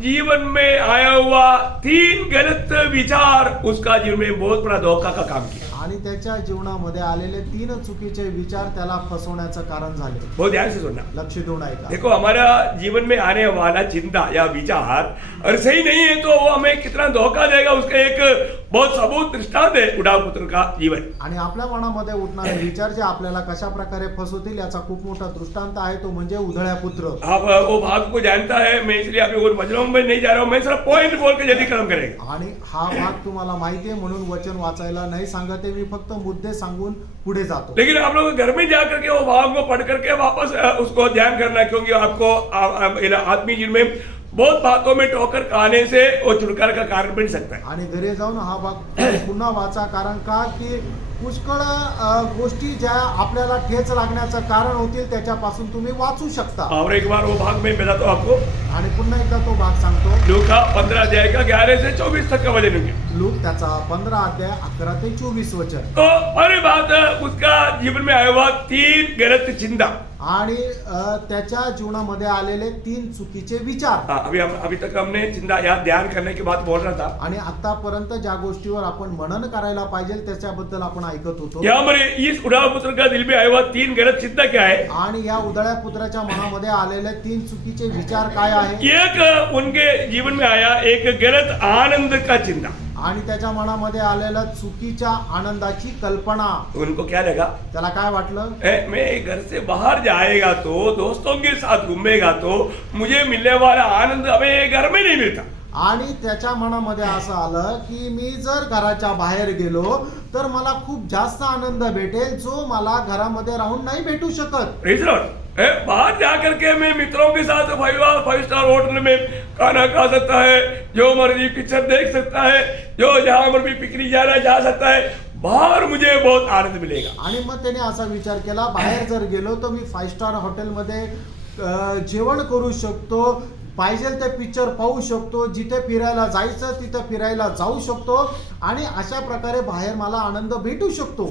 जीवन में आया हुआ 3 गलत विचार उसका जीवन में बहुत बड़ा धोखा का काम किया. आणि त्याच्या जीवनामध्ये आलेले 3 चुकीचे विचार त्याला फसवण्याचं कारण झाले. बहुत ध्यान से सुनना. लक्ष देऊन ऐका. देखो, हमारा जीवन में आने वाला चिंता या विचार अगर सही नहीं है तो वो हमें कितना धोखा देगा, उसका एक बहुत सबूत दृष्टांत है उड़ाऊ पुत्र का जीवन. आणि आपल्या मनामध्ये उठणारे विचार जे आपल्याला कशा प्रकारे फसवतील याचा खूप मोठा दृष्टांत आहे, तो म्हणजे उधळ्या पुत्र. आप वो भाग को जानता है, मैं इसलिए अभी और वचनों में नहीं जा रहा हूँ, मैं सिर्फ पॉइंट बोल के जल्दी काम करेगा. आणि हा भाग तुम्हाला माहिती आहे म्हणून वचन वाचायला नाही सांगते मी, फक्त मुद्दे सांगून पुढे जातो. लेकिन आप लोग घर में जा करके वो भाग को पढ़ करके वापस उसको ध्यान करना, क्योंकि आपको आत्मीय जीवन में बहुत बातों में ठोकर खाने से वो छुटकारा का कारण बन सकता है. आणि घरी जाऊन हा भाग पुन्हा वाचा. कारण का की पुष्कळ गोष्टी ज्या आपल्याला ठेच लागण्याचं कारण होतील त्याच्यापासून तुम्ही वाचू शकता. और एक बार वो भाग में बताता हूँ आपको. आणि पुन्हा एकदा तो भाग सांगतो. लूका 15 अध्याय का 11 से 24 तक का वचन है. लूक त्याचा 15 अध्याय 11 ते 24 वचन. तो पहली बात, उसका जीवन में आया हुआ 3 गलत चिंता. आणि त्याच्या जीवनामध्ये आलेले 3 चुकीचे विचार. अभी तक हमने चिंता या ध्यान करने की बात बोल रहा था. आणि आतापर्यंत ज्या गोष्टीवर आपण मनन करायला पाहिजे त्याच्याबद्दल आपण ऐकत होतो. यहाँ पर इस उड़ाऊ पुत्र का दिल में आया हुआ 3 गलत चिंता क्या है? आणि या उदळ्या पुत्राच्या मनामध्ये आलेले 3 चुकीचे विचार काय आहे? एक उनके जीवन में आया एक गलत आनंद का चिंता. आणि त्याच्या मनामध्ये आलेल्या चुकीच्या आनंदाची कल्पना. उनको क्या लगा? त्याला काय वाटलं? मैं घर से बाहर जाएगा तो, दोस्तों के साथ घूमेगा तो मुझे मिलने वाला आनंद हमें घर में नहीं मिलता. आणि त्याच्या मनामध्ये असं आलं की मी जर घराच्या बाहेर गेलो तर मला खूप जास्त आनंद भेटेल जो मला घरामध्ये राहून नाही भेटू शकत. Praise the Lord. बाहर जा करके मैं मित्रों के साथ 5 स्टार होटल में खाना खा सकता है, जो मर्जी पिक्चर देख सकता है, जो जहां मर्जी पिकनिक जाना जा सकता है, बाहर मुझे बहुत आनंद मिलेगा। आणि मग त्याने असा विचार केला, बाहेर जर गेलो तर मी 5 स्टार हॉटेलमध्ये जेवण करू शकतो, पाहिजे ते पिक्चर पाहू शकतो, जिथे फिरायला जायचं तिथे फिरायला जाऊ शकतो आणि अशा प्रकारे बाहेर मला आनंद भेटू शकतो।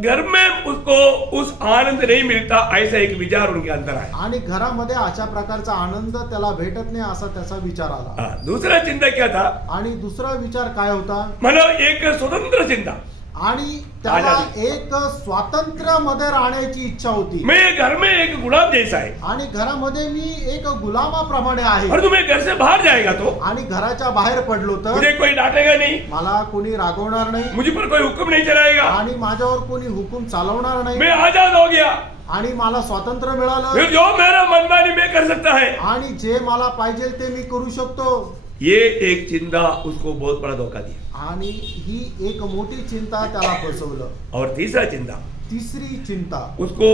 घर में उसको उस आनंद नहीं मिलता, ऐसा एक विचार उनके अंदर आया। आणि घरामध्ये अशा प्रकारचा आनंद त्याला भेटत नाही असा त्याचा विचार आला। दूसरा चिंता क्या था? आणि दुसरा विचार काय होता? एक स्वतंत्र चिंता, आणि त्याला एक स्वातंत्र्यामध्ये राहण्याची इच्छा होती। मैं घर में एक गुलाम जैसा है, आणि घरामध्ये मी एक गुलामाप्रमाणे आहे, और तुम्हें घर से बाहर जाएगा तो आणि घराच्या बाहेर पडलो तर मुझे कोई डांटेगा नहीं, मला कोणी रागवणार नाही, मुझे पर कोई हुक्म नहीं चलाएगा, आणि माझ्यावर कोणी हुकूम चालवणार नाही, मैं आजाद हो गया, आणि मला स्वातंत्र्य मिळालं, फिर जो मेरा मनमानी मैं कर सकता है। आणि जे मला पाहिजे ते मी करू शकतो। ये एक चिंता उसको बहुत बड़ा धोखा दिया। आणि ही एक मोठी चिंता त्याला फसवलं। और तीसरा चिंता, तिसरी चिंता, उसको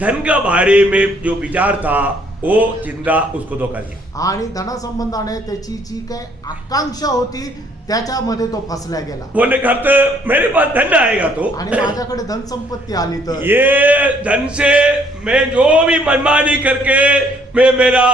धन का बारे में जो विचार था वो चिंता उसको धोखा दिया। आणि धनासंबंधाने त्याची जी काही आकांक्षा होती त्याच्यामध्ये तो फसला गेला। बोलने का अर्थ मेरे पास धन आएगा तो, आणि माझ्याकडे धन संपत्ती आली तर ये धन से मैं जो भी मनमानी करके मैं मेरा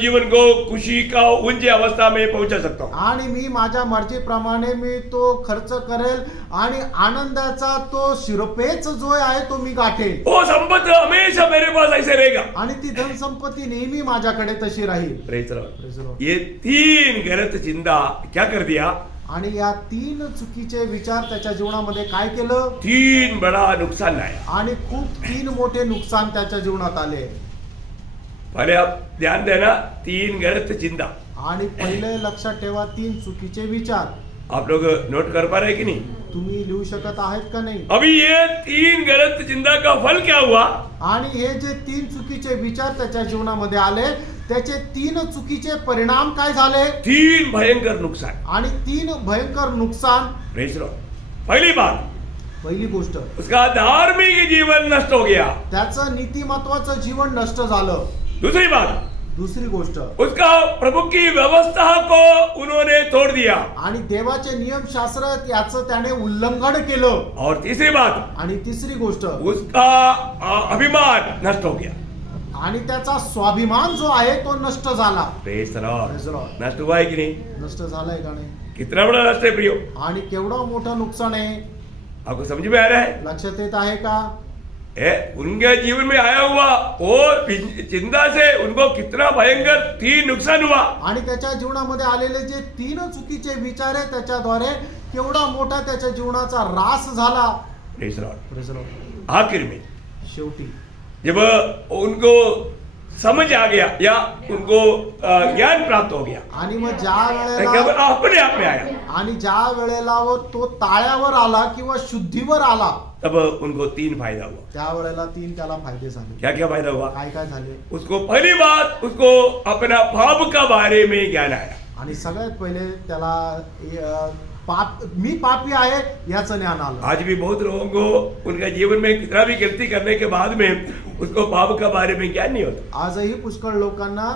जीवन को खुशी का उच्च अवस्था में पहुंचा सकता हूँ। आणि मी माझ्या मर्जीप्रमाणे मी तो खर्च करेल आणि आनंदाचा तो शिरपेच जो आहे तो मी गाठेल, वो संपत्ति हमेशा मेरे पास ऐसे रहेगा। आणि ती धन संपत्ती नेहमी माझ्याकडे तशी राहील। Praise the Lord। ये 3 गलत चिंता क्या कर दिया? आणि या 3 चुकीचे विचार त्याच्या जीवनामध्ये काय केलं? 3 बड़ा नुकसान लाया। आणि खूप 3 मोठे नुकसान त्याच्या जीवनात आले। पहले आप ध्यान देना, 3 गलत चिंता। आणि पहिले लक्षात ठेवा 3 चुकीचे विचार। आप लोग नोट कर पा रहे हैं कि नहीं? तुम्ही लिहू शकत आहेत का नाही? अभी ये 3 गलत चिंता का फल क्या हुआ? आणि हे जे 3 चुकीचे विचार त्याच्या जीवनामध्ये आले त्याचे 3 चुकीचे परिणाम काय झाले? 3 भयंकर नुकसान। आणि 3 भयंकर नुकसान। Praise the Lord। पहली बात, पहिली गोष्ट, उसका धार्मिक जीवन नष्ट हो गया। त्याचं नीतिमत्वाचं जीवन नष्ट झालं। दूसरी बात, दुसरी गोष्ट, उसका प्रभु की व्यवस्था को उन्होंने तोड़ दिया। आणि देवाचे नियमशास्त्र याचं त्याने उल्लंघन केलं। और तीसरी बात, आणि तिसरी गोष्ट, उसका अभिमान नष्ट हो गया। आणि त्याचा स्वाभिमान जो आहे तो नष्ट झाला। Praise the Lord। Praise the Lord। नष्ट हुआ है कि नहीं? नष्ट झालाय का नाही? कितना बड़ा नष्ट है प्रियो? आणि केवढं मोठं नुकसान आहे आपको समझ में आ रहा है? लक्षात येत आहे का? उनके जीवन में आया हुआ वो चिंता से उनको कितना भयंकर 3 नुकसान हुआ। आणि त्याच्या जीवनामध्ये आलेले जे 3 चुकीचे विचार आहे त्याच्याद्वारे केवढा मोठा त्याच्या जीवनाचा ऱ्हास झाला। Praise the Lord। Praise the Lord। आखिर में शेवटी जब उनको समझ आ गया या उनको ज्ञान प्राप्त हो गया, आणि मग ज्या वेळेला अपने आप में आया, आणि ज्या वेळेला तो ताळ्यावर आला किंवा शुद्धीवर आला तब उनको 3 फायदा हुआ। त्यावेळेला 3 त्याला फायदे झाले। क्या क्या फायदा हुआ? काय काय झाले? उसको पहली बात, उसको अपना पाप का बारे में ज्ञान आया। आणि सगळ्यात पहिले त्याला मी पापी आहे याचं ज्ञान आलं। आज भी बहुत लोगों को उनका जीवन में कितना भी गलती करने के बाद में उसको पाप का बारे में ज्ञान नहीं होता। आजही पुष्कळ लोकांना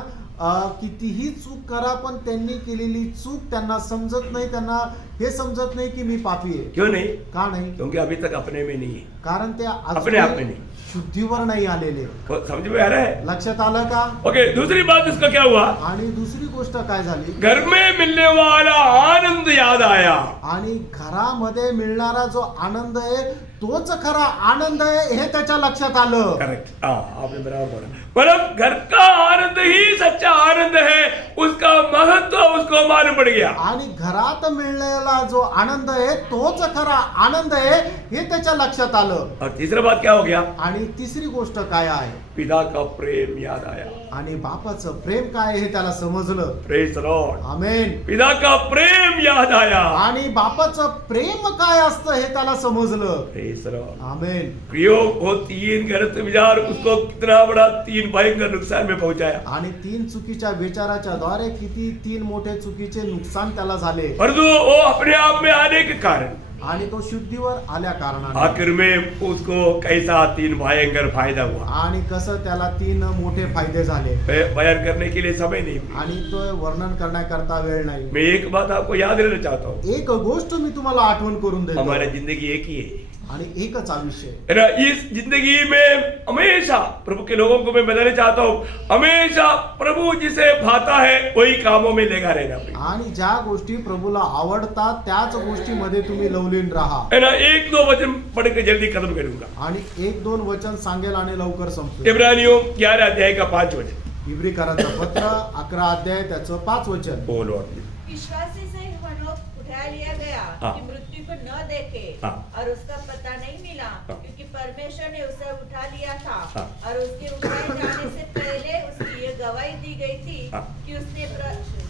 कितीही चूक करा पण त्यांनी केलेली चूक त्यांना समजत नाही, त्यांना हे समजत नाही की मी पापी आहे। क्यों नहीं? का नाही? क्योंकि अभी तक अपने में नहीं है, कारण ते अपने आप में नहीं, शुद्धीवर नाही आलेले। समझ में आ रहा है? लक्षात आलं का? ओके, दूसरी बात उसका क्या हुआ? आणि दुसरी गोष्ट काय झाली? घर में मिलने वाला आनंद याद आया। आणि घरामध्ये मिळणारा जो आनंद आहे तोच खरा आनंद आहे हे त्याच्या लक्षात आलं। करेक्ट, आपने बराबर बोला। मतलब घर का आनंद ही सच्चा आनंद है, उसका महत्व उसको मालूम पड़ गया। आणि घरात मिळलेला जो आनंद आहे तोच खरा आनंद आहे हे त्याच्या लक्षात आलं। और तीसरा बात क्या हो गया? आणि तिसरी गोष्ट काय आहे? पिता का प्रेम याद आया। आणि बापाचं प्रेम काय हे त्याला समजलं। Praise the lord. आमेन। पिता का प्रेम याद आया। आणि बापाचं प्रेम काय असतं हे त्याला समजलं। Praise the lord. आमेन। प्रियो, वो 3 गलत विचार उसको कितना बड़ा 3 भयंकर नुकसान में पहुंचाया। आणि 3 चुकीच्या विचाराच्या द्वारे किती 3 मोठे चुकीचे नुकसान त्याला झाले। परंतु वो अपने आप में आने के कारण आणि तो शुद्धीवर आल्या कारणाने आखिर में उसको कैसा 3 भयंकर फायदा हुआ, आणि कसं त्याला 3 मोठे फायदे झाले बयान करने के लिए समय नहीं। आणि तो वर्णन करण्याकरता वेळ नाही. मैं एक बात आपको याद दिलाना चाहता हूँ, एक गोष्ट मी तुम्हाला आठवण करून देतो, हमारी जिंदगी एक ही है। आणि एकच आयुष्य आहे. है ना, इस जिंदगी में हमेशा प्रभु के लोगों को मैं बताना चाहता हूँ, हमेशा प्रभु जिसे भाता है वही कामों में लेगा रहना। आणि ज्या गोष्टी प्रभुला आवडतात त्याच गोष्टीमध्ये तुम्ही लवलीन राहा. है ना, 1-2 वचन पढ़ के जल्दी खत्म करूंगा। आणि 1-2 वचन सांगेल आणि लवकर संपतो. इब्रानियों 11 अध्याय का 5 वचन। इब्रिकरांचं पत्र 11 अध्याय त्याचं 5 वचन. ओ लॉर्ड, विश्वासी से हनोक उठा लिया गया हाँ। कि मृत्यु को न देखे हाँ। और उसका पता नहीं मिला हाँ। क्योंकि परमेश्वर ने उसे उठा लिया था हाँ। और उसके उठाए जाने से पहले उसकी ये गवाही दी गई थी हाँ। कि उसने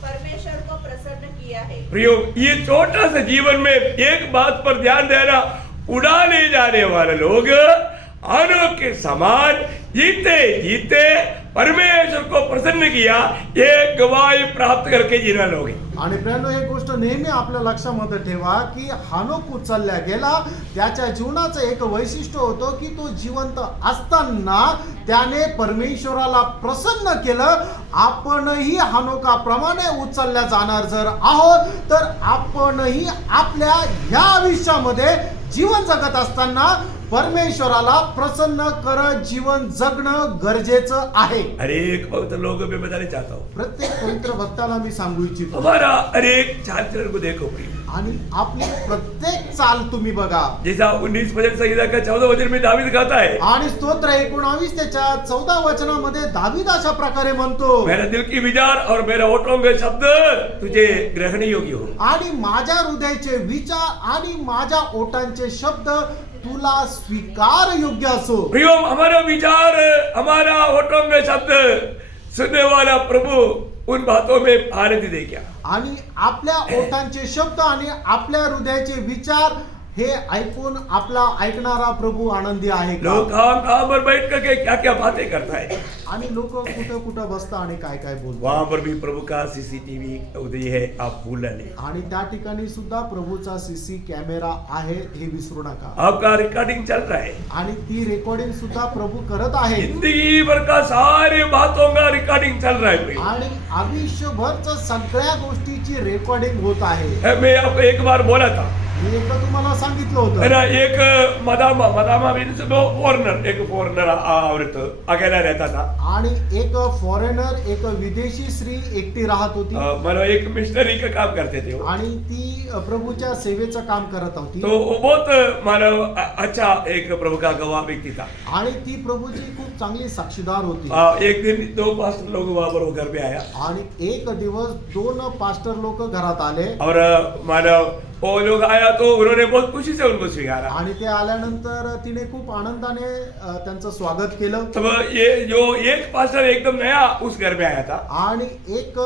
परमेश्वर को प्रसन्न किया है। प्रियो, ये छोटा सा जीवन में एक बात पर ध्यान देना, उड़ा ले जाने वाले लोग आनोक के समान जीते जीते परमेश्वर को प्रसन्न किया, ये गवाही प्राप्त करके जीना लोग हैं। आणि प्रियांनो, एक गोष्ट नेहमी आपल्या लक्षामध्ये ठेवा की हानोक उचलल्या गेला. त्याच्या जीवनाचं एक वैशिष्ट्य होतं की तो जिवंत असताना त्याने परमेश्वराला प्रसन्न केलं. आपणही हानोकाप्रमाणे उचलल्या जाणार जर आहोत तर आपणही आपल्या ह्या आयुष्यामध्ये जीवन जगत असताना परमेश्वराला प्रसन्न करत जीवन जगणं गरजेचं आहे. हर एक भक्त लोगों में बताना चाहता हूँ, प्रत्येक पवित्र भक्ताला मी सांगू इच्छितो. हमारा हर एक चाल चलन को देखो प्रिय, आणि आपली प्रत्येक चाल तुम्ही बघा. जैसा 19 भजन संहिता का 14 वचन में दावीद कहता है, आणि स्तोत्र 19 त्याच्या 14 वचनामध्ये दावीद अशा प्रकारे म्हणतो, मेरा दिल की विचार और मेरा होठों के शब्द तुझे ग्रहण योग्य हो। आणि माझ्या हृदयाचे विचार आणि माझ्या ओठांचे शब्द तुला स्वीकार योग्य असो. प्रियो, हमारा विचार, हमारा होठों के शब्द सुनने वाला प्रभु उन बातों में आनंद दे क्या। आणि आपल्या ओठांचे शब्द आणि आपल्या हृदयाचे विचार हे ऐकून आपला ऐकणारा प्रभु आनंदी आहे का? लोग काम पर बैठ करके क्या क्या बातें करता है, आणि लोक कुठं कुठं बसता आणि काय काय बोलतात. वहां पर भी प्रभु का सीसीटीवी उदय है, आप भूल न लें। आणि त्या ठिकाणी सुद्धा प्रभूचा सीसी कॅमेरा आहे, हे विसरू नका. आपका रिकॉर्डिंग चल रहा है, आणि ती रेकॉर्डिंग सुद्धा प्रभू करत आहे. जिंदगी भर का सारे बातों का रिकॉर्डिंग चल रहा है प्रिय। आणि आयुष्यभरच सगळ्या गोष्टीची रेकॉर्डिंग होत आहे. मैं आपको एक बार बोला था, मी एकदा तुम्हाला सांगितलं है होतं. ना, एक मदामा मीन्स फॉरनर, एक फॉरनर औरत अकेला रहता था। आणि एक फॉरेनर, एक विदेशी स्त्री एकटी राहत होती. मतलब एक मिशनरी का काम करते थे वो। आणि ती प्रभूच्या सेवेचं काम करत होती. तो वो बहुत मानव अच्छा एक प्रभु का गवाह व्यक्ति था। आणि ती प्रभूची खूप चांगली साक्षीदार होती. एक दिन 2 पास्टर लोग वहां पर वो घर पे आया आणि एक दिवस 2 पास्टर लोक घरात आले. और मानव वो लोग आया तो उन्होंने बहुत खुशी से उनको स्वीकारा। आणि ते आल्यानंतर तिने खूप आनंदाने त्यांचं स्वागत केलं. तब ये जो एक पास्टर एकदम नया उस घर में आया था, आणि एक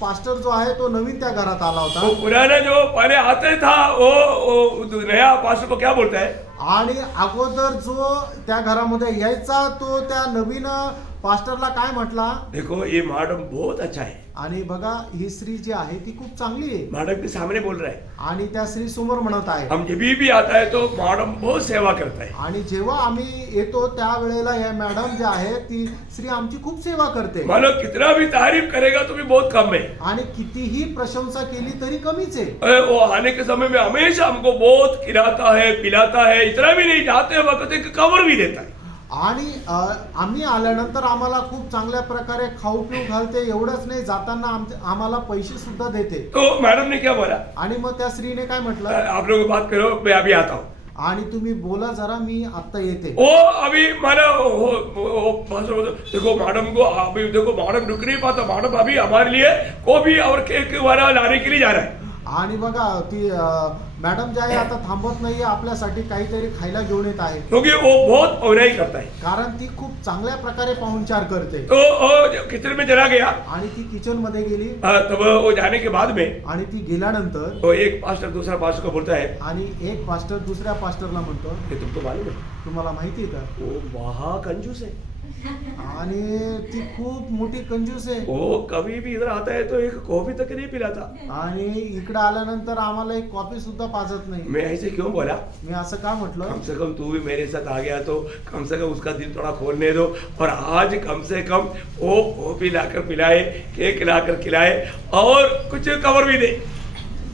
पास्टर जो आहे तो नवीन त्या घरात आला वो होता. पुराना जो पहले आते था वो नया पास्टर को क्या बोलता है, आणि अगोदर जो त्या घरामध्ये यायचा तो त्या नवीन पास्टरला काय म्हटला, देखो ये मैडम बहुत अच्छा है। आणि बघा ही स्त्री जी आहे ती खूप चांगली आहे. मैडम के सामने बोल रहा है, आणि त्या स्त्री समोर म्हणत आहे. हम जब भी आता है तो मैडम बहुत सेवा करता है। आणि जेव्हा आम्ही येतो त्या वेळेला या मॅडम ज्या आहे ती स्त्री आमची खूप सेवा करते. मानो कितना भी तारीफ करेगा तो भी बहुत कम है। आणि कितीही प्रशंसा केली तरी कमीच आहे. वो आने के समय में हमेशा हमको बहुत खिलाता है, पिलाता है, इतना भी नहीं, जाते वक्त एक कवर भी देता है। आणि आम्ही आल्यानंतर आम्हाला खूप चांगल्या प्रकारे खाऊ पिऊ घालते. एवढंच नाही, जाताना आम्हाला पैसे सुद्धा देते. तो मैडम ने क्या बोला, आणि मग त्या स्त्रीने काय म्हटलं, आप लोग बात करो, मैं अभी आता हूँ। आणि तुम्ही बोला जरा, मी आता येते. वो अभी मानो देखो मैडम को, अभी देखो मैडम रुक नहीं पाता, मैडम अभी हमारे लिए कॉफी और केक वाला लाने के लिए जा रहा है। आणि बघा ती मॅडम जे आहे आता थांबत नाहीये, आपल्यासाठी काहीतरी खायला घेऊन येत आहे. क्योंकि वो बहुत पौनाई करता है। कारण ती खूप चांगल्या प्रकारे पाहुणचार करते. तो किचन में चला गया, आणि ती किचन मध्ये गेली. तब वो जाने के बाद में आणि ती गेल्यानंतर तो एक पास्टर दूसरा पास्टर को बोलता है, आणि एक पास्टर दुसऱ्या पास्टरला म्हणतो, ये तुमको मालूम है तुम्हाला माहिती आहे का, वो महा कंजूस है। आणि ती खूप मोठी कंजूस आहे वो कभी भी इधर आता है तो एक कॉफी तक नहीं पिलाता। आणि इकडे आल्यानंतर आम्हाला एक कॉफी सुद्धा पाजत नाही. मैं ऐसे क्यों बोला? मी असं का म्हटलं? कम से कम तू भी मेरे साथ आ गया तो कम से कम उसका दिल थोड़ा खोलने दो, और आज कम से कम वो कॉफी लाकर पिलाए, केक लाकर खिलाए और कुछ कवर भी दे।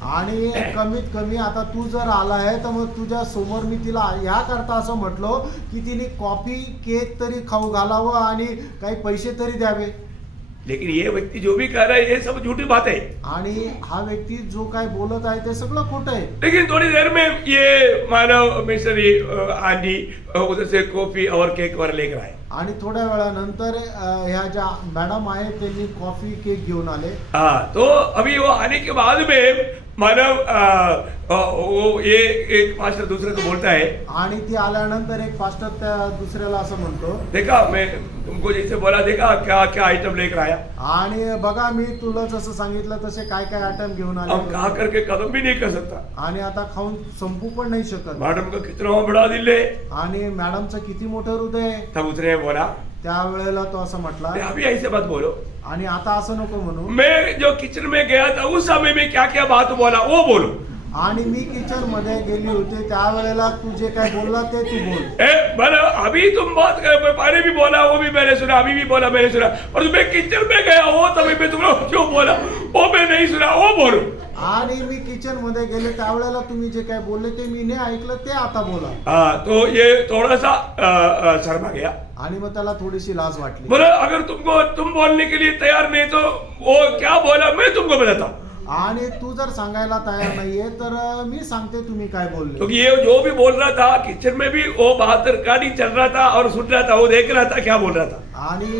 आणि कमीत कमी आता तू जर आला आहे तर मग तुझ्या समोर मी तिला या करता असं म्हटलो की तिने कॉफी केक तरी खाऊ घालावं आणि काही पैसे तरी द्यावे. लेकिन ये व्यक्ति जो भी कह रहा है ये सब झूठी बात है। आणि हा व्यक्ती जो काय बोलत आहे ते सगळं खोटं आहे. लेकिन थोड़ी देर में ये मानव मिशनरी आंटी उधर से कॉफी और केक वर लेकर आए। आणि थोड्या वेळानंतर ह्या ज्या मॅडम आहेत त्यांनी कॉफी केक घेऊन आले. हाँ, तो अभी वो आने के बाद में मानव वो ये एक पास्टर दूसरे को बोलता है, आणि ती आल्यानंतर एक पास्टर त्या दुसऱ्याला असं म्हणतो, देखा मैं तुमको जैसे बोला, देखा क्या क्या आइटम लेकर आया। आणि बघा मी तुला जसं सांगितलं तसे काय काय आयटम घेऊन हम आले. कहा करके कदम भी नहीं कर सकता। आणि आता खाऊन संपू पण नाही शकत. मैडम का कितना बड़ा दिल है। आणि मॅडमचं किती मोठं हृदय आहे. तब उसने बोला, त्यावेळेला तो असं म्हटला, अभी ऐसे मत बोलो, आणि आता असं नको म्हणू. मैं जो किचन में गया था उस समय में क्या क्या बात बोला वो बोलो। आणि मी किचन मध्ये गेली होती त्यावेळेला तू जे काय बोलला ते तू बोल. बोलो अभी तुम बात कर, मैं पहले भी बोला वो भी मैंने सुना, अभी भी बोला मैंने सुना, और मैं किचन में गया वो समय पे तुम लोग जो बोला वो मैं नहीं सुना वो बोलो। आणि मी किचन मध्ये गेले त्यावेळेला तुम्ही जे काय बोलले ते मी नाही ऐकलं ते आता बोला. हाँ, तो ये थोड़ा सा शर्मा गया। आणि मग त्याला थोडीशी लाज वाटली. बोलो अगर तुम बोलने के लिए तैयार नहीं तो वो क्या बोला मैं तुमको बताता हूँ। आणि तू जर सांगायला तयार नाहीये तर मी सांगते तुम्ही काय बोलले. क्योंकि ये जो भी बोल रहा था किचन में भी वो बात रिकॉर्डिंग चल रहा था और सुन रहा था, वो देख रहा था क्या बोल रहा था। आणि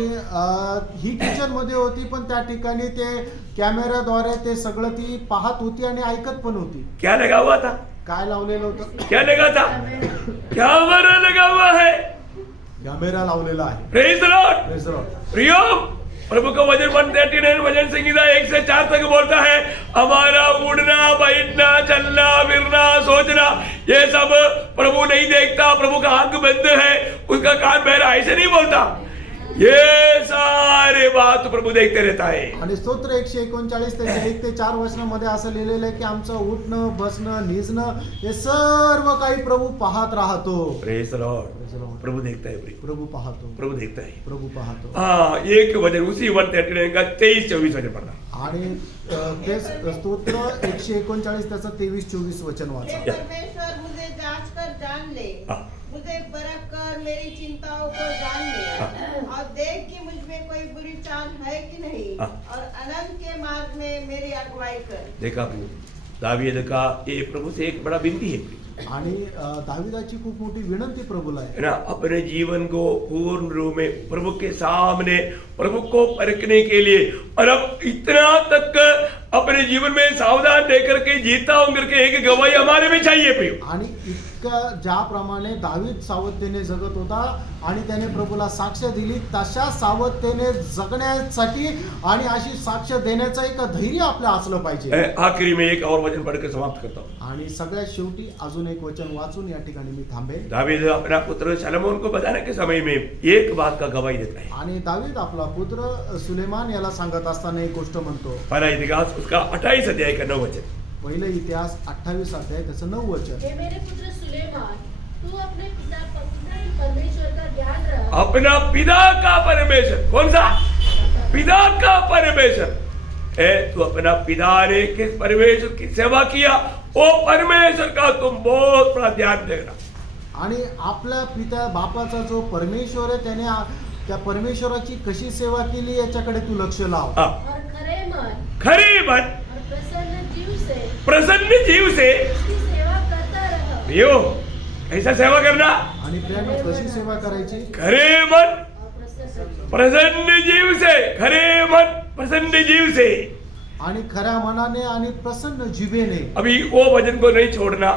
ही किचन मध्ये होती पण त्या ठिकाणी ते कॅमेऱ्याद्वारे ते सगळं ती पाहत होती आणि ऐकत पण होती. क्या लगा हुआ था? काय लावलेलं होतं? क्या लगा था? कैमरा लगा हुआ है। कॅमेरा लावलेला आहे. Praise the Lord. Praise the Lord. प्रियो, प्रभु का वचन 139 वचन संहिता 1 से 4 तक बोलता है, हमारा उड़ना बैठना चलना फिरना सोचना ये सब प्रभु नहीं देखता, प्रभु का आंख बंद है, उसका कान बहरा, ऐसे नहीं बोलता। ये सारे बात प्रभु देखते रहता है। आणि स्तोत्र 139 त्याच्या 1 ते 4 वचनामध्ये असं लिहिलेलं आहे की आमचं उठणं बसणं निजणं हे सर्व काही प्रभू पाहत राहतो. Praise the Lord. Praise the Lord. प्रभु देखता है, प्रिय। प्रभू पाहतो. प्रभु देखता है। प्रभू पाहतो. हाँ, एक वचन उसी 139 का 23-24 वचन पढ़ना। आणि ते स्तोत्र 139 त्याचं 23-24 वचन हे वाचा. परमेश्वर मुझे जांच कर जान ले, हाँ। मुझे परख कर मेरी चिंताओं को जान ले, और देख कि मुझ में कोई बुरी चाल है कि नहीं, हाँ। और अनंत के मार्ग में मेरी अगुवाई कर। देखा प्रिय, दावीद का ये प्रभु से एक बड़ा विनती है प्रिय। आणि दाविदाची खूप मोठी विनंती प्रभूला आहे. है ना, अपने जीवन को पूर्ण रूप में प्रभु के सामने प्रभु को परखने के लिए, और अब इतना तक अपने जीवन में सावधान देकर के जीता हूं करके एक गवाही हमारे में चाहिए प्रिय। आणि इतका ज्याप्रमाणे दावीद सावधतेने जगत होता आणि त्याने प्रभूला साक्ष दिली तशा सावधतेने जगण्यासाठी आणि अशी साक्ष देण्याचं एक धैर्य आपलं असलं पाहिजे. आखिरी में एक और वचन पढ़कर समाप्त करता हूँ। आणि सगळ्यात शेवटी अजून एक वचन वाचून या ठिकाणी मी थांबेन. दावीद अपना पुत्र शलोमोन को बताने के समय में एक बात का गवाही देता है। आणि दावीद आपला पुत्र सुलेमान याला सांगत असताना एक गोष्ट म्हणतो. पहला इतिहास उसका 28 अध्याय का 9 वचन। पहिलं इतिहास 28 अध्याय त्याचं 9 वचन. हे मेरे पुत्र सुलेमान, तू अपने पिता परमेश्वर का ध्यान रख। अपना पिता का परमेश्वर, कौन सा? पिता का परमेश्वर। तू अपना पिता ने किस परमेश्वर की सेवा किया, वो परमेश्वर का तुम बहुत बड़ा ध्यान देना। आणि आपल्या पिता बापाचा जो परमेश्वर आहे त्याने त्या परमेश्वराची कशी सेवा केली याच्याकडे तू लक्ष लाव. हाँ, और खरे मन खरी मन और प्रसन्न जीव से उसकी सेवा करता रह। यो कैसा सेवा करना? आणि त्याने कशी सेवा करायची? खरे मन और प्रसन्न जीव से, खरे मन प्रसन्न जीव से। आणि खऱ्या मनाने आणि प्रसन्न जिभेने. अभी वो वचन को नहीं छोड़ना।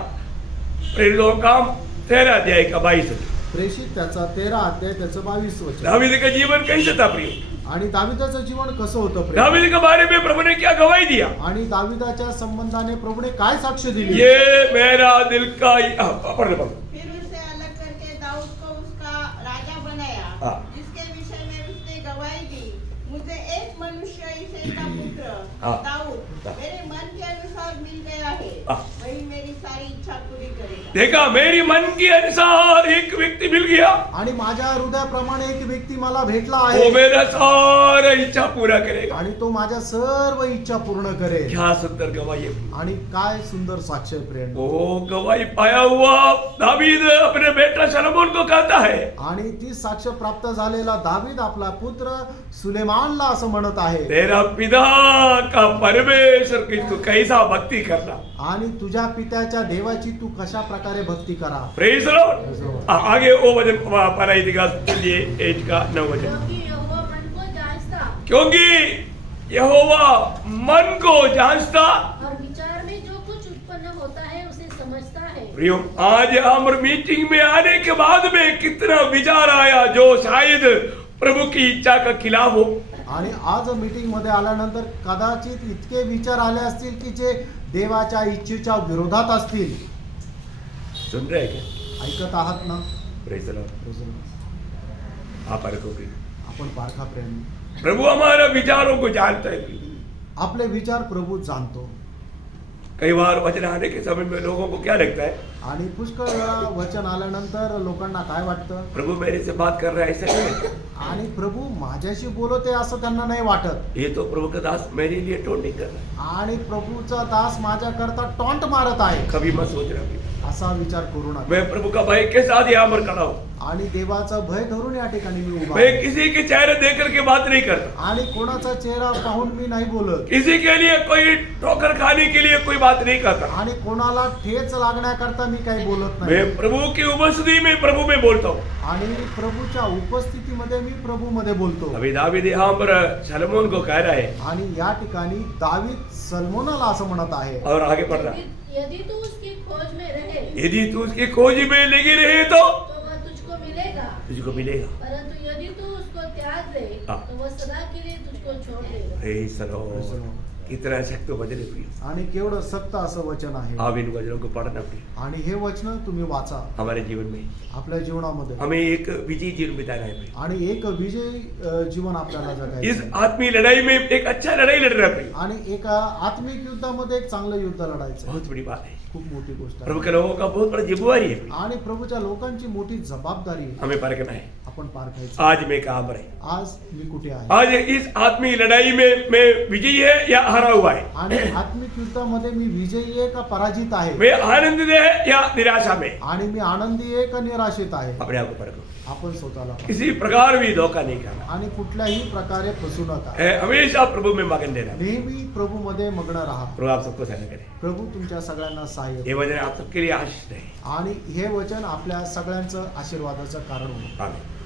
प्रेरितों का काम 13 अध्याय का 22 वचन। प्रेषित त्याचा 13 अध्याय त्याचं 22 वचन. दावीद का जीवन कैसे था प्रिय? आणि दाविदाचं जीवन कसं होतं प्रेम? दावीद के बारे में प्रभु ने क्या गवाही दिया? आणि दाविदाच्या संबंधाने प्रभूने काय साक्ष दिली? ये मेरा दिल का पढ़। फिर उसे अलग करके दाऊद को उसका राजा बनाया, हाँ। जिसके देखा मेरी मन के अनुसार एक व्यक्ति मिल गया, आणि माझ्या हृदयाप्रमाणे एक व्यक्ती मला भेटला वो आहे मेरा सारा इच्छा पूरा करेगा. आणि तो माझ्या सर्व इच्छा पूर्ण करेल. क्या सुंदर गवाही है. आणि काय सुंदर साक्ष आहे प्रेम. वो गवाही पाया हुआ दावीद अपने बेटा शलोमोन को कहता है, आणि ती साक्ष प्राप्त झालेला दावीद आपला पुत्र सुलेमानला असं म्हणत आहे, तेरा पिता का परमेश्वर की तू कैसा भक्ति करना. आणि तुझ्या पित्याच्या देवाची तू कशा प्रकारे भक्ती करा. Praise the Lord. आगे वो वचन पढ़ा इतिहास के लिए 8 का 9 वचन. क्योंकि यहोवा मन को जांचता क्योंकि यहोवा मन को जांचता. और विचार में जो कुछ उत्पन्न होता है उसे समझता है. प्रियो, आज हम मीटिंग में आने के बाद में कितना विचार आया जो शायद प्रभु की इच्छा का खिलाफ हो. आणि आज मीटिंग मध्ये आल्यानंतर कदाचित इतके विचार आले असतील की जे देवाच्या इच्छेच्या विरोधात असतील. सुन रहे हैं क्या? ऐकत आहात ना. Praise the Lord. आप रखोगे. आपण पारखा प्रेम. प्रभु हमारे विचारों को जानता है. आपले विचार प्रभू जाणतो. कई बार वचन आने के समय में लोगों को क्या लगता है, आणि पुष्कळ वेळा वचन आल्यानंतर लोकांना काय वाटतं, प्रभु मेरे से बात कर रहा है ऐसा नहीं. आणि प्रभू माझ्याशी बोलत आहे असं त्यांना नाही वाटत. ये तो प्रभु का दास मेरे लिए टोनिंग कर रहा है. आणि प्रभूचा दास माझ्या करता टॉन्ट मारत आहे कभी मत सोच रहा हूं. असा विचार करू नका. मैं प्रभु का भय के साथ यहाँ पर खड़ा हूँ. आणि देवाचा भय धरून या ठिकाणी मी उभा मैं आहे. किसी के चेहरे देख करके बात नहीं करता. आणि कोणाचा चेहरा पाहून मी नाही बोलत. किसी के लिए कोई ठोकर खाने के लिए कोई बात नहीं करता. आणि कोणाला ठेच लागण्याकरता मी काही बोलत नाही. मैं प्रभु की उपस्थिति में प्रभु में बोलता हूँ. आणि प्रभूच्या उपस्थितीमध्ये मी प्रभू मध्ये बोलतो. अभी दावीद यहाँ पर शलोमोन को कह रहा है आणि या ठिकाणी दावीद सलमोनाला असं म्हणत आहे, और आगे बढ़ रहा है, यदि तू उसकी खोज में रहे यदि तू उसकी खोज में लगी रहे तो तो वह तुझको मिलेगा. तुझको मिलेगा. परंतु यदि तू उसको त्याग दे हाँ. तो वह सदा के लिए तुझको छोड़ देगा. Praise the Lord. कितना शक्त वचन है प्रिय. आणि केवढं सक्त असं वचन आहे. आप इन वचनों को पढ़ना प्रिय. आणि हे वचन तुम्ही वाचा हमारे जीवन में आपल्या जीवनामध्ये. हमें एक विजयी जीवन बिताना है प्रिय. आणि एक विजयी जीवन आपल्याला इस जगायचं. आत्मीय लड़ाई में एक अच्छा लड़ाई लड़ रहा है प्रिय. आणि एका आत्मिक युद्धामध्ये एक चांगलं युद्ध लढायचं बहुत बड़ी बात है. खूप मोठी गोष्ट प्रभु आहे. के लोगों का बहुत बड़ा जिम्मेवारी है. आणि प्रभूच्या लोकांची मोठी जबाबदारी आहे. हमें परखना है आपण पारखायचं. आज मैं कहाँ पर है. आज मी कुठे आहे. आज इस आत्मीय लड़ाई में मैं विजयी है या हारा हुआ है. आणि आत्मिक युद्धामध्ये मी विजयी आहे का पराजित आहे. मैं आनंदित है या निराशा में. आणि मी आनंदी आहे का निराशित आहे. अपने आप को परखो. आपण स्वतःला पाहा. किसी प्रकार भी धोखा नहीं करना आणि कुठल्याही प्रकारे फसू नका. है. हमेशा प्रभु में मगन रहना. नेहमी प्रभू मध्ये मग्न राहा. प्रभु आप सबको सहायता करे. प्रभू तुमच्या सगळ्यांना सहाय्य ये वचन आप सबके लिए आशीष है. आणि हे वचन आपल्या सगळ्यांचं आशीर्वादाचं कारण होईल. आमीन.